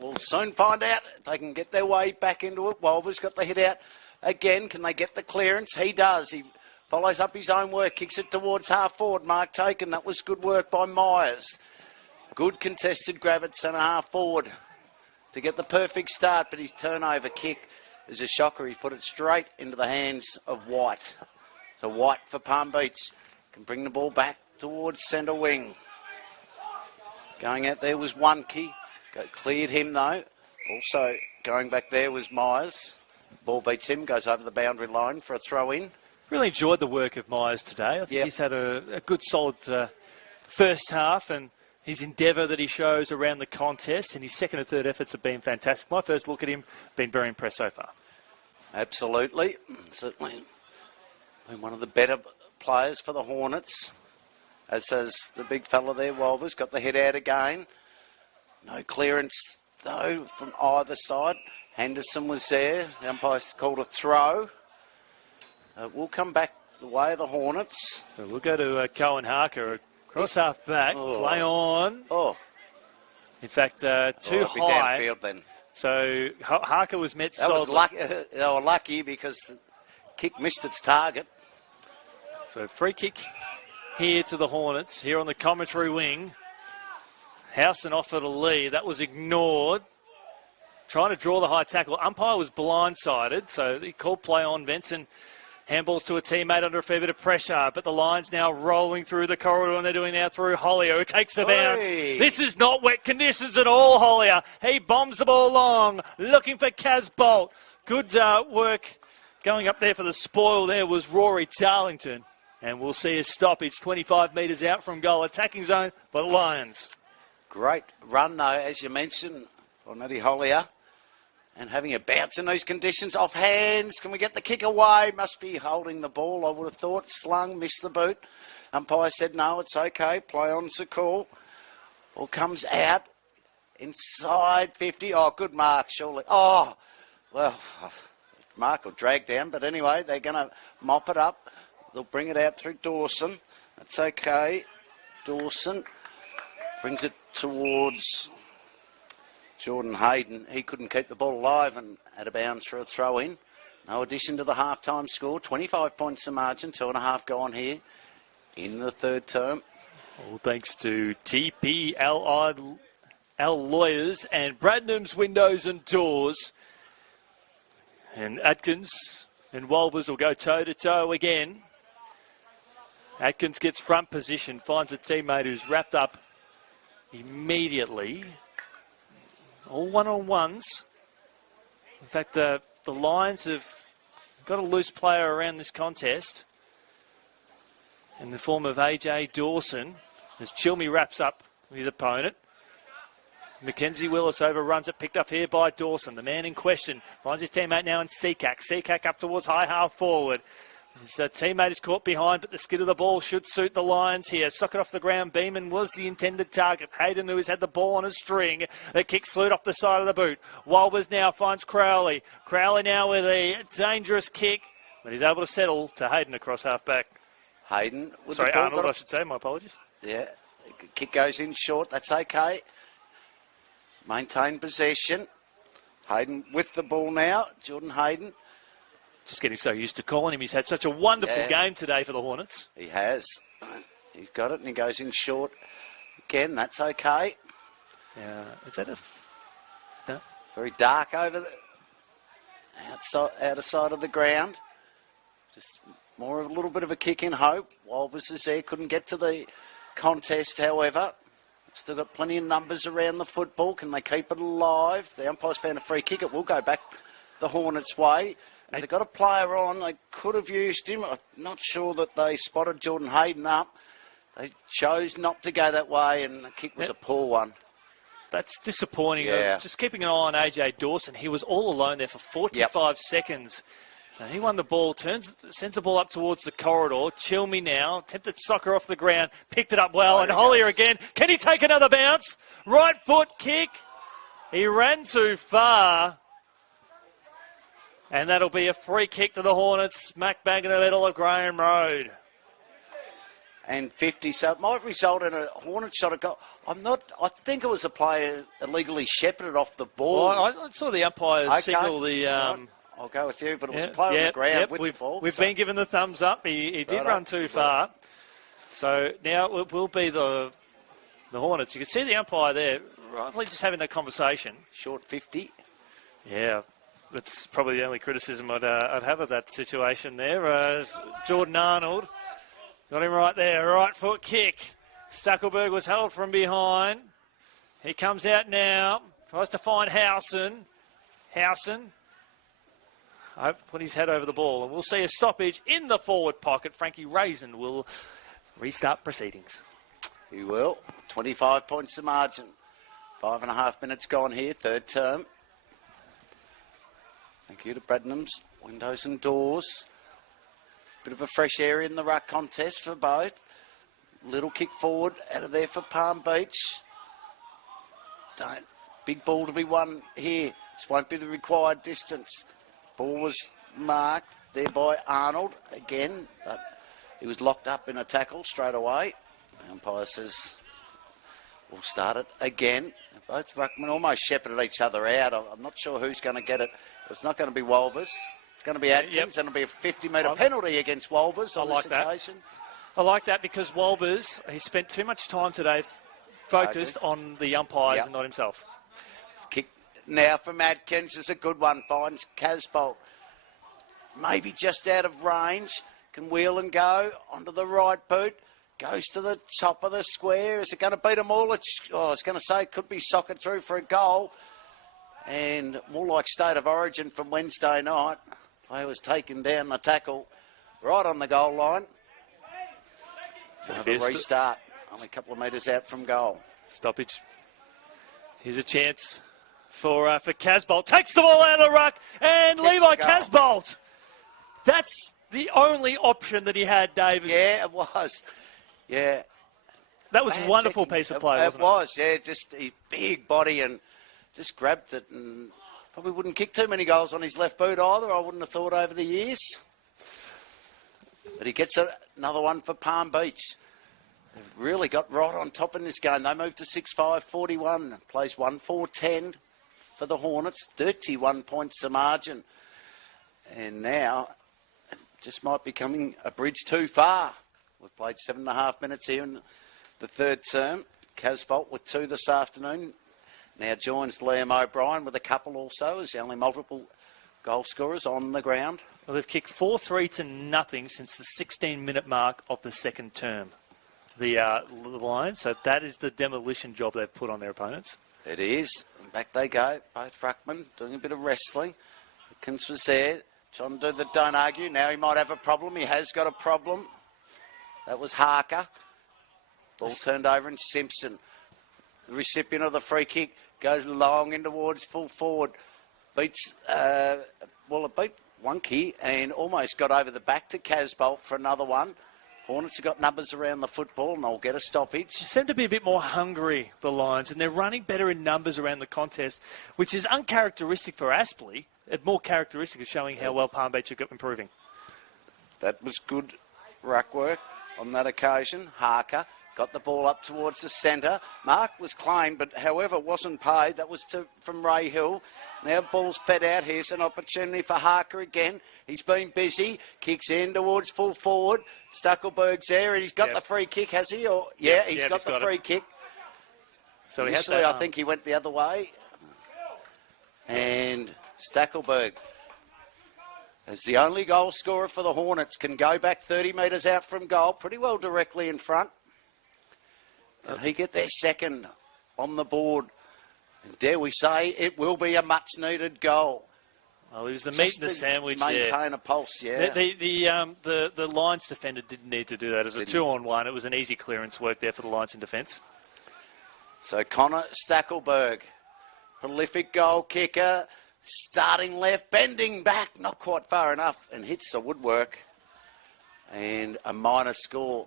we'll soon find out if they can get their way back into it. Wolver's got the hit out again. Can they get the clearance? He does. He follows up his own work, kicks it towards half forward. Mark taken. That was good work by Myers. Good contested grab at centre-half forward to get the perfect start, but his turnover kick is a shocker. He put it straight into the hands of White. So White for Palm Beach can bring the ball back towards centre wing. Going out there was Wonke. Cleared him, though. Also going back there was Myers. Ball beats him, goes over the boundary line for a throw-in. Really enjoyed the work of Myers today. I think he's had a good, solid first half, and his endeavour that he shows around the contest and his second and third efforts have been fantastic. My first look at him, been very impressed so far. Absolutely. Certainly been one of the better players for the Hornets. As says the big fella there, Wolvers, got the head out again. No clearance, though, from either side. Henderson was there. The umpire called a throw. We'll come back the way of the Hornets. So we'll go to Cohen Harker. Cross half back, play on. In fact, too high. Downfield then. So Harker was met solidly. They were lucky because the kick missed its target. So free kick here to the Hornets, here on the commentary wing. Howson offered a lead. That was ignored. Trying to draw the high tackle. Umpire was blindsided, so he called play on. Benson handballs to a teammate under a fair bit of pressure, but the line's now rolling through the corridor, and they're doing now through Hollier, who takes a bounce. This is not wet conditions at all, Hollier. He bombs the ball long, looking for Kaz Bolt. Good work going up there for the spoil there was Rory Darlington. And we'll see a stoppage 25 metres out from goal, attacking zone for the Lions. Great run, though, as you mentioned, on Eddie Hollier. And having a bounce in these conditions, off hands. Can we get the kick away? Must be holding the ball, I would have thought. Slung, missed the boot. Umpire said, no, it's okay. Play on's the call. Ball comes out. Inside 50. Oh, good mark, surely. Oh, well, mark will drag down. But anyway, they're going to mop it up. They'll bring it out through Dawson. That's okay. Dawson brings it towards Jordan Hayden. He couldn't keep the ball alive and out of bounds for a throw-in. No addition to the half-time score. 25 points the margin, 2.5 gone here in the third term. All thanks to TPIL Lawyers and Bradnam's Windows and Doors. And Atkins and Wolbers will go toe-to-toe again. Atkins gets front position, finds a teammate who's wrapped up immediately. All one-on-ones. In fact, the Lions have got a loose player around this contest in the form of AJ Dawson as Chilmy wraps up his opponent. Mackenzie Willis overruns it, picked up here by Dawson. The man in question finds his teammate now in Seacack. Seacack up towards high half forward. His teammate is caught behind, but the skid of the ball should suit the Lions here. Socket off the ground. Beeman was the intended target. Hayden, who has had the ball on a string. The kick slewed off the side of the boot. Wolbers now finds Crowley. Crowley now with a dangerous kick, but he's able to settle to Hayden across half back. Hayden with Sorry, the ball. Arnold, I should say. My apologies. Yeah, kick goes in short. That's okay. Maintain possession. Hayden with the ball now. Jordan Hayden. Just getting so used to calling him. He's had such a wonderful game today for the Hornets. He has. He's got it and he goes in short again. That's okay. Is that a... No? Very dark over the outer side of the ground. Just more of a little bit of a kick in hope. Wolbers is there. Couldn't get to the contest, however. Still got plenty of numbers around the football. Can they keep it alive? The umpire's found a free kick. It will go back the Hornets' way. And they've got a player on. They could have used him. I'm not sure that they spotted Jordan Hayden up. They chose not to go that way, and the kick was a poor one. That's disappointing. Yeah. Just keeping an eye on AJ Dawson. He was all alone there for 45 seconds. So he won the ball, sends the ball up towards the corridor. Chilmy now, attempted soccer off the ground, picked it up well, and Hollier again. Can he take another bounce? Right foot kick. He ran too far. And that'll be a free kick to the Hornets, smack bang in the middle of Graham Road. And 50, so it might result in a Hornet shot at goal. I think it was a player illegally shepherded off the ball. Well, I saw the umpires signal the... I'll go with you, but it was a player on the ground with the ball. We've been given the thumbs up. He did run too far. So now it will be the Hornets. You can see the umpire there, rightly just having that conversation. Short 50. Yeah, that's probably the only criticism I'd have of that situation there. Jordan Arnold got him right there. Right foot kick. Stuckelberg was held from behind. He comes out now. Tries to find Howson. Put his head over the ball, and we'll see a stoppage in the forward pocket. Frankie Raisin will restart proceedings. He will. 25 points to margin. 5.5 minutes gone here, third term. Thank you to Bradnam's Windows and Doors. Bit of a fresh area in the ruck contest for both. Little kick forward out of there for Palm Beach. Big ball to be won here. This won't be the required distance. Ball was marked there by Arnold again, but he was locked up in a tackle straight away. The umpire says we'll start it again. Both ruckmen almost shepherded each other out. I'm not sure who's going to get it. It's not going to be Wolbers. It's going to be Atkins, and it'll be a 50-metre penalty against Wolbers on this occasion. I like that because Wolbers, he spent too much time today focused on the umpires and not himself. Kick now from Atkins is a good one. Finds Casbolt. Maybe just out of range. Can wheel and go onto the right boot. Goes to the top of the square. Is it going to beat them all? It's going to say it could be socket through for a goal. And more like State of Origin from Wednesday night. Player was taken down the tackle right on the goal line. So have a restart. Only a couple of metres out from goal. Stoppage. Here's a chance for Casbolt. Takes the ball out of the ruck, and Levi Casbolt. That's the only option that he had, David. Yeah, it was. Yeah. That was a wonderful piece of play, wasn't it? It was, yeah. Just his big body and just grabbed it, and probably wouldn't kick too many goals on his left boot either, I wouldn't have thought over the years. But he gets another one for Palm Beach. They've really got right on top in this game. They moved to 6-5-41. Plays 1-4-10 for the Hornets. 31 points to margin. And now it just might be coming a bridge too far. We've played 7.5 minutes here in the third term. Casbolt with 2 this afternoon. Now joins Liam O'Brien with a couple also as the only multiple goal scorers on the ground. Well, they've kicked 4-3 to nothing since the 16-minute mark of the second term. The Lions. So that is the demolition job they've put on their opponents. It is. Back they go. Both ruckmen doing a bit of wrestling. Atkins was there. Trying to do the don't argue. Now he might have a problem. He has got a problem. That was Harker. Ball turned over and Simpson, the recipient of the free kick, goes long in towards full forward. Beats, it beat Wonky and almost got over the back to Casbolt for another one. Hornets have got numbers around the football and they'll get a stoppage. They seem to be a bit more hungry, the Lions, and they're running better in numbers around the contest, which is uncharacteristic for Aspley, and more characteristic of showing how well Palm Beach are improving. That was good ruck work on that occasion. Harker got the ball up towards the centre. Mark was claimed, but however wasn't paid. That was from Ray Hill. Now ball's fed out. Here's an opportunity for Harker again. He's been busy. Kicks in towards full forward. Stuckelberg's there, and he's got the free kick, has he? Or he's got the free kick. So initially, I think he went the other way. And Stackelberg, as the only goal scorer for the Hornets, can go back 30 metres out from goal, pretty well directly in front. And he get their second on the board. And dare we say, it will be a much-needed goal. Well, it was the meat and the sandwich maintain there. A pulse, yeah. The Lions defender didn't need to do that. It was a 2-on-1. It was an easy clearance work there for the Lions in defence. So Connor Stackelberg, prolific goal kicker, starting left, bending back, not quite far enough, and hits the woodwork. And a minor score.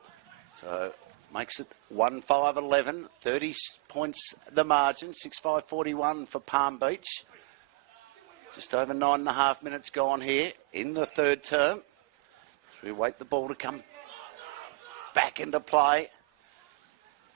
So makes it 1-5-11, 30 points the margin, 6-5-41 for Palm Beach. Just over 9.5 minutes gone here in the third term. So we wait the ball to come back into play.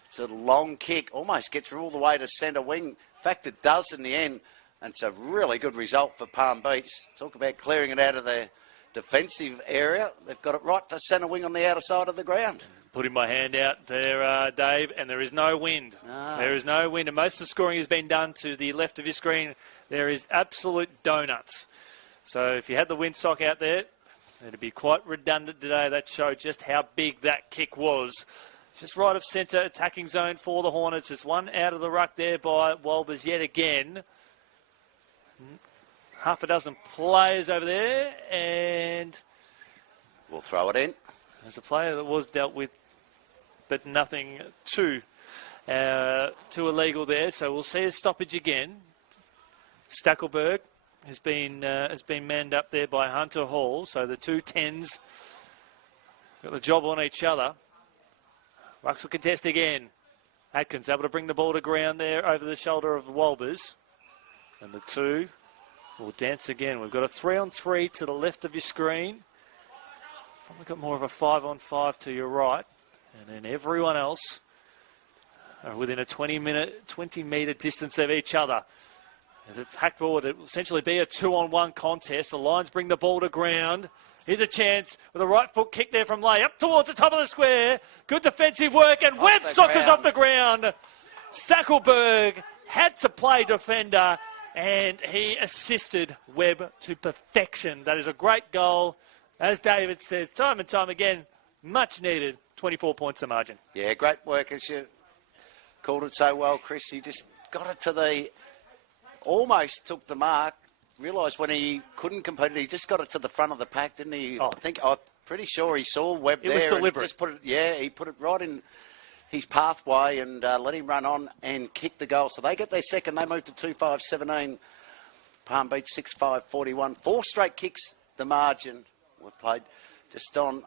It's a long kick, almost gets all the way to centre wing. In fact, it does in the end. And it's a really good result for Palm Beach. Talk about clearing it out of their defensive area. They've got it right to centre wing on the outer side of the ground. Putting my hand out there, Dave, and there is no wind. No. There is no wind, and most of the scoring has been done to the left of your screen. There is absolute donuts. So if you had the windsock out there, it'd be quite redundant today. That showed just how big that kick was. Just right of centre, attacking zone for the Hornets. There's one out of the ruck there by Wolbers yet again. Half a dozen players over there, and we'll throw it in. There's a player that was dealt with, but nothing too illegal there. So we'll see a stoppage again. Stackelberg has been manned up there by Hunter Hall. So the two 10s got the job on each other. Rucks will contest again. Atkins able to bring the ball to ground there over the shoulder of the Wolbers. And the two will dance again. We've got a 3-on-3 to the left of your screen. We've got more of a 5-on-5 to your right. And then everyone else are within a 20-metre distance of each other. As it's hacked forward, it will essentially be a 2-on-1 contest. The Lions bring the ball to ground. Here's a chance with a right foot kick there from Lay. Up towards the top of the square. Good defensive work, and Webb soccers off the ground. Stackelberg had to play defender, and he assisted Webb to perfection. That is a great goal. As David says, time and time again, much needed. 24 points the margin. Yeah, great work, as you called it so well, Chris. He just got it to the... Almost took the mark. Realised when he couldn't compete, he just got it to the front of the pack, didn't he? Oh. I'm pretty sure he saw Webb there. It was deliberate. Just put it, he put it right in his pathway and let him run on and kick the goal. So they get their second. They move to 2-5-17. Palm Beach 6-5-41. 4 straight kicks, the margin. We played just on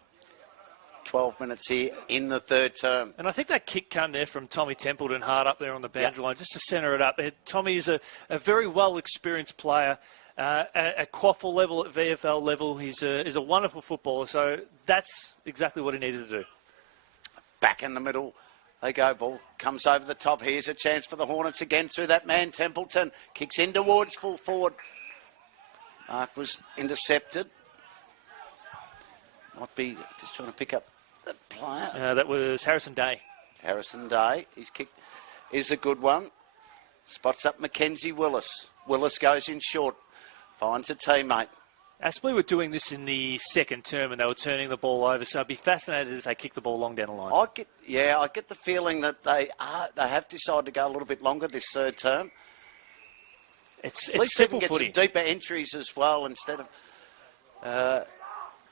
12 minutes here in the third term. And I think that kick came there from Tommy Templeton hard up there on the boundary line, just to centre it up. Tommy is a very well-experienced player at QAFL level, at VFL level. He's a wonderful footballer, so that's exactly what he needed to do. Back in the middle. They go, ball comes over the top. Here's a chance for the Hornets again through that man, Templeton. Kicks in towards full forward. Mark was intercepted. Might be just trying to pick up the player. That was Harrison Day. Harrison Day. His kick is a good one. Spots up Mackenzie Willis. Willis goes in short. finds a teammate. Aspley were doing this in the second term and they were turning the ball over, so I'd be fascinated if they kick the ball long down the line. I get the feeling that they have decided to go a little bit longer this third term. It's At least they simple can get footy. some deeper entries as well instead of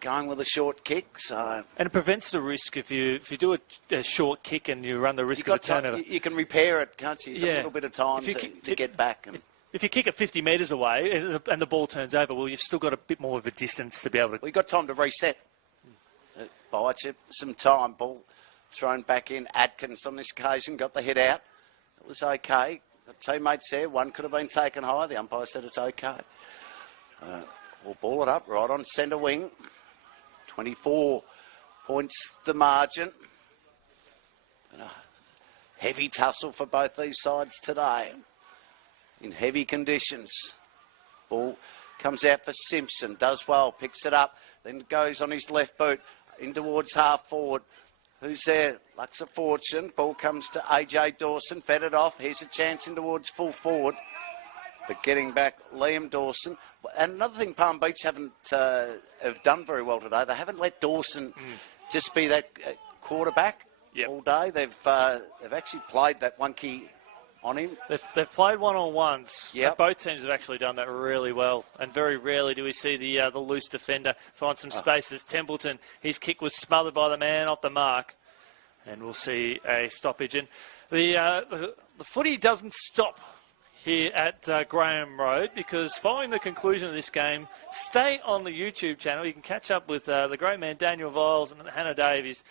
going with a short kick. So And it prevents the risk if you do a short kick and you run the risk of a turnover. you can repair it, can't you? You've got a little bit of time to get back. And If you kick it 50 metres away and the ball turns over, well, you've still got a bit more of a distance to be able to... we've got time to reset. It bites you some time. Ball thrown back in. Atkins on this occasion got the hit out. It was okay. Got teammates there. One could have been taken high. The umpire said it's okay. We'll ball it up right on centre wing. 24 points the margin. And a heavy tussle for both these sides today. In heavy conditions. Ball comes out for Simpson, does well, picks it up, then goes on his left boot in towards half forward. Who's there? Lucks a fortune. Ball comes to AJ Dawson, fed it off. Here's a chance in towards full forward. But getting back, Liam Dawson. And another thing Palm Beach have done very well today, they haven't let Dawson just be that quarterback all day. They've actually played that one key on him. They've played one-on-ones. Yep. Both teams have actually done that really well. And very rarely do we see the loose defender find some spaces. Templeton, his kick was smothered by the man off the mark. And we'll see a stoppage. And the footy doesn't stop here at Graham Road because following the conclusion of this game, stay on the YouTube channel. You can catch up with the great man Daniel Viles and Hannah Davies.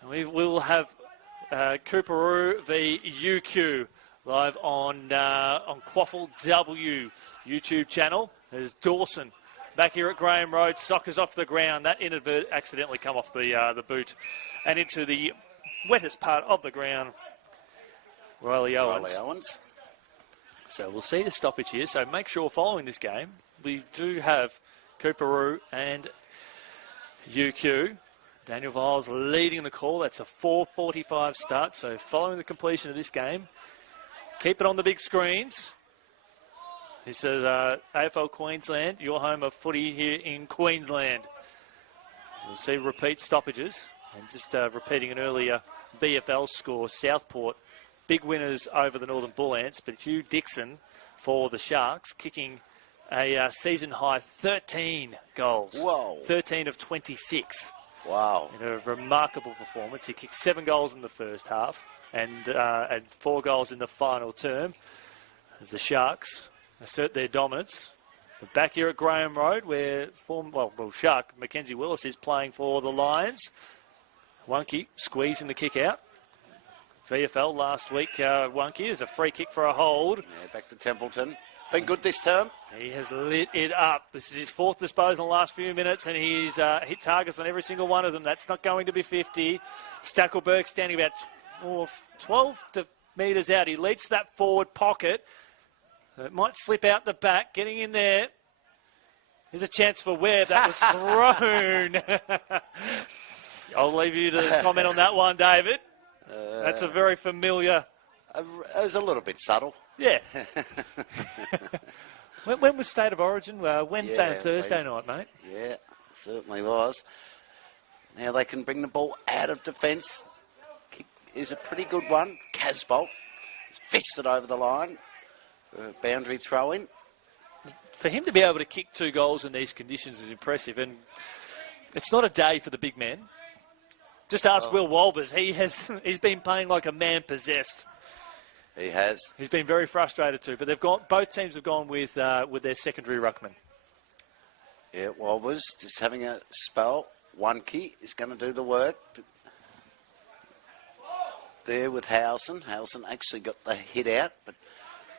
And we will have Cooperoo v UQ live on QAFL W YouTube channel. There's Dawson back here at Graham Road. Sockers off the ground. That accidentally come off the boot and into the wettest part of the ground. Riley Owens. So we'll see the stoppage here. So make sure following this game, we do have Cooperoo and UQ. Daniel Viles leading the call. That's a 4:45 start. So following the completion of this game, keep it on the big screens. This is AFL Queensland, your home of footy here in Queensland. We'll see repeat stoppages. And just repeating an earlier BFL score, Southport, big winners over the Northern Bull Ants, but Hugh Dixon for the Sharks, kicking a season-high 13 goals. Whoa. 13 of 26. Wow. In a remarkable performance. He kicked 7 goals in the first half and 4 goals in the final term as the Sharks assert their dominance. But back here at Graham Road, where Shark Mackenzie Willis is playing for the Lions. Wonky squeezing the kick out. VFL last week, Wonky is a free kick for a hold. Yeah, back to Templeton. Been good this term. He has lit it up. This is his 4th disposal in the last few minutes, and he's hit targets on every single one of them. That's not going to be 50. Stackelberg standing about 12 metres out. He leads that forward pocket. It might slip out the back, getting in there. Here's a chance for Webb. That was thrown. I'll leave you to comment on that one, David. That's a very familiar... It was a little bit subtle. Yeah. when was State of Origin? Wednesday and Thursday night, mate. Yeah, it certainly was. Now they can bring the ball out of defence. Kick is a pretty good one. Casbolt fisted over the line for a boundary throw-in. For him to be able to kick 2 goals in these conditions is impressive, and it's not a day for the big man. Just ask Will Walbers. He's been playing like a man possessed. He has. He's been very frustrated too. But both teams have gone with their secondary ruckman. Yeah, Walbers just having a spell. Wonky is going to do the work. There with Howson. Howson actually got the hit out, but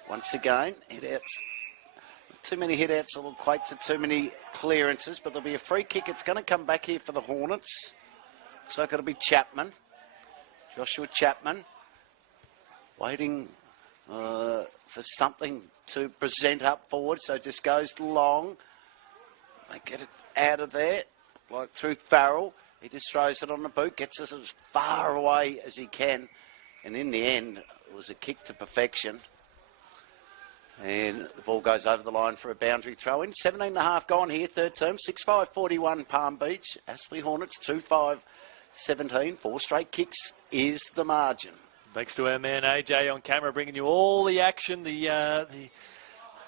once again, hit outs. Too many hit outs will equate to too many clearances, but there'll be a free kick. It's going to come back here for the Hornets. So it's going to be Chapman. Joshua Chapman. Waiting for something to present up forward, so it just goes long. They get it out of there, like through Farrell. He just throws it on the boot, gets us as far away as he can. And in the end, it was a kick to perfection. And the ball goes over the line for a boundary throw in. 17.5 gone here, third term. 6-5-41 Palm Beach. Aspley Hornets 2-5-17. 4 straight kicks is the margin. Thanks to our man AJ on camera, bringing you all the action.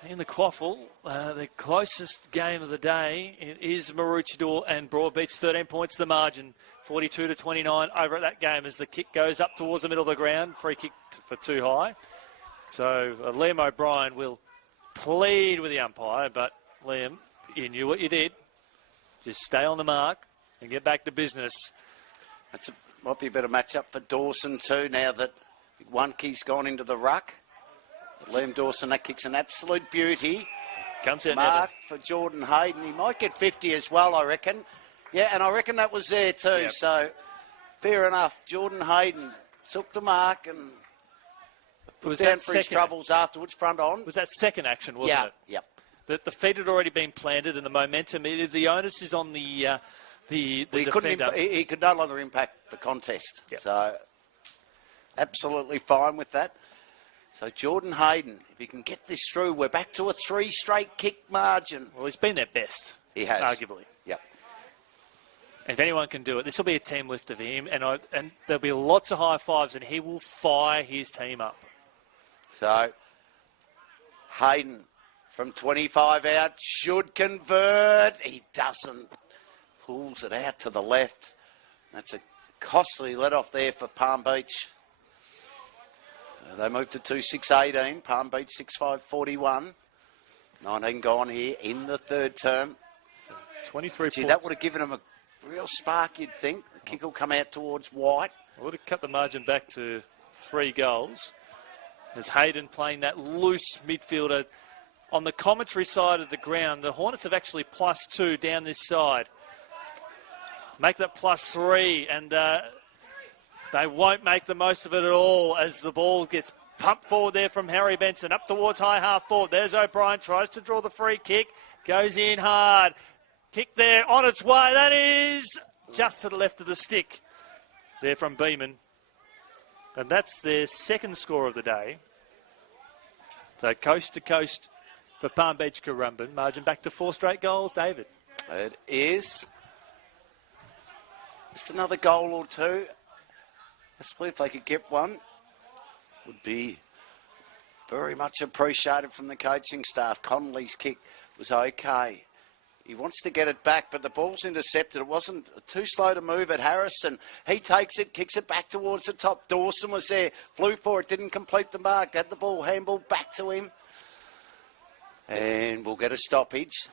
In the QAFL, the closest game of the day is Maroochydore and Broadbeach. 13 points the margin, 42-29 over at that game as the kick goes up towards the middle of the ground. Free kick for too high. So Liam O'Brien will plead with the umpire, but Liam, you knew what you did. Just stay on the mark and get back to business. Might be a better matchup for Dawson too, now that one kick's gone into the ruck. Liam Dawson, that kick's an absolute beauty. Comes out Mark for Jordan Hayden. He might get 50 as well, I reckon. Yeah, and I reckon that was there too. Yep. So, fair enough. Jordan Hayden took the mark and put down for his troubles afterwards, front on. Was that second action, wasn't it? Yep. The feet had already been planted and the momentum, the onus is on the defender. He could no longer impact the contest. Yep. So, absolutely fine with that. So Jordan Hayden, if he can get this through, we're back to a 3 straight kick margin. Well, he's been their best. He has. Arguably. Yep. If anyone can do it, this will be a team lifter for him, and there'll be lots of high fives, and he will fire his team up. So Hayden from 25 out should convert. He doesn't. Pulls it out to the left. That's a costly let-off there for Palm Beach. They moved to 2-6-18. Palm Beach 6-5-41. 19 gone here in the third term. So 23 points. That would have given them a real spark, you'd think. The kick will come out towards White. I would have cut the margin back to 3 goals. As Hayden playing that loose midfielder. On the commentary side of the ground, the Hornets have actually +2 down this side. Make that +3, and they won't make the most of it at all as the ball gets pumped forward there from Harry Benson up towards high half forward. There's O'Brien, tries to draw the free kick, goes in hard. Kick there on its way. That is just to the left of the stick there from Beeman. And that's their second score of the day. So coast to coast for Palm Beach Currumbin. Margin back to 4 straight goals, David. It is. Just another goal or two. Aspley, if they could get one, would be very much appreciated from the coaching staff. Connolly's kick was okay. He wants to get it back, but the ball's intercepted. It wasn't too slow to move at Harrison. He takes it, kicks it back towards the top. Dawson was there, flew for it, didn't complete the mark. Had the ball, handball back to him. And we'll get a stoppage.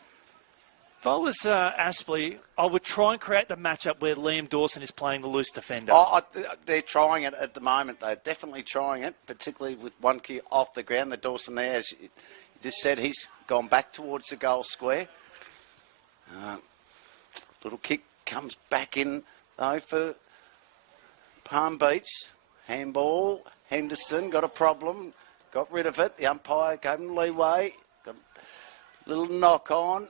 If I was Aspley, I would try and create the matchup where Liam Dawson is playing the loose defender. They're trying it at the moment. They're definitely trying it, particularly with one kick off the ground. The Dawson there, as you just said, he's gone back towards the goal square. Little kick comes back in, though, for Palm Beach. Handball. Henderson got a problem. Got rid of it. The umpire gave him leeway. Got a little knock on.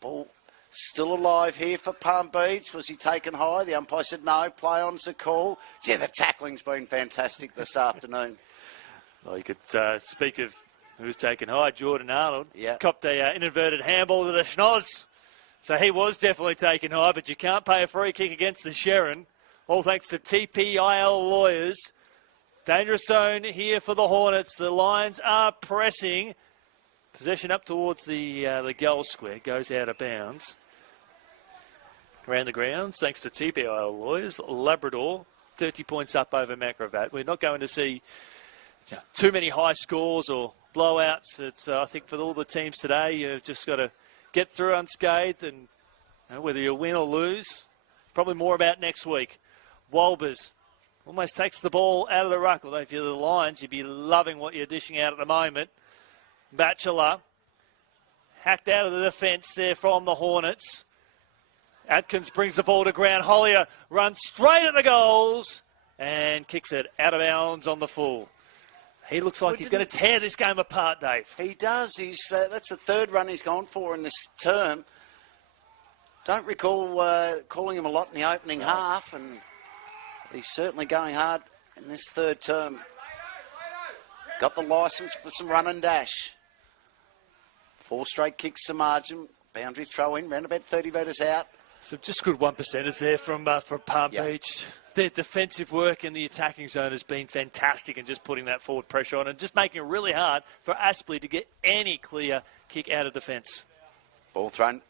Ball still alive here for Palm Beach. Was he taken high? The umpire said no. Play on's the call. Yeah, the tackling's been fantastic this afternoon. Well, you could speak of who's taken high. Jordan Arnold. Yeah. Copped a inadvertent handball to the schnoz. So he was definitely taken high, but you can't pay a free kick against the Sharon. All thanks to TPIL lawyers. Dangerous zone here for the Hornets. The Lions are pressing. Possession up towards the goal square. Goes out of bounds. Around the grounds, thanks to TPIL lawyers. Labrador, 30 points up over Macrovat. We're not going to see too many high scores or blowouts. It's I think for all the teams today, you've just got to get through unscathed, and whether you win or lose, probably more about next week. Walbers almost takes the ball out of the ruck, although if you're the Lions, you'd be loving what you're dishing out at the moment. Batchelor hacked out of the defence there from the Hornets. Atkins brings the ball to ground. Hollier runs straight at the goals and kicks it out of bounds on the full. He looks like he's going to tear this game apart, Dave. He does. That's the third run he's gone for in this term. Don't recall calling him a lot in the opening half, and he's certainly going hard in this third term. Got the licence for some run and dash. 4 straight kicks to margin. Boundary throw in, round about 30 metres out. So just good 1%ers there from Palm Beach. Their defensive work in the attacking zone has been fantastic and just putting that forward pressure on and just making it really hard for Aspley to get any clear kick out of defence. Ball thrown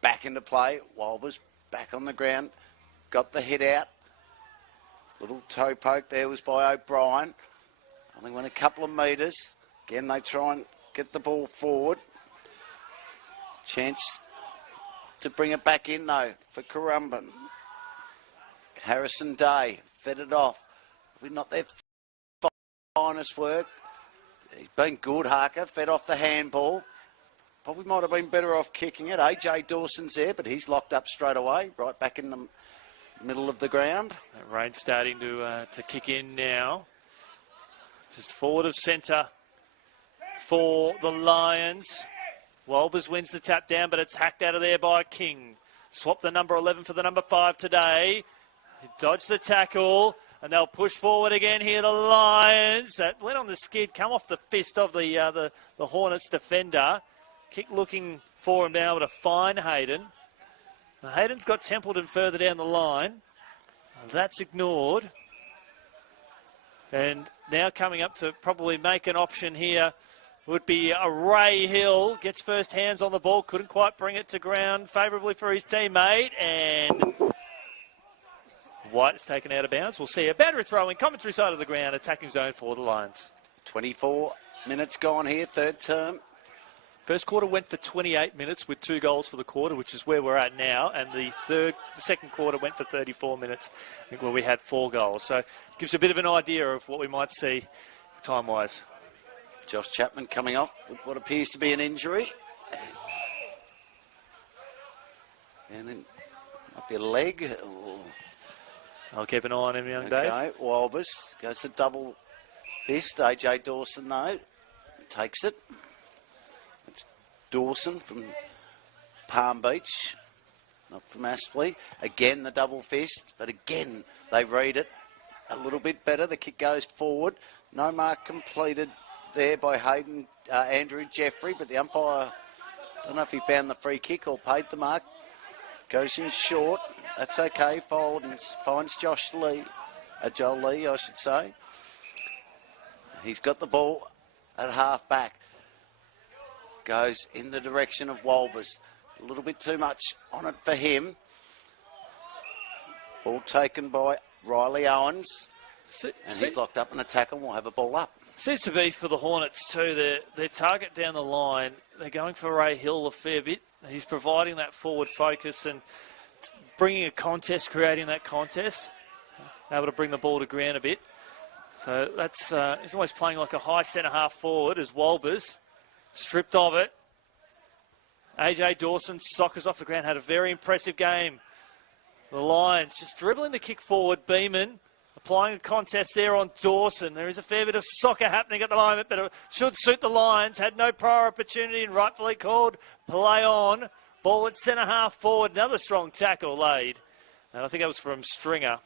back into play. Walbers back on the ground. Got the hit out. Little toe poke there was by O'Brien. Only went a couple of metres. Again, they try and get the ball forward. Chance to bring it back in, though, for Currumbin. Harrison Day fed it off. Probably not their finest work. He's been good, Harker. Fed off the handball. Probably might have been better off kicking it. AJ Dawson's there, but he's locked up straight away, right back in the middle of the ground. That rain's starting to kick in now. Just forward of centre for the Lions. Walbers wins the tap down, but it's hacked out of there by King. Swap the number 11 for the number 5 today. He dodged the tackle, and they'll push forward again here, the Lions. That went on the skid, come off the fist of the Hornets defender. Kick looking for him now, but to find Hayden. Now, Hayden's got Templeton further down the line. That's ignored. And now coming up to probably make an option here would be Ray Hill. Gets first hands on the ball. Couldn't quite bring it to ground favourably for his teammate. And White's taken out of bounds. We'll see a boundary throw in commentary side of the ground. Attacking zone for the Lions. 24 minutes gone here, third term. First quarter went for 28 minutes with 2 goals for the quarter, which is where we're at now. And the second quarter went for 34 minutes, I think, where we had 4 goals. So it gives you a bit of an idea of what we might see time-wise. Josh Chapman coming off with what appears to be an injury. And then might be a leg. I'll keep an eye on him, young Okay, Dave. Walbers goes to double fist. AJ Dawson, though, takes it. It's Dawson from Palm Beach, not from Aspley. Again, the double fist, but again, they read it a little bit better. The kick goes forward. No mark completed there by Hayden, Andrew Jeffrey, but the umpire, I don't know if he found the free kick or paid the mark. Goes in short. That's okay. Finds Josh Lee, Joel Lee, I should say. He's got the ball at half back. Goes in the direction of Walbers. A little bit too much on it for him. Ball taken by Riley Owens. And he's locked up in a tackle. We'll have a ball up. Seems to be for the Hornets too. Their target down the line, they're going for Ray Hill a fair bit. He's providing that forward focus and bringing a contest, creating that contest. Able to bring the ball to ground a bit. So that's he's almost playing like a high centre half forward as Walbers stripped of it. AJ Dawson soccers off the ground, had a very impressive game. The Lions just dribbling the kick forward. Beeman applying a contest there on Dawson. There is a fair bit of soccer happening at the moment, but it should suit the Lions. Had no prior opportunity and rightfully called play on. Ball at centre half forward. Another strong tackle laid. And I think that was from Stringer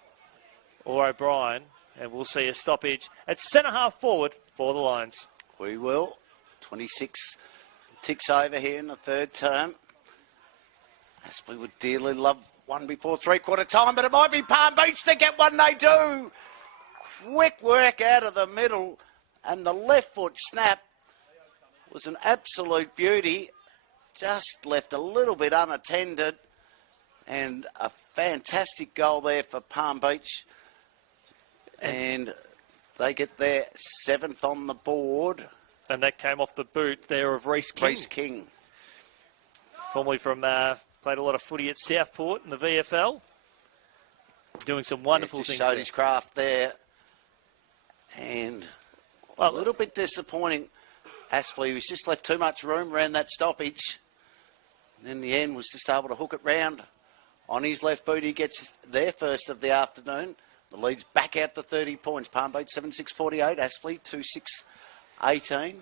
or O'Brien. And we'll see a stoppage at centre half forward for the Lions. We will. 26 ticks over here in the third term. Aspley would dearly love one before three-quarter time, but it might be Palm Beach to get one. They do. Quick work out of the middle, and the left foot snap was an absolute beauty. Just left a little bit unattended, and a fantastic goal there for Palm Beach. And they get their 7th on the board. And that came off the boot there of Reece King. Reece King. Formerly from, played a lot of footy at Southport in the VFL. Doing some wonderful things. Showed his craft there. And a little bit disappointing. Aspley was just left too much room around that stoppage. And in the end was just able to hook it round on his left boot. He gets their first of the afternoon. The lead's back out to 30 points. Palm Beach 7-6-48. Aspley 2-6-18. I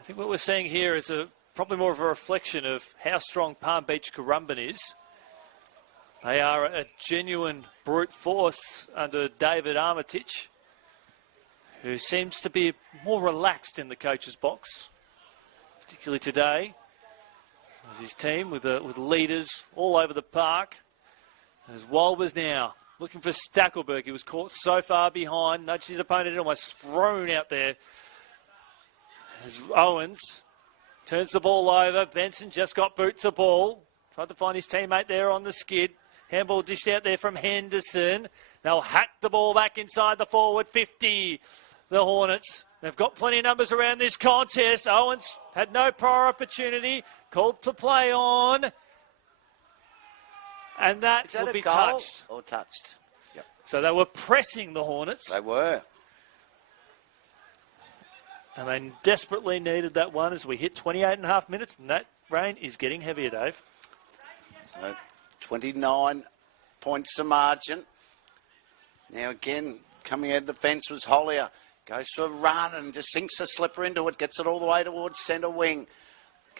think what we're seeing here is probably more of a reflection of how strong Palm Beach Currumbin is. They are a genuine brute force under David Armitage, who seems to be more relaxed in the coach's box. particularly today. His team with leaders all over the park. As Walbers now looking for Stackelberg. He was caught so far behind, nudged his opponent in, almost thrown out there. As Owens turns the ball over. Benson just got boot to ball. Tried to find his teammate there on the skid. Handball dished out there from Henderson. They'll hack the ball back inside the forward 50. The Hornets. They've got plenty of numbers around this contest. Owens had no prior opportunity. Called to play on. And that will be touched. Or touched. Yep. So they were pressing the Hornets. They were. And they desperately needed that one as we hit 28.5 minutes. And that rain is getting heavier, Dave. So 29 points to margin. Now again, coming out of the fence was Hollier. Goes for a run and just sinks the slipper into it. Gets it all the way towards centre wing.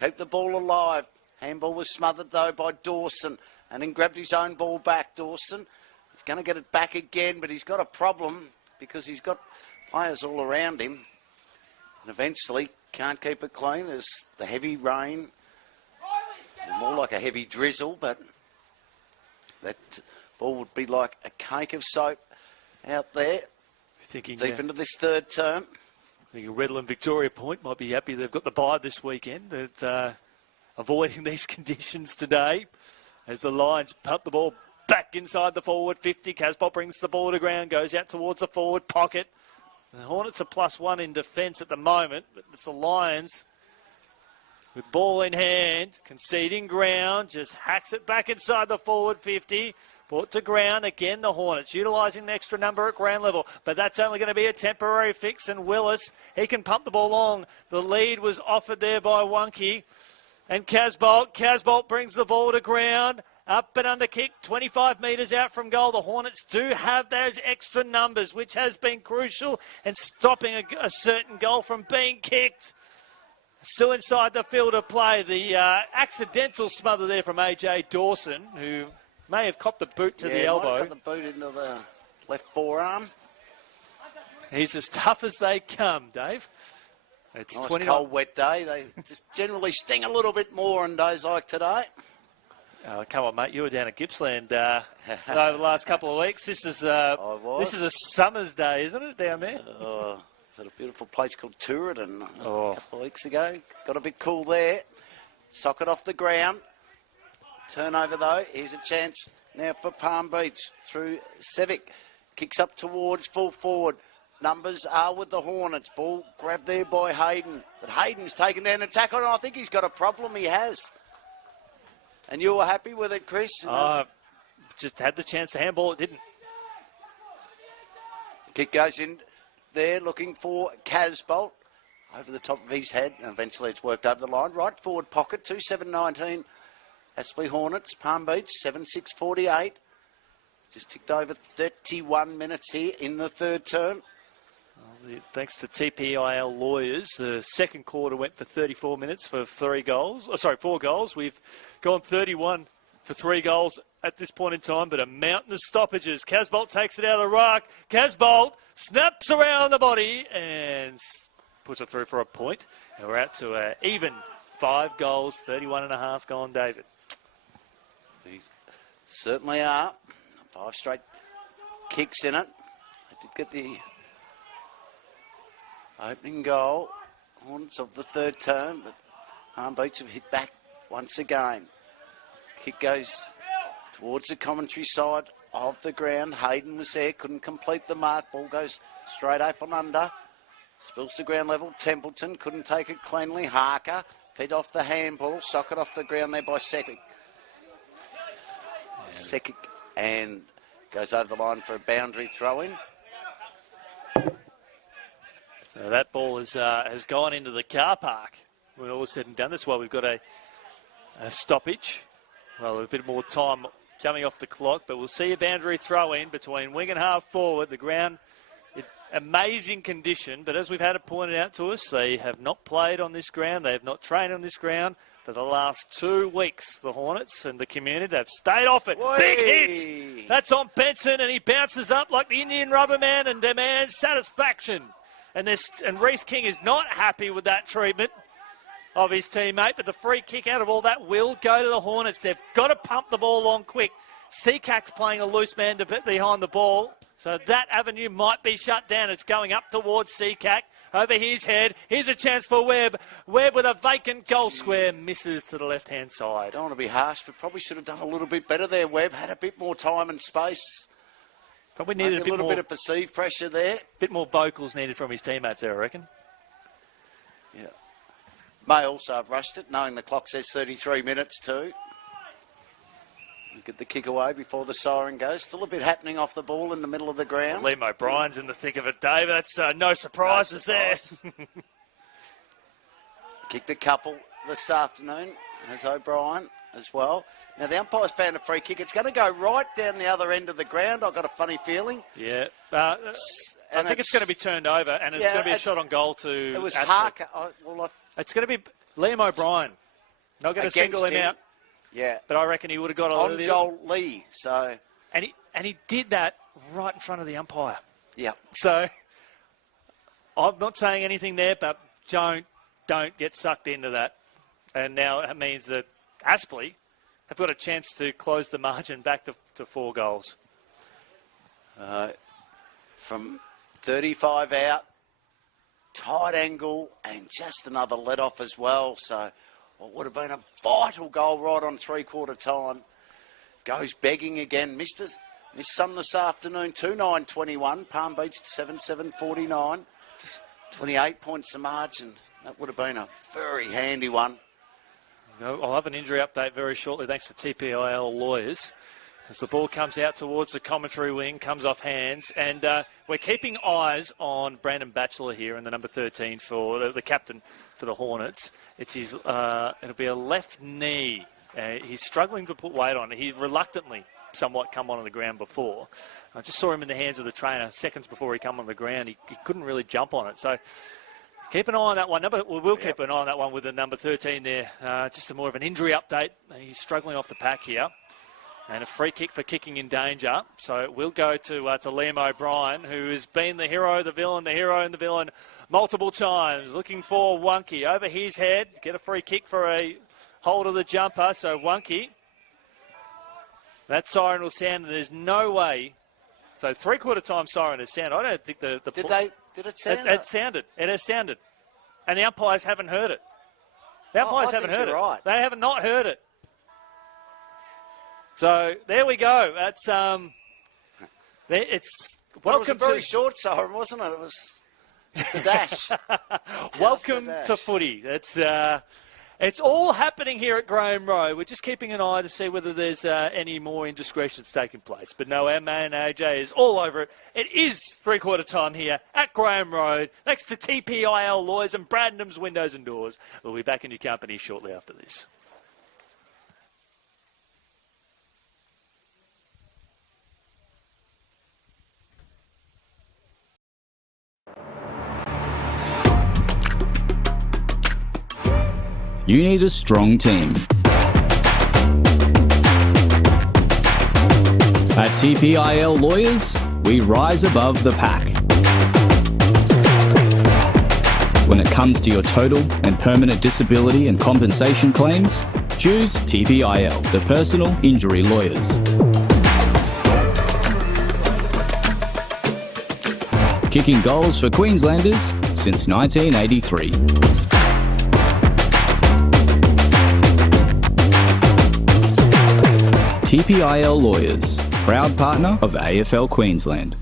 Keep the ball alive. Handball was smothered though by Dawson. And then grabbed his own ball back, Dawson. He's going to get it back again, but he's got a problem because he's got players all around him. And eventually can't keep it clean. There's the heavy rain. More like a heavy drizzle, but that ball would be like a cake of soap out there. Thinking, deep into this third term. I think Redland Victoria Point might be happy they've got the bye this weekend. That avoiding these conditions today. As the Lions pump the ball back inside the forward 50. Casbolt brings the ball to ground, goes out towards the forward pocket. The Hornets are +1 in defence at the moment, but it's the Lions with ball in hand, conceding ground, just hacks it back inside the forward 50. Brought to ground, again the Hornets, utilising the extra number at ground level. But that's only going to be a temporary fix, and Willis, he can pump the ball along. The lead was offered there by Wonky. And Casbolt brings the ball to ground. Up and under kick, 25 metres out from goal. The Hornets do have those extra numbers, which has been crucial in stopping a certain goal from being kicked. Still inside the field of play. The accidental smother there from AJ Dawson, who may have copped the boot to the elbow. Might have got the boot into the left forearm. He's as tough as they come, Dave. It's nice 29. Cold, wet day. They just generally sting a little bit more on days like today. Oh, come on, mate. You were down at Gippsland over the last couple of weeks. This is this is a summer's day, isn't it, down there? It's at a beautiful place called Currumbin a couple of weeks ago. Got a bit cool there. Socket off the ground. Turnover, though. Here's a chance now for Palm Beach through Sevic. Kicks up towards full forward. Numbers are with the Hornets. Ball grabbed there by Hayden. But Hayden's taken down the tackle, and I think he's got a problem. He has. And you were happy with it, Chris? Just had the chance to handball. It didn't. Kick goes in there looking for Casbolt. Over the top of his head. And eventually it's worked over the line. Right forward pocket. 2-7-19. Aspley Hornets. Palm Beach. 7-6-48. Just ticked over 31 minutes here in the third term. Thanks to TPIL lawyers, the second quarter went for 34 minutes for 4 goals. We've gone 31 for 3 goals at this point in time, but a mountain of stoppages. Casbolt takes it out of the ruck. Casbolt snaps around the body and puts it through for a point. And we're out to even 5 goals, 31.5 gone, David. They certainly are. 5 straight kicks in it. They did get the opening goal, Hornets of the third term, but Palm Beach have hit back once again. Kick goes towards the commentary side of the ground. Hayden was there, couldn't complete the mark. Ball goes straight up and under. Spills to ground level. Templeton couldn't take it cleanly. Harker fed off the handball. Socket off the ground there by Sekic. Sekic and goes over the line for a boundary throw-in. So that ball has gone into the car park when all is said and done. That's why we've got a stoppage. Well, a bit more time coming off the clock, but we'll see a boundary throw-in between wing and half forward. The ground, amazing condition, but as we've had it pointed out to us, they have not played on this ground. They have not trained on this ground for the last 2 weeks. The Hornets and the community, they've stayed off it. Whee! Big hits. That's on Benson, and he bounces up like the Indian rubber man and demands satisfaction. And Reece King is not happy with that treatment. of his teammate, but the free kick out of all that will go to the Hornets. They've got to pump the ball on quick. Seacac's playing a loose man behind the ball, so that avenue might be shut down. It's going up towards Seacac. Over his head. Here's a chance for Webb. Webb with a vacant goal square. Misses to the left-hand side. Don't want to be harsh, but probably should have done a little bit better there, Webb. Had a bit more time and space. Probably needed a little bit of perceived pressure there. Bit more vocals needed from his teammates there, I reckon. Yeah. May also have rushed it, knowing the clock says 33 minutes too. Get the kick away before the siren goes. Still a bit happening off the ball in the middle of the ground. Liam O'Brien's in the thick of it, Dave. That's no surprises there. Kicked a couple this afternoon, as O'Brien as well. Now, the umpire's found a free kick. It's going to go right down the other end of the ground. I've got a funny feeling. Yeah. I think it's going to be turned over, and it's going to be a shot on goal to It was Aspley. Harker. It's going to be Liam O'Brien. Not going to single him out. Yeah. But I reckon he would have got a on little... Joel Lee, so... And he did that right in front of the umpire. Yeah. So, I'm not saying anything there, but don't get sucked into that. And now it means that Aspley have got a chance to close the margin back to 4 goals. From 35 out, tight angle, and just another let-off as well, so... What would have been a vital goal right on three-quarter time. Goes begging again. Missed some this afternoon. 2-9-21. Palm Beach 7-7-49. Just 28 points the margin. That would have been a very handy one. I'll have an injury update very shortly thanks to TPIL lawyers. As the ball comes out towards the commentary wing, comes off hands. And we're keeping eyes on Brandon Batchelor here in the number 13 for the captain for the Hornets. It's his, it'll be a left knee. He's struggling to put weight on it. He's reluctantly somewhat come onto the ground before. I just saw him in the hands of the trainer seconds before he came on the ground. He couldn't really jump on it. So keep an eye on that one. We'll keep an eye on that one with the number 13 there. Just more of an injury update. He's struggling off the pack here. And a free kick for kicking in danger. So it will go to Liam O'Brien, who has been the hero, the villain multiple times. Looking for Wonky over his head. Get a free kick for a hold of the jumper. So Wonky. That siren will sound, and there's no way. So three-quarter time siren has sounded. I don't think the Did it sound? It sounded. It has sounded. And the umpires haven't heard it. The umpires haven't heard it. Right. They have not heard it. So there we go. That's it's welcome it was a very short siren, wasn't it? It was a dash. Welcome to footy. It's all happening here at Graham Road. We're just keeping an eye to see whether there's any more indiscretions taking place. But no, our man AJ is all over it. It is three-quarter time here at Graham Road, next to TPIL Lawyers and Brandon's Windows and Doors. We'll be back in your company shortly after this. You need a strong team. At TPIL Lawyers, we rise above the pack. When it comes to your total and permanent disability and compensation claims, choose TPIL, the personal injury lawyers. Kicking goals for Queenslanders since 1983. TPIL Lawyers, proud partner of AFL Queensland.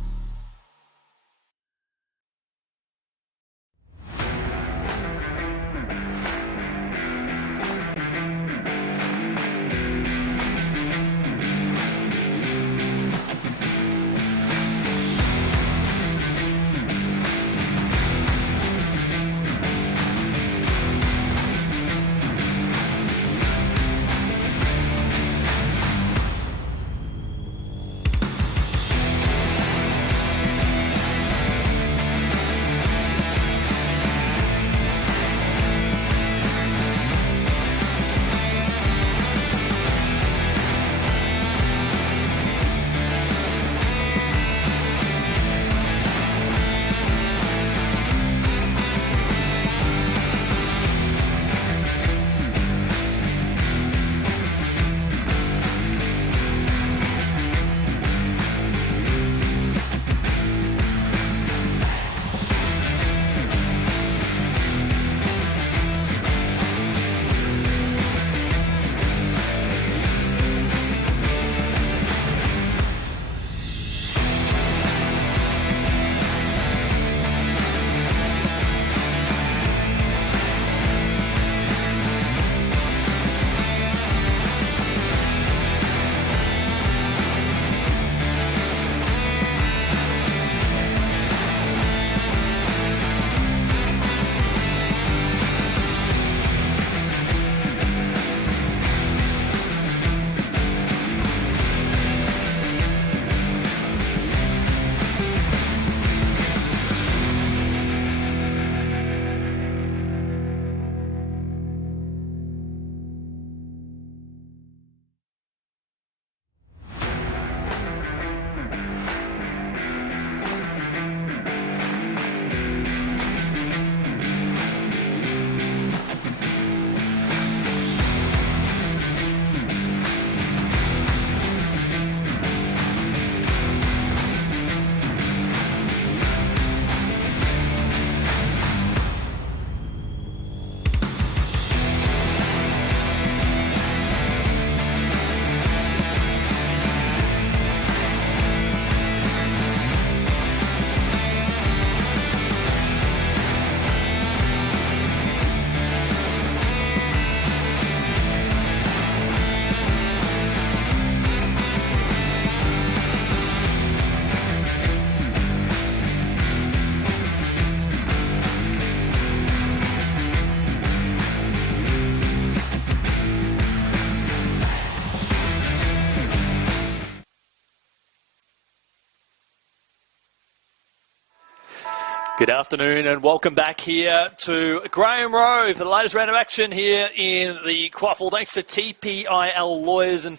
Good afternoon and welcome back here to Graham Road for the latest round of action here in the QAFL. Thanks to TPIL lawyers. And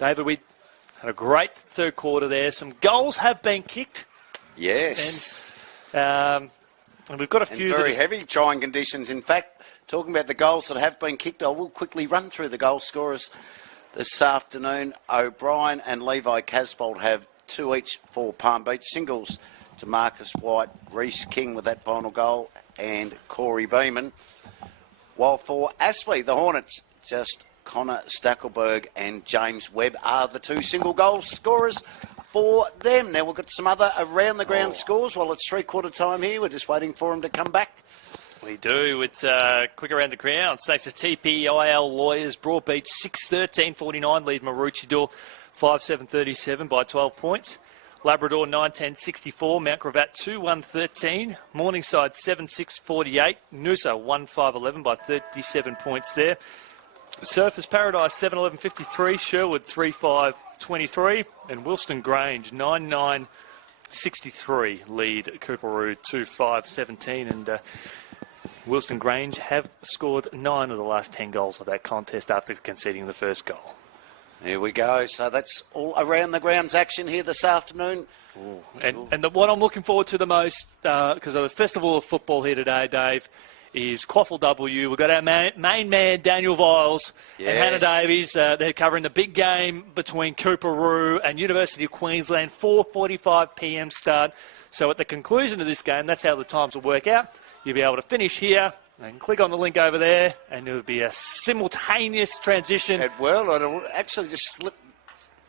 David, we had a great third quarter there. Some goals have been kicked. Yes. And we've got a few. Very heavy trying conditions. In fact, talking about the goals that have been kicked, I will quickly run through the goal scorers this afternoon. O'Brien and Levi Casbold have 2 each for Palm Beach. Singles to Marcus White, Reece King with that final goal, and Corey Beeman. While for Aspley, the Hornets, just Connor Stackelberg and James Webb are the 2 single goal scorers for them. Now we've got some other around the ground scores. Well, it's three-quarter time here. We're just waiting for them to come back. We do. It's quick around the ground. Thanks to TPIL lawyers. Broadbeach 6-13-49. Lead Maroochydore 5-7-37 by 12 points. Labrador 9-10-64, Mount Gravatt 2-1-13, Morningside 7-6-48, Noosa 1-5-11 by 37 points there. Surfers Paradise 7-11-53, Sherwood 3-5-23, and Wilston Grange 9-9-63 lead Cooperoo 2-5-17, and Wilston Grange have scored 9 of the last 10 goals of that contest after conceding the first goal. Here we go. So that's all around the grounds action here this afternoon. And what I'm looking forward to the most, because of the Festival of Football here today, Dave, is QAFL W. We've got our main man, Daniel Viles, and Hannah Davies. They're covering the big game between Cooperoo and University of Queensland, 4:45 p.m. start. So at the conclusion of this game, that's how the times will work out. You'll be able to finish here and click on the link over there, and it'll be a simultaneous transition. It will. It'll actually just slip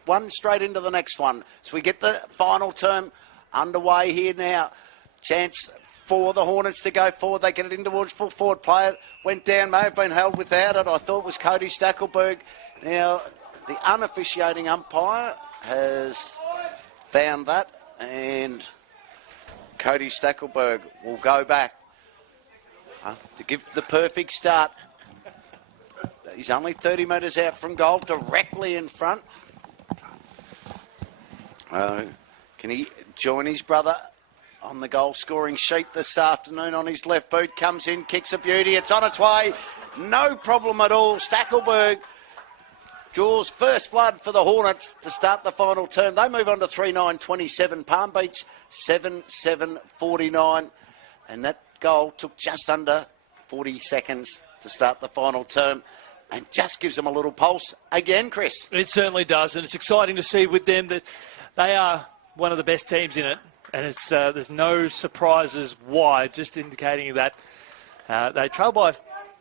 one straight into the next one. So we get the final term underway here now. Chance for the Hornets to go forward. They get it in towards full forward player. Went down, may have been held without it. I thought it was Cody Stackelberg. Now, the unofficiating umpire has found that, and Cody Stackelberg will go back to give the perfect start. He's only 30 metres out from goal, directly in front. Can he join his brother on the goal-scoring sheet this afternoon on his left boot? Comes in, kicks a beauty. It's on its way. No problem at all. Stackelberg draws first blood for the Hornets to start the final term. They move on to 3-9-27. Palm Beach 7-7-49. And that goal took just under 40 seconds to start the final term, and just gives them a little pulse again, Chris. It certainly does, and it's exciting to see with them that they are one of the best teams in it, and it's there's no surprises why, just indicating that they trailed by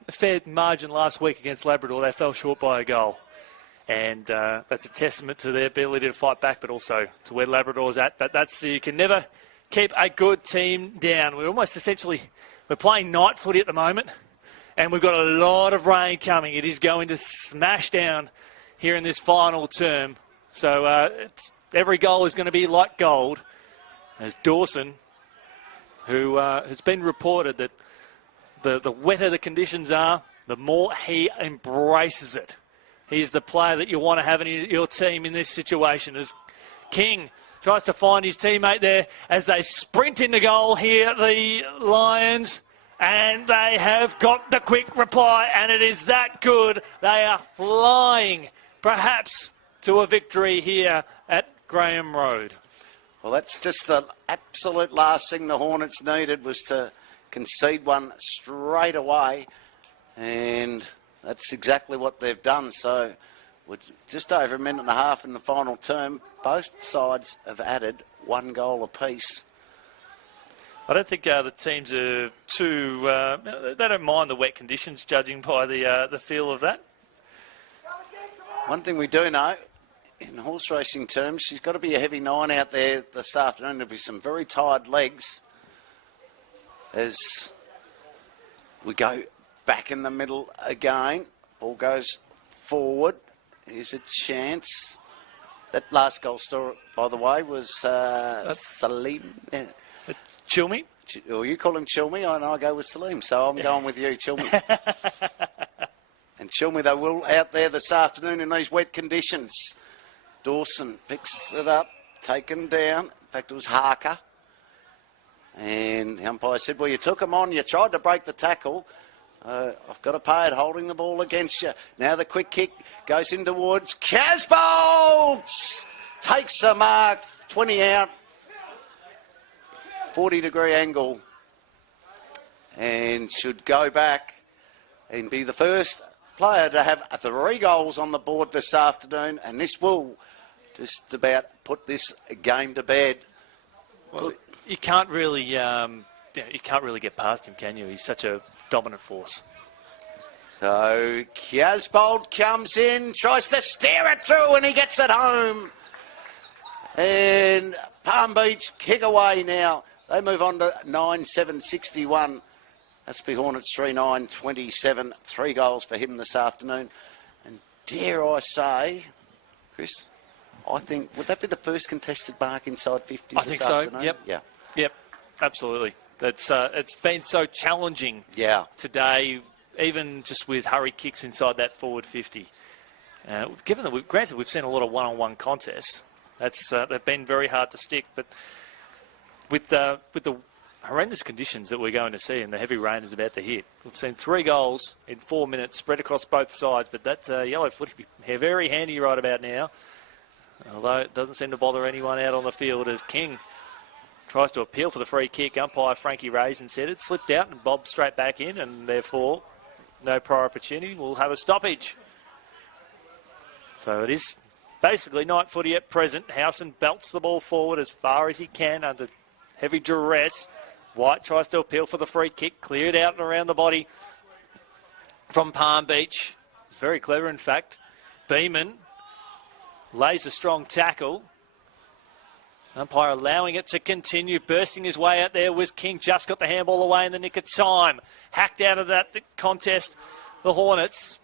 a fair margin last week against Labrador. They fell short by a goal, and that's a testament to their ability to fight back, but also to where Labrador's at. But that's, you can never keep a good team down. We're playing night footy at the moment, and we've got a lot of rain coming. It is going to smash down here in this final term. So every goal is going to be like gold, as Dawson, who has been reported that the wetter the conditions are, the more he embraces it. He's the player that you want to have in your team in this situation. As King tries to find his teammate there as they sprint into goal here, the Lions, and they have got the quick reply, and it is that good. They are flying, perhaps, to a victory here at Graham Road. Well, that's just the absolute last thing the Hornets needed, was to concede one straight away, and that's exactly what they've done. So with just over a minute and a half in the final term, both sides have added 1 goal apiece. I don't think the teams are too... they don't mind the wet conditions, judging by the feel of that. One thing we do know, in horse racing terms, she's got to be a heavy 9 out there this afternoon. There'll be some very tired legs as we go back in the middle again. Ball goes forward. Here's a chance. That last goal story, by the way, was Salim. Chilmy? Well, you call him Chilmy, and I go with Salim, so I'm going with you, Chilmy. And Chilmy, they will out there this afternoon in these wet conditions. Dawson picks it up, taken down. In fact, it was Harker. And the umpire said, well, you took him on, you tried to break the tackle. I've got to pay it, holding the ball against you. Now the quick kick goes in towards Casbolt! Takes the mark, 20 out, 40-degree angle, and should go back and be the first player to have 3 goals on the board this afternoon, and this will just about put this game to bed. Well, you can't really, you can't really get past him, can you? He's such a dominant force. So Casbolt comes in, tries to steer it through, and he gets it home. And Palm Beach kick away now. They move on to 9-7-61. Aspley Hornets 3-9-27. 3 goals for him this afternoon. And dare I say, Chris, I think, would that be the first contested mark inside 50 I this think afternoon? So, yep. Yeah. Yep, absolutely. It's been so challenging today, even just with hurry kicks inside that forward 50. Given that we've seen a lot of one-on-one contests, they've been very hard to stick. But with the horrendous conditions that we're going to see and the heavy rain is about to hit, we've seen 3 goals in 4 minutes spread across both sides. But that yellow footy be very handy right about now. Although it doesn't seem to bother anyone out on the field as King tries to appeal for the free kick. Umpire Frankie Raisin said it slipped out and bobbed straight back in, and therefore no prior opportunity. We'll have a stoppage. So it is basically night footy at present. Howson belts the ball forward as far as he can under heavy duress. White tries to appeal for the free kick, cleared out and around the body from Palm Beach. Very clever, in fact. Beeman lays a strong tackle. Umpire allowing it to continue. Bursting his way out there was King. Just got the handball away in the nick of time. Hacked out of that contest, the Hornets.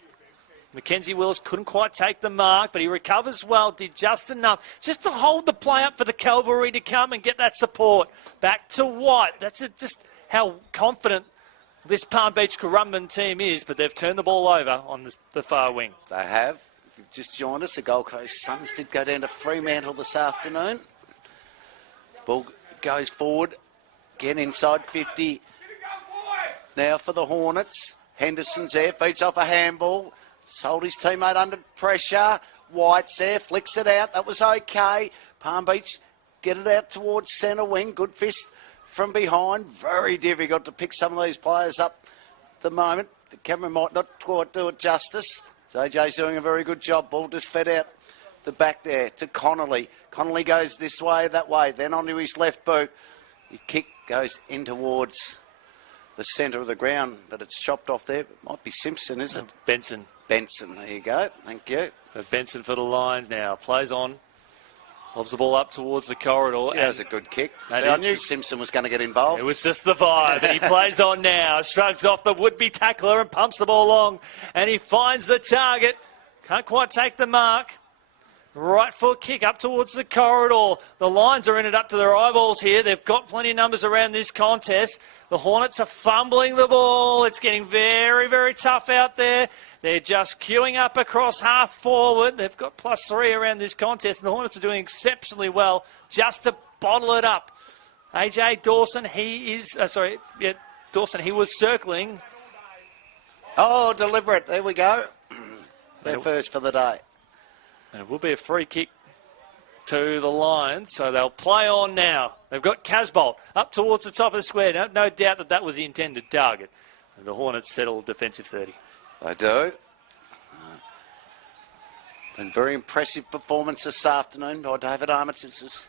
Mackenzie Willis couldn't quite take the mark, but he recovers well, did just enough just to hold the play up for the cavalry to come and get that support. Back to White. That's just how confident this Palm Beach Currumbin team is, but they've turned the ball over on the far wing. They have. If you've just joined us, the Gold Coast Suns did go down to Fremantle this afternoon. Ball goes forward, again inside 50. Now for the Hornets. Henderson's there, feeds off a handball. Sold his teammate under pressure. White's there, flicks it out. That was okay. Palm Beach get it out towards centre wing. Good fist from behind. Very difficult to pick some of these players up at the moment. The camera might not quite do it justice. So AJ's doing a very good job. Ball just fed out the back there to Connolly. Connolly goes this way, that way, then onto his left boot. His kick goes in towards the centre of the ground, but it's chopped off there. It might be Simpson, is it? Benson. Benson, there you go. Thank you. So Benson for the Lions now. Plays on. Lobs the ball up towards the corridor. That was a good kick. See, I knew Simpson was going to get involved. It was just the vibe. And he plays on now. Shrugs off the would-be tackler and pumps the ball along. And he finds the target. Can't quite take the mark. Right foot kick up towards the corridor. The Lions are in it up to their eyeballs here. They've got plenty of numbers around this contest. The Hornets are fumbling the ball. It's getting very, very tough out there. They're just queuing up across half forward. They've got +3 around this contest, and the Hornets are doing exceptionally well just to bottle it up. AJ Dawson, Dawson, he was circling. Oh, deliberate. There we go. They're first for the day. And it will be a free kick to the Lions, so they'll play on now. They've got Casbolt up towards the top of the square. No doubt that was the intended target. And the Hornets settle defensive 30. They do. Been very impressive performance this afternoon by David Armitage's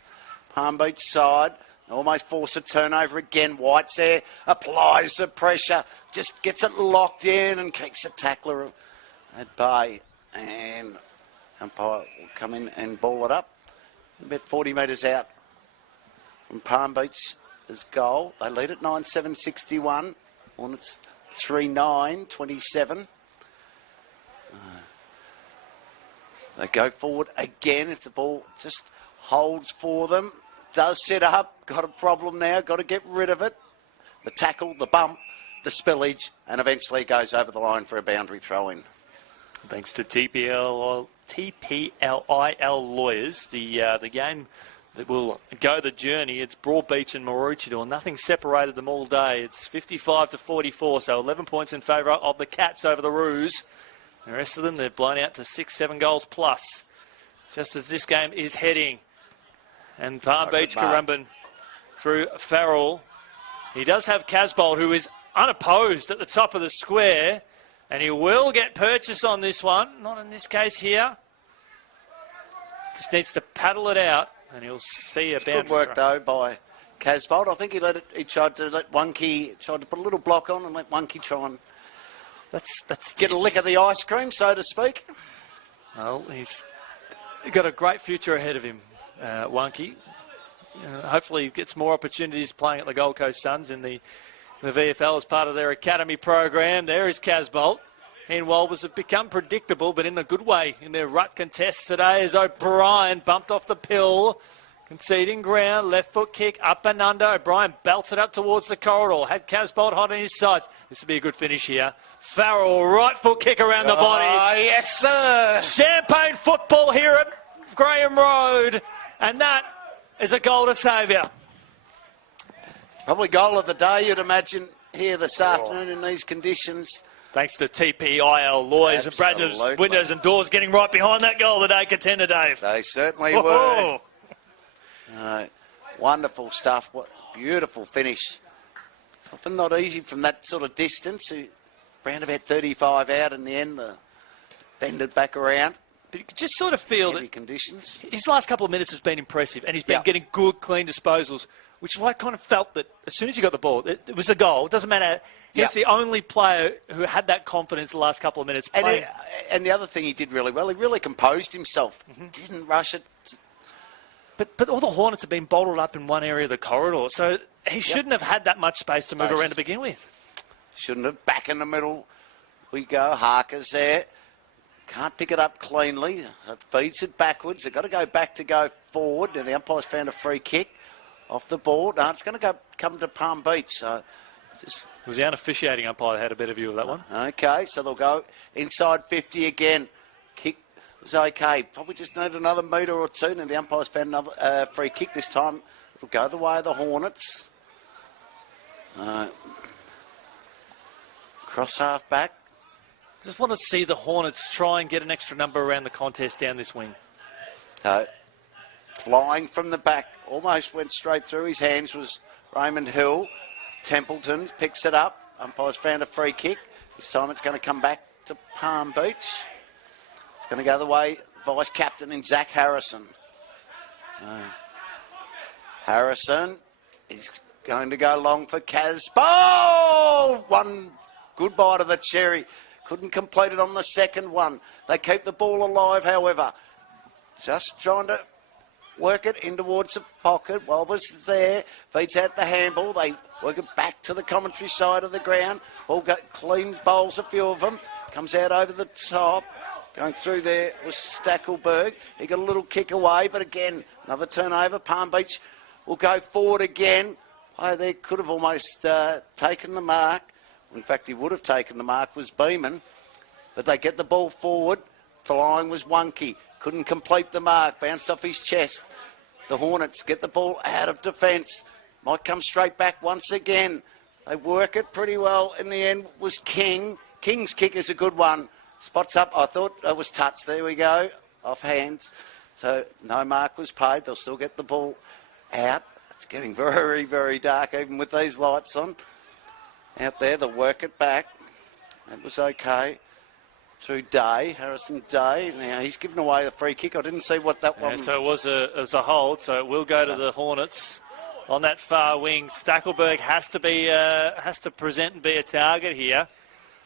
Palm Beach side. Almost force a turnover again. White's there, applies the pressure, just gets it locked in and keeps the tackler at bay. And umpire will come in and ball it up. About 40 metres out from Palm Beach's goal. They lead at 9-7-61. Hornets 3-9-27. They go forward again if the ball just holds for them. Does set up. Got a problem now. Got to get rid of it. The tackle, the bump, the spillage, and eventually goes over the line for a boundary throw-in. Thanks to TPIL lawyers, the game that will go the journey. It's Broadbeach and Maroochydore. Nothing separated them all day. It's 55-44, so 11 points in favour of the Cats over the Roos. The rest of them, they've blown out to 6-7 goals plus, just as this game is heading. And Palm Beach, Currumbin through Farrell. He does have Casbolt, who is unopposed at the top of the square, and he will get purchase on this one. Not in this case here. Just needs to paddle it out, and he'll see a boundary. Good work, though, by Casbolt. I think he tried to let Wonky, tried to put a little block on and let Wonky try and let's get a lick of the ice cream, so to speak. Well, he's got a great future ahead of him, Wonky. Hopefully he gets more opportunities playing at the Gold Coast Suns in the VFL as part of their academy program. There is Casbolt. He and Walbers have become predictable, but in a good way in their ruck contests today, as O'Brien bumped off the pill, conceding ground, left foot kick, up and under. O'Brien belts it up towards the corridor. Had Casbolt hot on his sides. This will be a good finish here. Farrell, right foot kick around the body. Oh, yes, sir. Champagne football here at Graham Road, and that is a goal to saviour. Probably goal of the day, you'd imagine, here this afternoon in these conditions. Thanks to TPIL lawyers and Bradner's windows and doors getting right behind that goal of the day contender, Dave. They certainly were. Wonderful stuff. What beautiful finish. Often not easy from that sort of distance. Around about 35 out in the end, bend it back around. But you could just sort of feel Heavy that conditions. his last couple of minutes has been impressive, and he's been getting good, clean disposals, which is why I kind of felt that as soon as he got the ball, it was a goal. It doesn't matter. He's the only player who had that confidence the last couple of minutes. And the other thing he did really well, he really composed himself. Didn't rush it. But all the Hornets have been bottled up in one area of the corridor, so he shouldn't have had that much space to move around to begin with. Shouldn't have. Back in the middle we go. Harker's there. Can't pick it up cleanly. It feeds it backwards. They've got to go back to go forward. And the umpire's found a free kick off the board. No, it's going to come to Palm Beach. So just... It was the unofficiating umpire that had a better view of that one. Okay, so they'll go inside 50 again. Kick was okay. Probably just need another metre or two. And the umpire's found another free kick this time. It'll go the way of the Hornets. Cross half back. Just want to see the Hornets try and get an extra number around the contest down this wing. Flying from the back, almost went straight through his hands was Raymond Hill. Templeton picks it up. Umpire's found a free kick. This time it's going to come back to Palm Beach. It's going to go the way vice captain in Zach Harrison. Harrison is going to go long for Casbolt. One good bite of the cherry. Couldn't complete it on the second one. They keep the ball alive, however. Just trying to work it in towards the pocket. Walbers is there. Feeds out the handball. They work it back to the commentary side of the ground. All got clean bowls, a few of them. Comes out over the top. Going through there was Stackelberg. He got a little kick away, but again, another turnover. Palm Beach will go forward again. Oh, they could have almost taken the mark. In fact, he would have taken the mark, was Beeman. But they get the ball forward. Flying was Wonky. Couldn't complete the mark. Bounced off his chest. The Hornets get the ball out of defence. Might come straight back once again. They work it pretty well. In the end was King. King's kick is a good one. Spots up. I thought it was touched. There we go. Off hands. So no mark was paid. They'll still get the ball out. It's getting very, very dark even with these lights on. Out there, they'll work it back. It was okay. Through Day, Harrison Day. Now, he's given away the free kick. I didn't see what that one... So it was a hold, so it will go to the Hornets on that far wing. Stackelberg has to present and be a target here.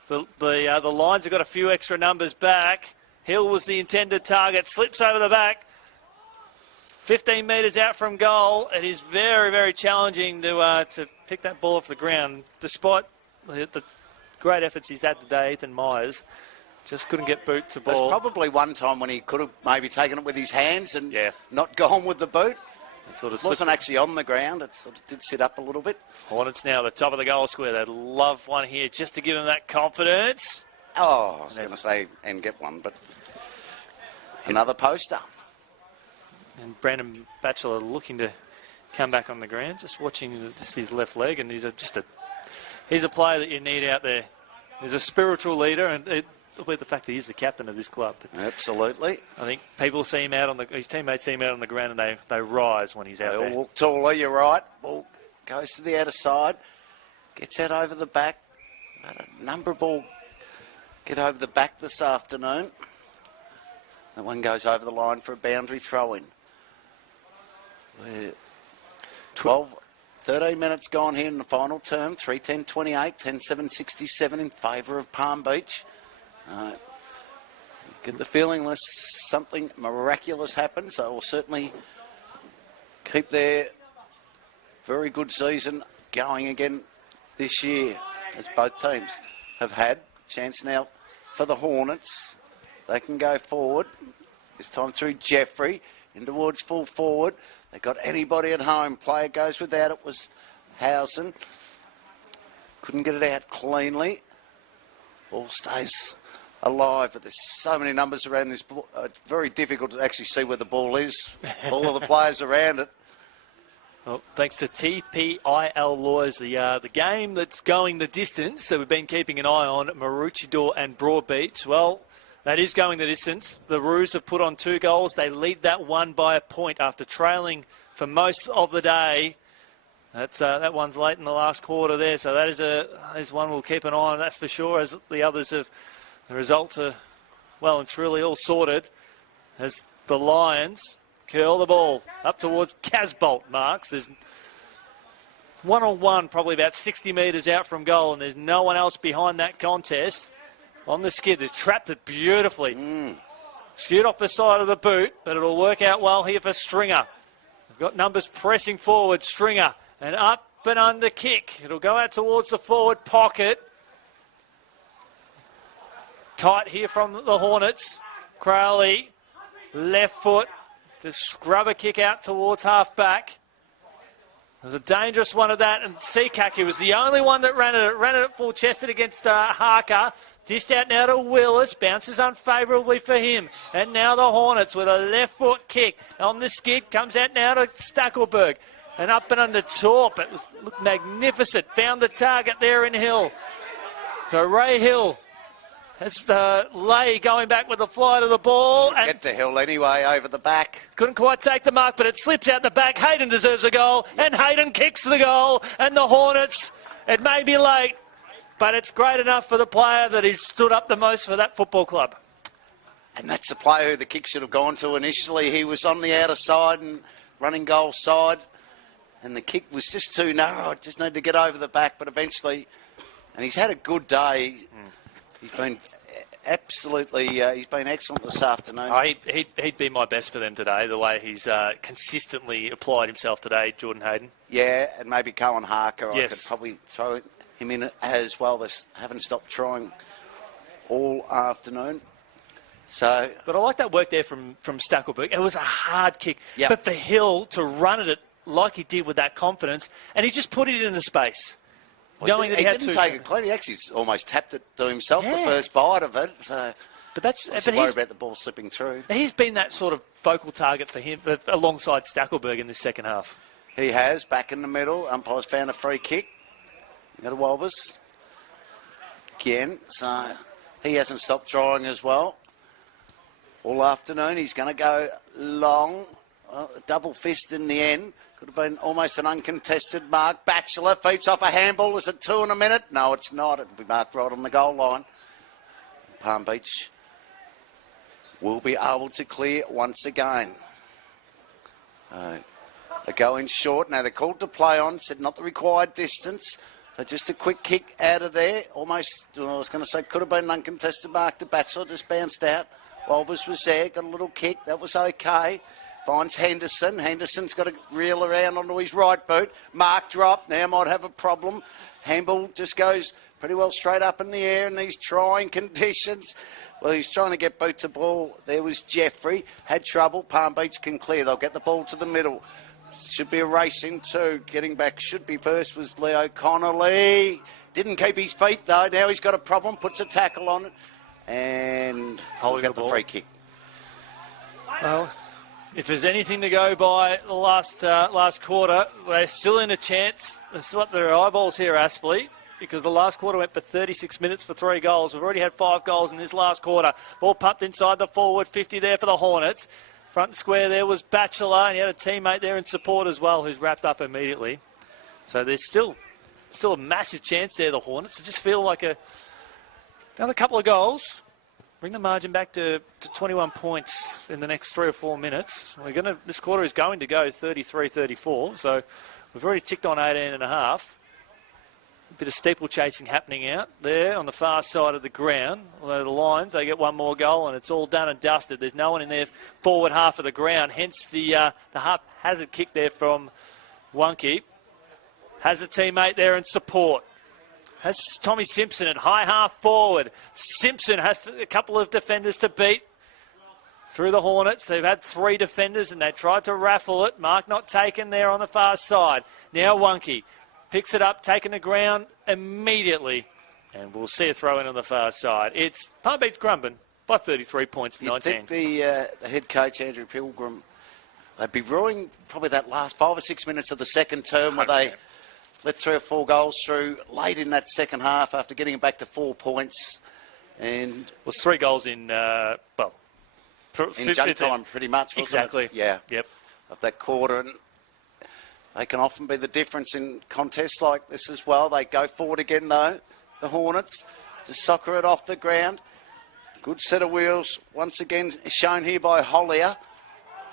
The Lions have got a few extra numbers back. Hill was the intended target. Slips over the back. 15 metres out from goal. It is very, very challenging to pick that ball off the ground, despite the great efforts he's had today. Ethan Myers just couldn't get boot to ball. There's probably one time when he could have maybe taken it with his hands and not gone with the boot. It wasn't actually on the ground. It sort of did sit up a little bit. Hornets now at the top of the goal square. They'd love one here just to give them that confidence. Oh, I was going to say and get one, but another poster. And Brandon Batchelor looking to come back on the ground, just watching just his left leg, and he's a player that you need out there. He's a spiritual leader, and the fact that he's the captain of this club. Absolutely. I think people see him out his teammates see him out on the ground, and they rise when he's out there. They all walk taller, you're right. Ball goes to the outer side, gets out over the back. Had a number of ball get over the back this afternoon. That one goes over the line for a boundary throw-in. 13 minutes gone here in the final term. 3:10:28, 10:7:67 in favour of Palm Beach. Get the feeling unless something miraculous happens, they will certainly keep their very good season going again this year, as both teams have had. Chance now for the Hornets. They can go forward. This time through Jeffrey in towards full forward. They got anybody at home. Player goes without it was Housen. Couldn't get it out cleanly. Ball stays alive, but there's so many numbers around this ball. It's very difficult to actually see where the ball is. All of the players around it. Well, thanks to TPIL lawyers, the game that's going the distance that we've been keeping an eye on, Maroochydore and Broadbeach. Well, that is going the distance. The Roos have put on 2 goals. They lead that one by a point after trailing for most of the day. That one's late in the last quarter there, so that is one we'll keep an eye on, that's for sure, as the others have. The results are well and truly all sorted as the Lions curl the ball up towards Casbolt marks. There's one-on-one, probably about 60 metres out from goal, and there's no one else behind that contest. On the skid, they've trapped it beautifully. Skewed off the side of the boot, but it'll work out well here for Stringer. They've got numbers pressing forward. Stringer, and up and under kick. It'll go out towards the forward pocket. Tight here from the Hornets. Crowley, left foot, to scrub a kick out towards half back. There's a dangerous one of that, and Seakaki was the only one that ran it full chested against Harker. Dished out now to Willis, bounces unfavourably for him. And now the Hornets with a left foot kick on the skid, comes out now to Stackelberg. And up and under Torp, it looked magnificent. Found the target there in Hill. So Ray Hill has Lay going back with the fly to the ball. And get to Hill anyway, over the back. Couldn't quite take the mark, but it slips out the back. Hayden deserves a goal, and Hayden kicks the goal. And the Hornets, it may be late, but it's great enough for the player that he's stood up the most for that football club. And that's the player who the kick should have gone to initially. He was on the outer side and running goal side, and the kick was just too narrow. It just needed to get over the back, but eventually, and he's had a good day. He's been absolutely, he's been excellent this afternoon. Oh, he'd be my best for them today, the way he's consistently applied himself today, Jordan Hayden. Yeah, and maybe Cohen Harker. Yes. I could probably throw him in as well. They haven't stopped trying all afternoon. So, but I like that work there from Stackelberg. It was a hard kick. Yep. But for Hill to run at it like he did with that confidence, and he just put it in the space. Knowing that he didn't take it clean. He actually almost tapped it to himself, the first bite of it. So, but that's worry about the ball slipping through. He's been that sort of focal target for him alongside Stackelberg in this second half. He has, back in the middle. Umpire's found a free kick. Got a Walbers again, so he hasn't stopped trying as well. All afternoon, he's going to go long. Double fist in the end. Could have been almost an uncontested mark. Batchelor feeds off a handball. Is it 2 in a minute? No, it's not. It'll be marked right on the goal line. Palm Beach will be able to clear once again. They go in short. Now they're called to play on. Said not the required distance. So just a quick kick out of there. Almost, I was going to say, could have been an uncontested mark to Batchelor. Just bounced out. Walbers was there. Got a little kick. That was okay. Finds Henderson. Henderson's got to reel around onto his right boot. Mark drop. Now might have a problem. Handball just goes pretty well straight up in the air in these trying conditions. Well, he's trying to get boot to ball. There was Jeffrey. Had trouble. Palm Beach can clear. They'll get the ball to the middle. Should be a race in two. Getting back should be first was Leo Connolly. Didn't keep his feet though. Now he's got a problem. Puts a tackle on it. And we'll get the free kick. Well, If there's anything to go by the last quarter, they're still in a chance. They're still up their eyeballs here, Aspley, because the last quarter went for 36 minutes for 3 goals. We've already had 5 goals in this last quarter. Ball pumped inside the forward 50 there for the Hornets. Front and square there was Batchelor, and he had a teammate there in support as well who's wrapped up immediately. So there's still a massive chance there, the Hornets. I just feel like another couple of goals. Bring the margin back to 21 points in the next 3 or 4 minutes. This quarter is going to go 33-34, so we've already ticked on 18.5. A bit of steeplechasing happening out there on the far side of the ground. Although the Lions, they get one more goal and it's all done and dusted. There's no one in their forward half of the ground, hence the haphazard kick there from Wonky. Has a teammate there in support. Has Tommy Simpson at high half forward. Simpson has a couple of defenders to beat through the Hornets. They've had 3 defenders and they tried to raffle it. Mark not taken there on the far side. Now Wonky picks it up, taking the ground immediately. And we'll see a throw in on the far side. It's Palm Beach Currumbin by 33 points to 19. I think the head coach, Andrew Pilgrim, they'd be ruining probably that last 5 or 6 minutes of the second term 100%. Where they let 3 or 4 goals through late in that second half after getting it back to 4 points. And it was 3 goals in junk time, pretty much, wasn't exactly. it? Yeah. Yep. Of that quarter. And they can often be the difference in contests like this as well. They go forward again, though, the Hornets, to soccer it off the ground. Good set of wheels, once again shown here by Hollier.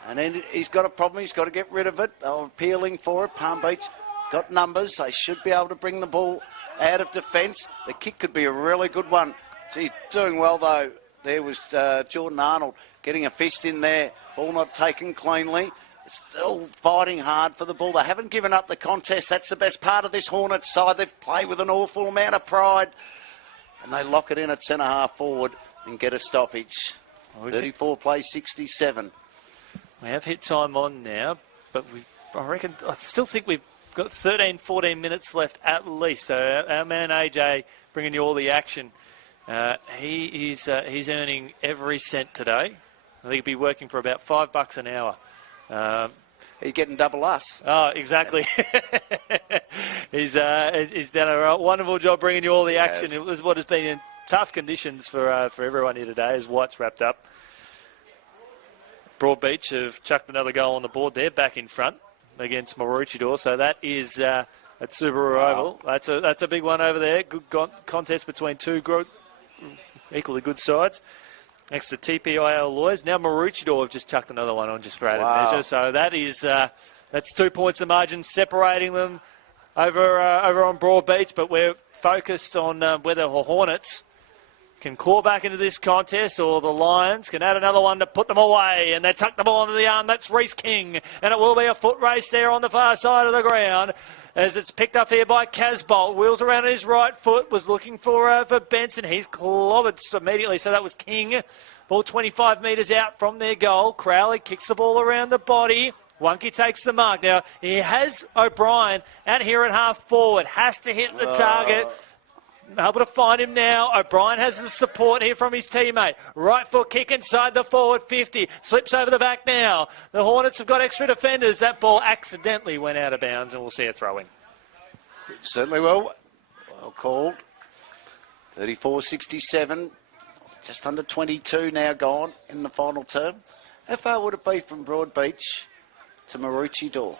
And then he's got a problem. He's got to get rid of it. They're appealing for it. Palm Beach got numbers. They should be able to bring the ball out of defence. The kick could be a really good one. Gee, doing well, though. There was Jordan Arnold getting a fist in there. Ball not taken cleanly. Still fighting hard for the ball. They haven't given up the contest. That's the best part of this Hornets side. They've played with an awful amount of pride. And they lock it in at centre-half forward and get a stoppage. 34 plays 67. We have hit time on now, but I still think we've got 13, 14 minutes left at least. So our man AJ bringing you all the action. He's earning every cent today. I think he'll be working for about $5 an hour. He's getting double us. Oh, exactly. He's done a wonderful job bringing you all the action. It was what has been in tough conditions for everyone here today as White's wrapped up. Broadbeach have chucked another goal on the board there, back in front against Maroochydore. So that is at Subaru Oval. That's a big one over there. Good contest between 2 equally good sides. Next to TPIL Lawyers. Now Maroochydore have just chucked another one on just for added measure. So that's 2 points of margin separating them over on Broadbeach. But we're focused on whether the Hornets can claw back into this contest or the Lions can add another one to put them away. And they tuck the ball into the arm. That's Reece King. And it will be a foot race there on the far side of the ground as it's picked up here by Casbolt. Wheels around his right foot. Was looking for Benson. He's clobbered immediately. So that was King. Ball 25 metres out from their goal. Crowley kicks the ball around the body. Wonky takes the mark. Now, he has O'Brien out here at half forward. Has to hit the target. Able to find him now. O'Brien has the support here from his teammate. Right foot kick inside the forward 50. Slips over the back now. The Hornets have got extra defenders. That ball accidentally went out of bounds and we'll see a throw in. Certainly will. Well called. 34-67. Just under 22 now gone in the final term. How far would it be from Broadbeach to Maroochydore?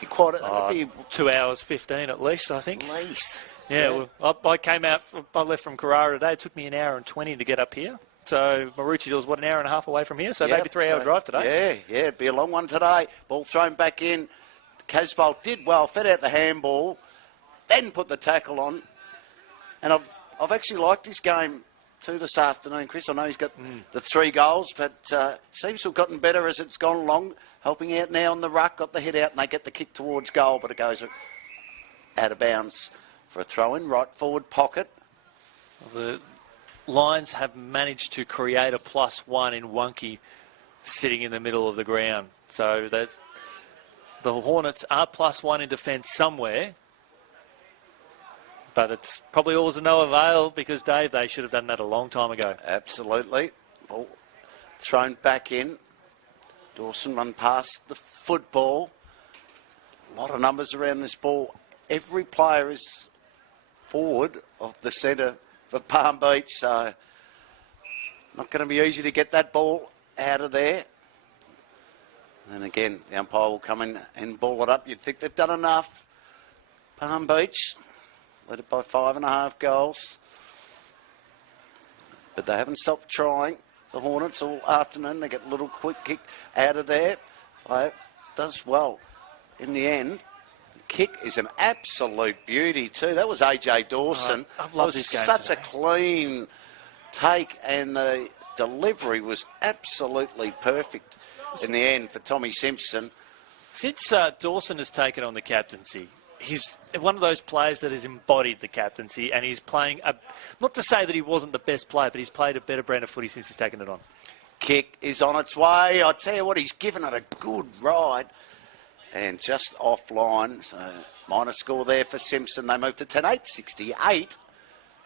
That'd be 2 hours 15 at least, I think. At least. Yeah, well, I left from Carrara today. It took me 1 hour and 20 to get up here. So Maroochidore's, an hour and a half away from here? So maybe 3 hour drive today. Yeah, it'd be a long one today. Ball thrown back in. Casbolt did well, fed out the handball, then put the tackle on. And I've actually liked this game too this afternoon, Chris. I know he's got the 3 goals, but seems to have gotten better as it's gone along. Helping out now on the ruck, got the head out, and they get the kick towards goal, but it goes out of bounds for a throw-in, right forward pocket. The Lions have managed to create a +1 in Wonky sitting in the middle of the ground. So that the Hornets are +1 in defence somewhere. But it's probably all to no avail because, Dave, they should have done that a long time ago. Absolutely. Ball thrown back in. Dawson run past the football. A lot of numbers around this ball. Every player is forward of the centre for Palm Beach, so not going to be easy to get that ball out of there. And again, the umpire will come in and ball it up. You'd think they've done enough. Palm Beach led it by 5.5 goals. But they haven't stopped trying. The Hornets all afternoon, they get a little quick kick out of there. Does well in the end. The kick is an absolute beauty too. That was AJ Dawson. I've loved this game such today. a clean take, and the delivery was absolutely perfect in the end for Tommy Simpson. Since Dawson has taken on the captaincy, he's one of those players that has embodied the captaincy, and he's playing, not to say that he wasn't the best player, but he's played a better brand of footy since he's taken it on. Kick is on its way. I tell you what, he's given it a good ride. And just offline, so minor score there for Simpson. They move to 10-8, 68.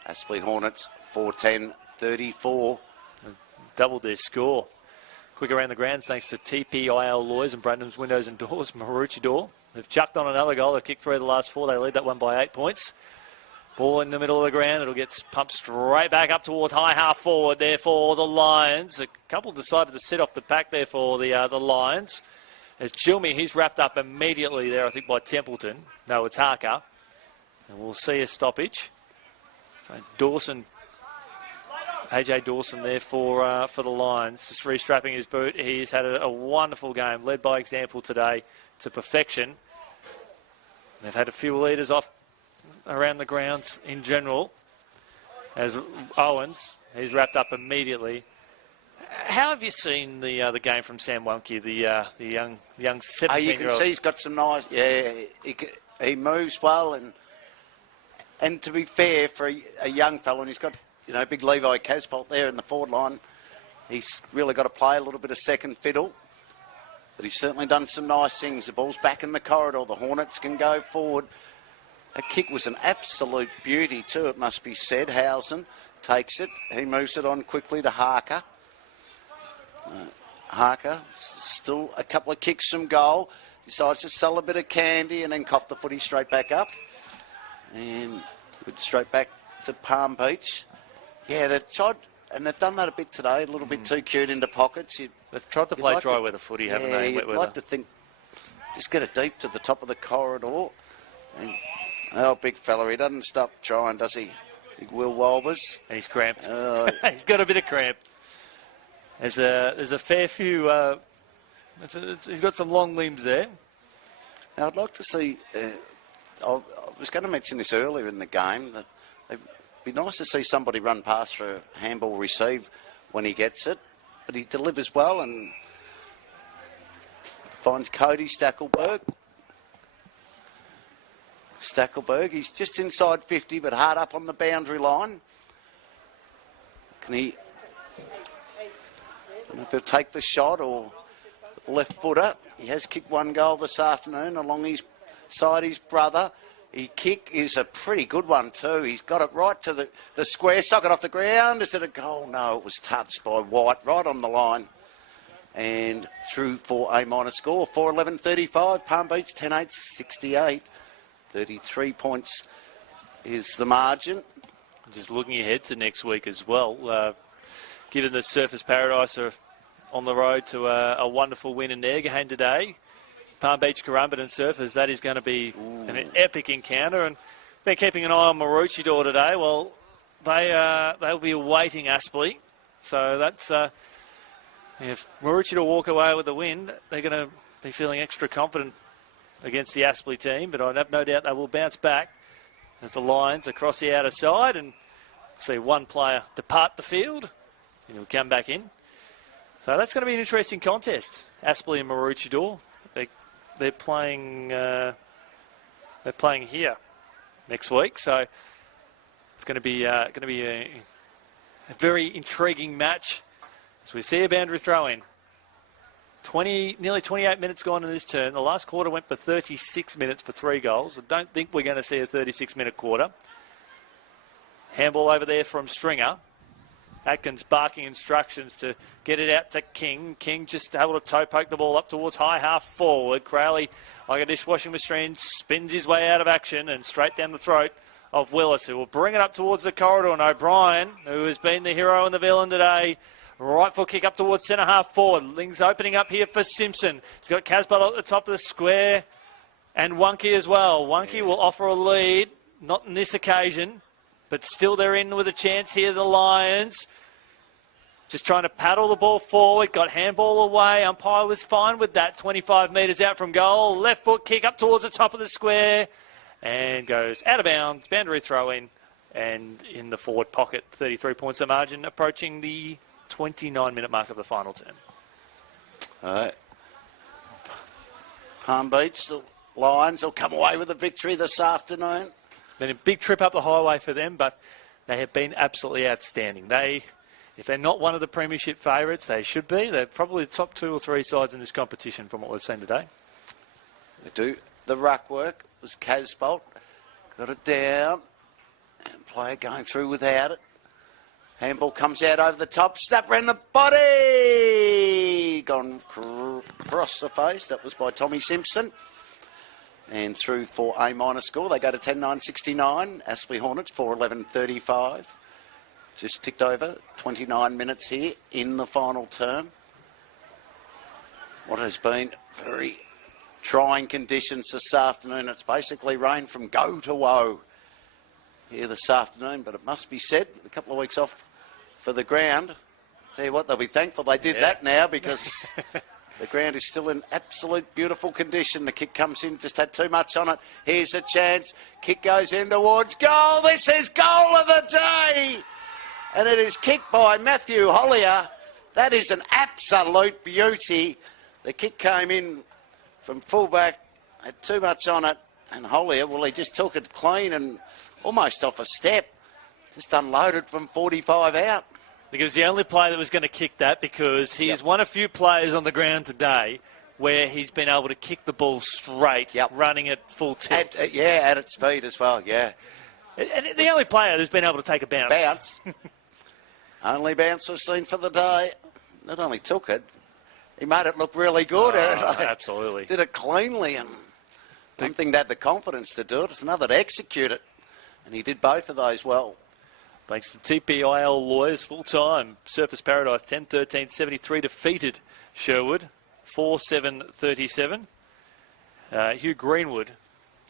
Aspley Hornets, 4-10-34. Doubled their score. Quick around the grounds thanks to TPIL Lawyers and Brandon's Windows and Doors, Maroochydore. They've chucked on another goal. They've kicked 3 of the last 4. They lead that one by 8 points. Ball in the middle of the ground. It'll get pumped straight back up towards high half forward there for the Lions. A couple decided to sit off the back there for the Lions. As Chilmy, he's wrapped up immediately there, I think, by Templeton. No, it's Harker. And we'll see a stoppage. So Dawson, AJ Dawson there for the Lions, just restrapping his boot. He's had a wonderful game, led by example today to perfection. They've had a few leaders off around the grounds in general. As Owens, he's wrapped up immediately. How have you seen the game from Sam Wonke, the young 17-year-old? You can see he's got some nice. Yeah, he moves well, and to be fair for a young fellow, and he's got big Levi Casbolt there in the forward line. He's really got to play a little bit of second fiddle, but he's certainly done some nice things. The ball's back in the corridor. The Hornets can go forward. That kick was an absolute beauty too, it must be said. Housen takes it. He moves it on quickly to Harker. Harker, still a couple of kicks from goal. Decides to sell a bit of candy and then cough the footy straight back up. And straight back to Palm Beach. Yeah, they've tried, and they've done that a bit today, a little bit too cute into pockets. They've tried to play dry weather footy, haven't they? You'd like to think, just get it deep to the top of the corridor. And, big fella, he doesn't stop trying, does he? Big Will Walbers. And he's cramped. He's got a bit of cramp. There's a fair few. He's got some long limbs there. Now I'd like to see. I was going to mention this earlier in the game that it'd be nice to see somebody run past for a handball receive when he gets it, but he delivers well and finds Cody Stackelberg. He's just inside 50, but hard up on the boundary line. Can he? I don't know if he'll take the shot or left footer. He has kicked 1 goal this afternoon along his side, his brother. His kick is a pretty good one too. He's got it right to the square, socket off the ground. Is it a goal? No, it was touched by White, right on the line. And through for a minor score, 4-11-35. Palm Beach 10-8, 68. 33 points is the margin. Just looking ahead to next week as well. Given the Surfers Paradise are on the road to a wonderful win in their game today, Palm Beach, Currumbin and Surfers, that is going to be an epic encounter. And been keeping an eye on Maroochydore today. Well, they'll be awaiting Aspley. So that's if Maroochydore walk away with the win, they're going to be feeling extra confident against the Aspley team. But I have no doubt they will bounce back as the Lions across the outer side and see one player depart the field. And he'll come back in. So that's going to be an interesting contest. Aspley and Maroochydore, they're playing here next week. So it's going to be a very intriguing match as we see a boundary throw in. Nearly 28 minutes gone in this turn. The last quarter went for 36 minutes for 3 goals. I don't think we're going to see a 36-minute quarter. Handball over there from Stringer. Atkins barking instructions to get it out to King. King just able to toe poke the ball up towards high half forward. Crowley, like a dishwashing machine, spins his way out of action and straight down the throat of Willis, who will bring it up towards the corridor. And O'Brien, who has been the hero and the villain today, rightful kick up towards centre half forward. Ling's opening up here for Simpson. He's got Casbolt at the top of the square and Wonky as well. Wonky will offer a lead, not on this occasion, but still they're in with a chance here, the Lions. Just trying to paddle the ball forward, got handball away. Umpire was fine with that, 25 metres out from goal. Left foot kick up towards the top of the square and goes out of bounds, boundary throw in and in the forward pocket. 33 points of margin, approaching the 29-minute mark of the final term. All right. Palm Beach, the Lions will come away with a victory this afternoon. Been a big trip up the highway for them, but they have been absolutely outstanding. If they're not one of the premiership favourites, they should be. They're probably the top 2 or 3 sides in this competition from what we've seen today. They do the ruck work. It was Casbolt. Got it down. And player going through without it. Handball comes out over the top. Snap around the body. Gone across the face. That was by Tommy Simpson. And through for A- score. They go to 10-9-69. Aspley Hornets 4-11-35. Just ticked over 29 minutes here in the final term. What has been very trying conditions this afternoon. It's basically rain from go to woe here this afternoon, but it must be said, a couple of weeks off for the ground. Tell you what, they'll be thankful they did that now, because the ground is still in absolute beautiful condition. The kick comes in, just had too much on it. Here's a chance. Kick goes in towards goal. This is goal of the day. And it is kicked by Matthew Hollier. That is an absolute beauty. The kick came in from fullback, had too much on it. And Hollier, well, he just took it clean and almost off a step. Just unloaded from 45 out. I think it was the only player that was going to kick that, because he is one of few players on the ground today where he's been able to kick the ball straight, running at full tilt. At its speed as well, yeah. And the only player who's been able to take a bounce. Only bounce we've seen for the day. Not only took it, he made it look really good. Absolutely. Did it cleanly, and one thing they had the confidence to do it, it's another to execute it. And he did both of those well. Thanks to TPIL lawyers, full-time. Surface Paradise 10-13-73 defeated Sherwood 4-7-37. Hugh Greenwood,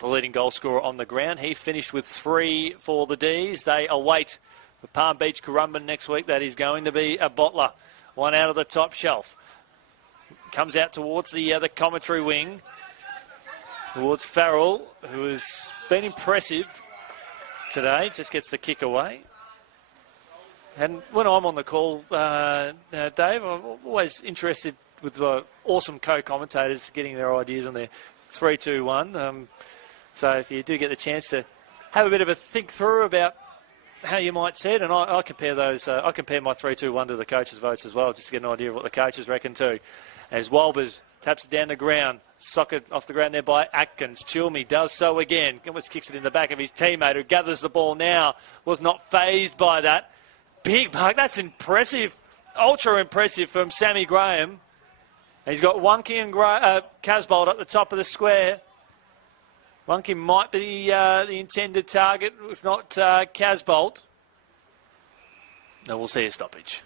the leading goal scorer on the ground. He finished with 3 for the Ds. They await the Palm Beach Currumbin next week. That is going to be a bottler. One out of the top shelf. Comes out towards the commentary wing. Towards Farrell, who has been impressive today. Just gets the kick away. And when I'm on the call, Dave, I'm always interested with awesome co-commentators getting their ideas on their 3-2-1. So if you do get the chance to have a bit of a think through about how you might see it, and I compare those. I compare my 3-2-1 to the coaches' votes as well, just to get an idea of what the coaches reckon too. As Walbers taps it down the ground, socket off the ground there by Atkins. Chilmy does so again. Almost kicks it in the back of his teammate, who gathers the ball now. Was not fazed by that. Big mark. That's impressive. Ultra impressive from Sammy Graham. He's got Wonky and Casbolt at the top of the square. Wonky might be the intended target, if not Casbolt. No, we'll see a stoppage.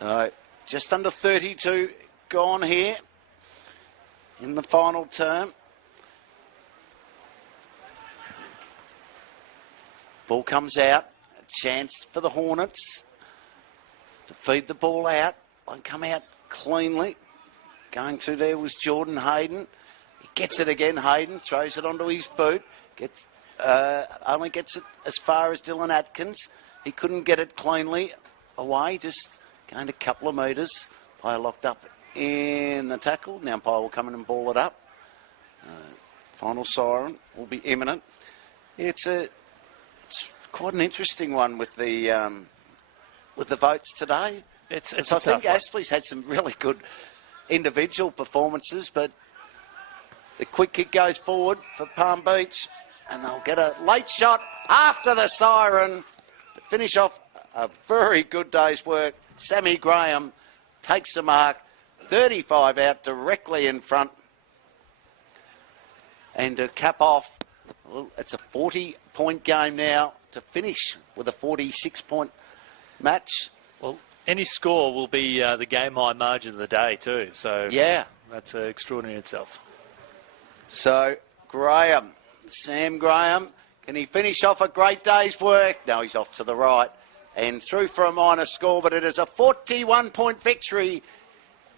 So just under 32 gone here in the final term. Ball comes out. A chance for the Hornets to feed the ball out. Won't come out cleanly. Going through there was Jordan Hayden. He gets it again, Hayden. Throws it onto his boot. Only gets it as far as Dylan Atkins. He couldn't get it cleanly away. Just going a couple of metres. Player locked up in the tackle. Now umpire will come in and ball it up. Final siren will be imminent. It's quite an interesting one with the votes today. I think Aspley's had some really good individual performances, but the quick kick goes forward for Palm Beach, and they'll get a late shot after the siren. finish off a very good day's work. Sammy Graham takes the mark, 35 out directly in front. And to cap off, well, it's a 40-point game now to finish with a 46-point match. Well, any score will be the game high margin of the day too. So yeah, that's extraordinary in itself. So Graham, Sam Graham, can he finish off a great day's work? No, he's off to the right and through for a minor score, but it is a 41-point victory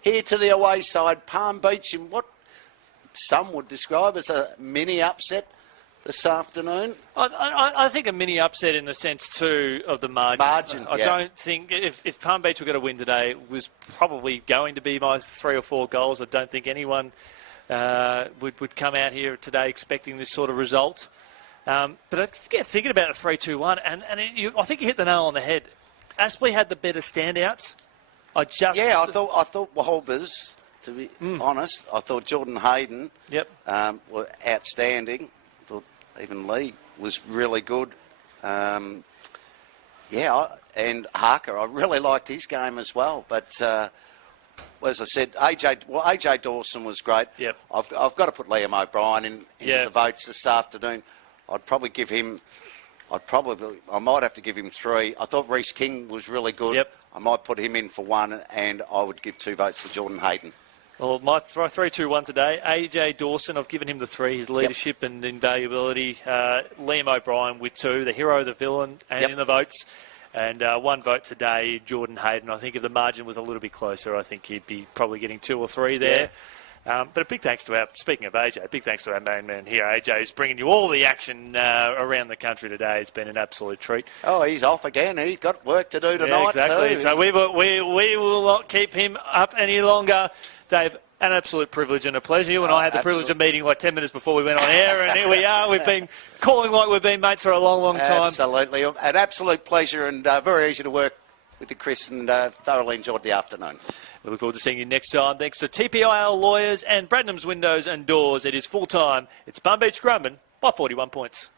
here to the away side. Palm Beach in what some would describe as a mini upset this afternoon. I think a mini upset in the sense too of the margin. I don't think if Palm Beach were going to win today, it was probably going to be by 3 or 4 goals. I don't think anyone would come out here today expecting this sort of result. But thinking about it, 3-2-1, and I think you hit the nail on the head. Aspley had the better standouts. I thought Walbers, to be honest, I thought Jordan Hayden were outstanding. I thought even Lee was really good. And Harker, I really liked his game as well. But as I said, AJ Dawson was great. Yep. I've got to put Liam O'Brien into the votes this afternoon. I'd probably give him. I might have to give him 3. I thought Reece King was really good. Yep. I might put him in for 1, and I would give 2 votes to Jordan Hayden. Well, my 3-2-1 today. AJ Dawson, I've given him the 3. His leadership and invaluability. Liam O'Brien with 2, the hero, the villain, and in the votes. And 1 vote today, Jordan Hayden. I think if the margin was a little bit closer, I think he'd be probably getting 2 or 3 there. Yeah. But a big thanks to speaking of AJ, big thanks to our main man here. AJ is bringing you all the action around the country today. It's been an absolute treat. Oh, he's off again. He's got work to do tonight exactly. too. So we will not keep him up any longer. Dave, an absolute privilege and a pleasure. You and I had the privilege of meeting like 10 minutes before we went on air, and here we are. We've been calling like we've been mates for a long, long time. Absolutely. An absolute pleasure and very easy to work with you, Chris, and thoroughly enjoyed the afternoon. We look forward to seeing you next time. Thanks to TPIL Lawyers and Bradnam's Windows and Doors. It is full time. It's Palm Beach Currumbin by 41 points.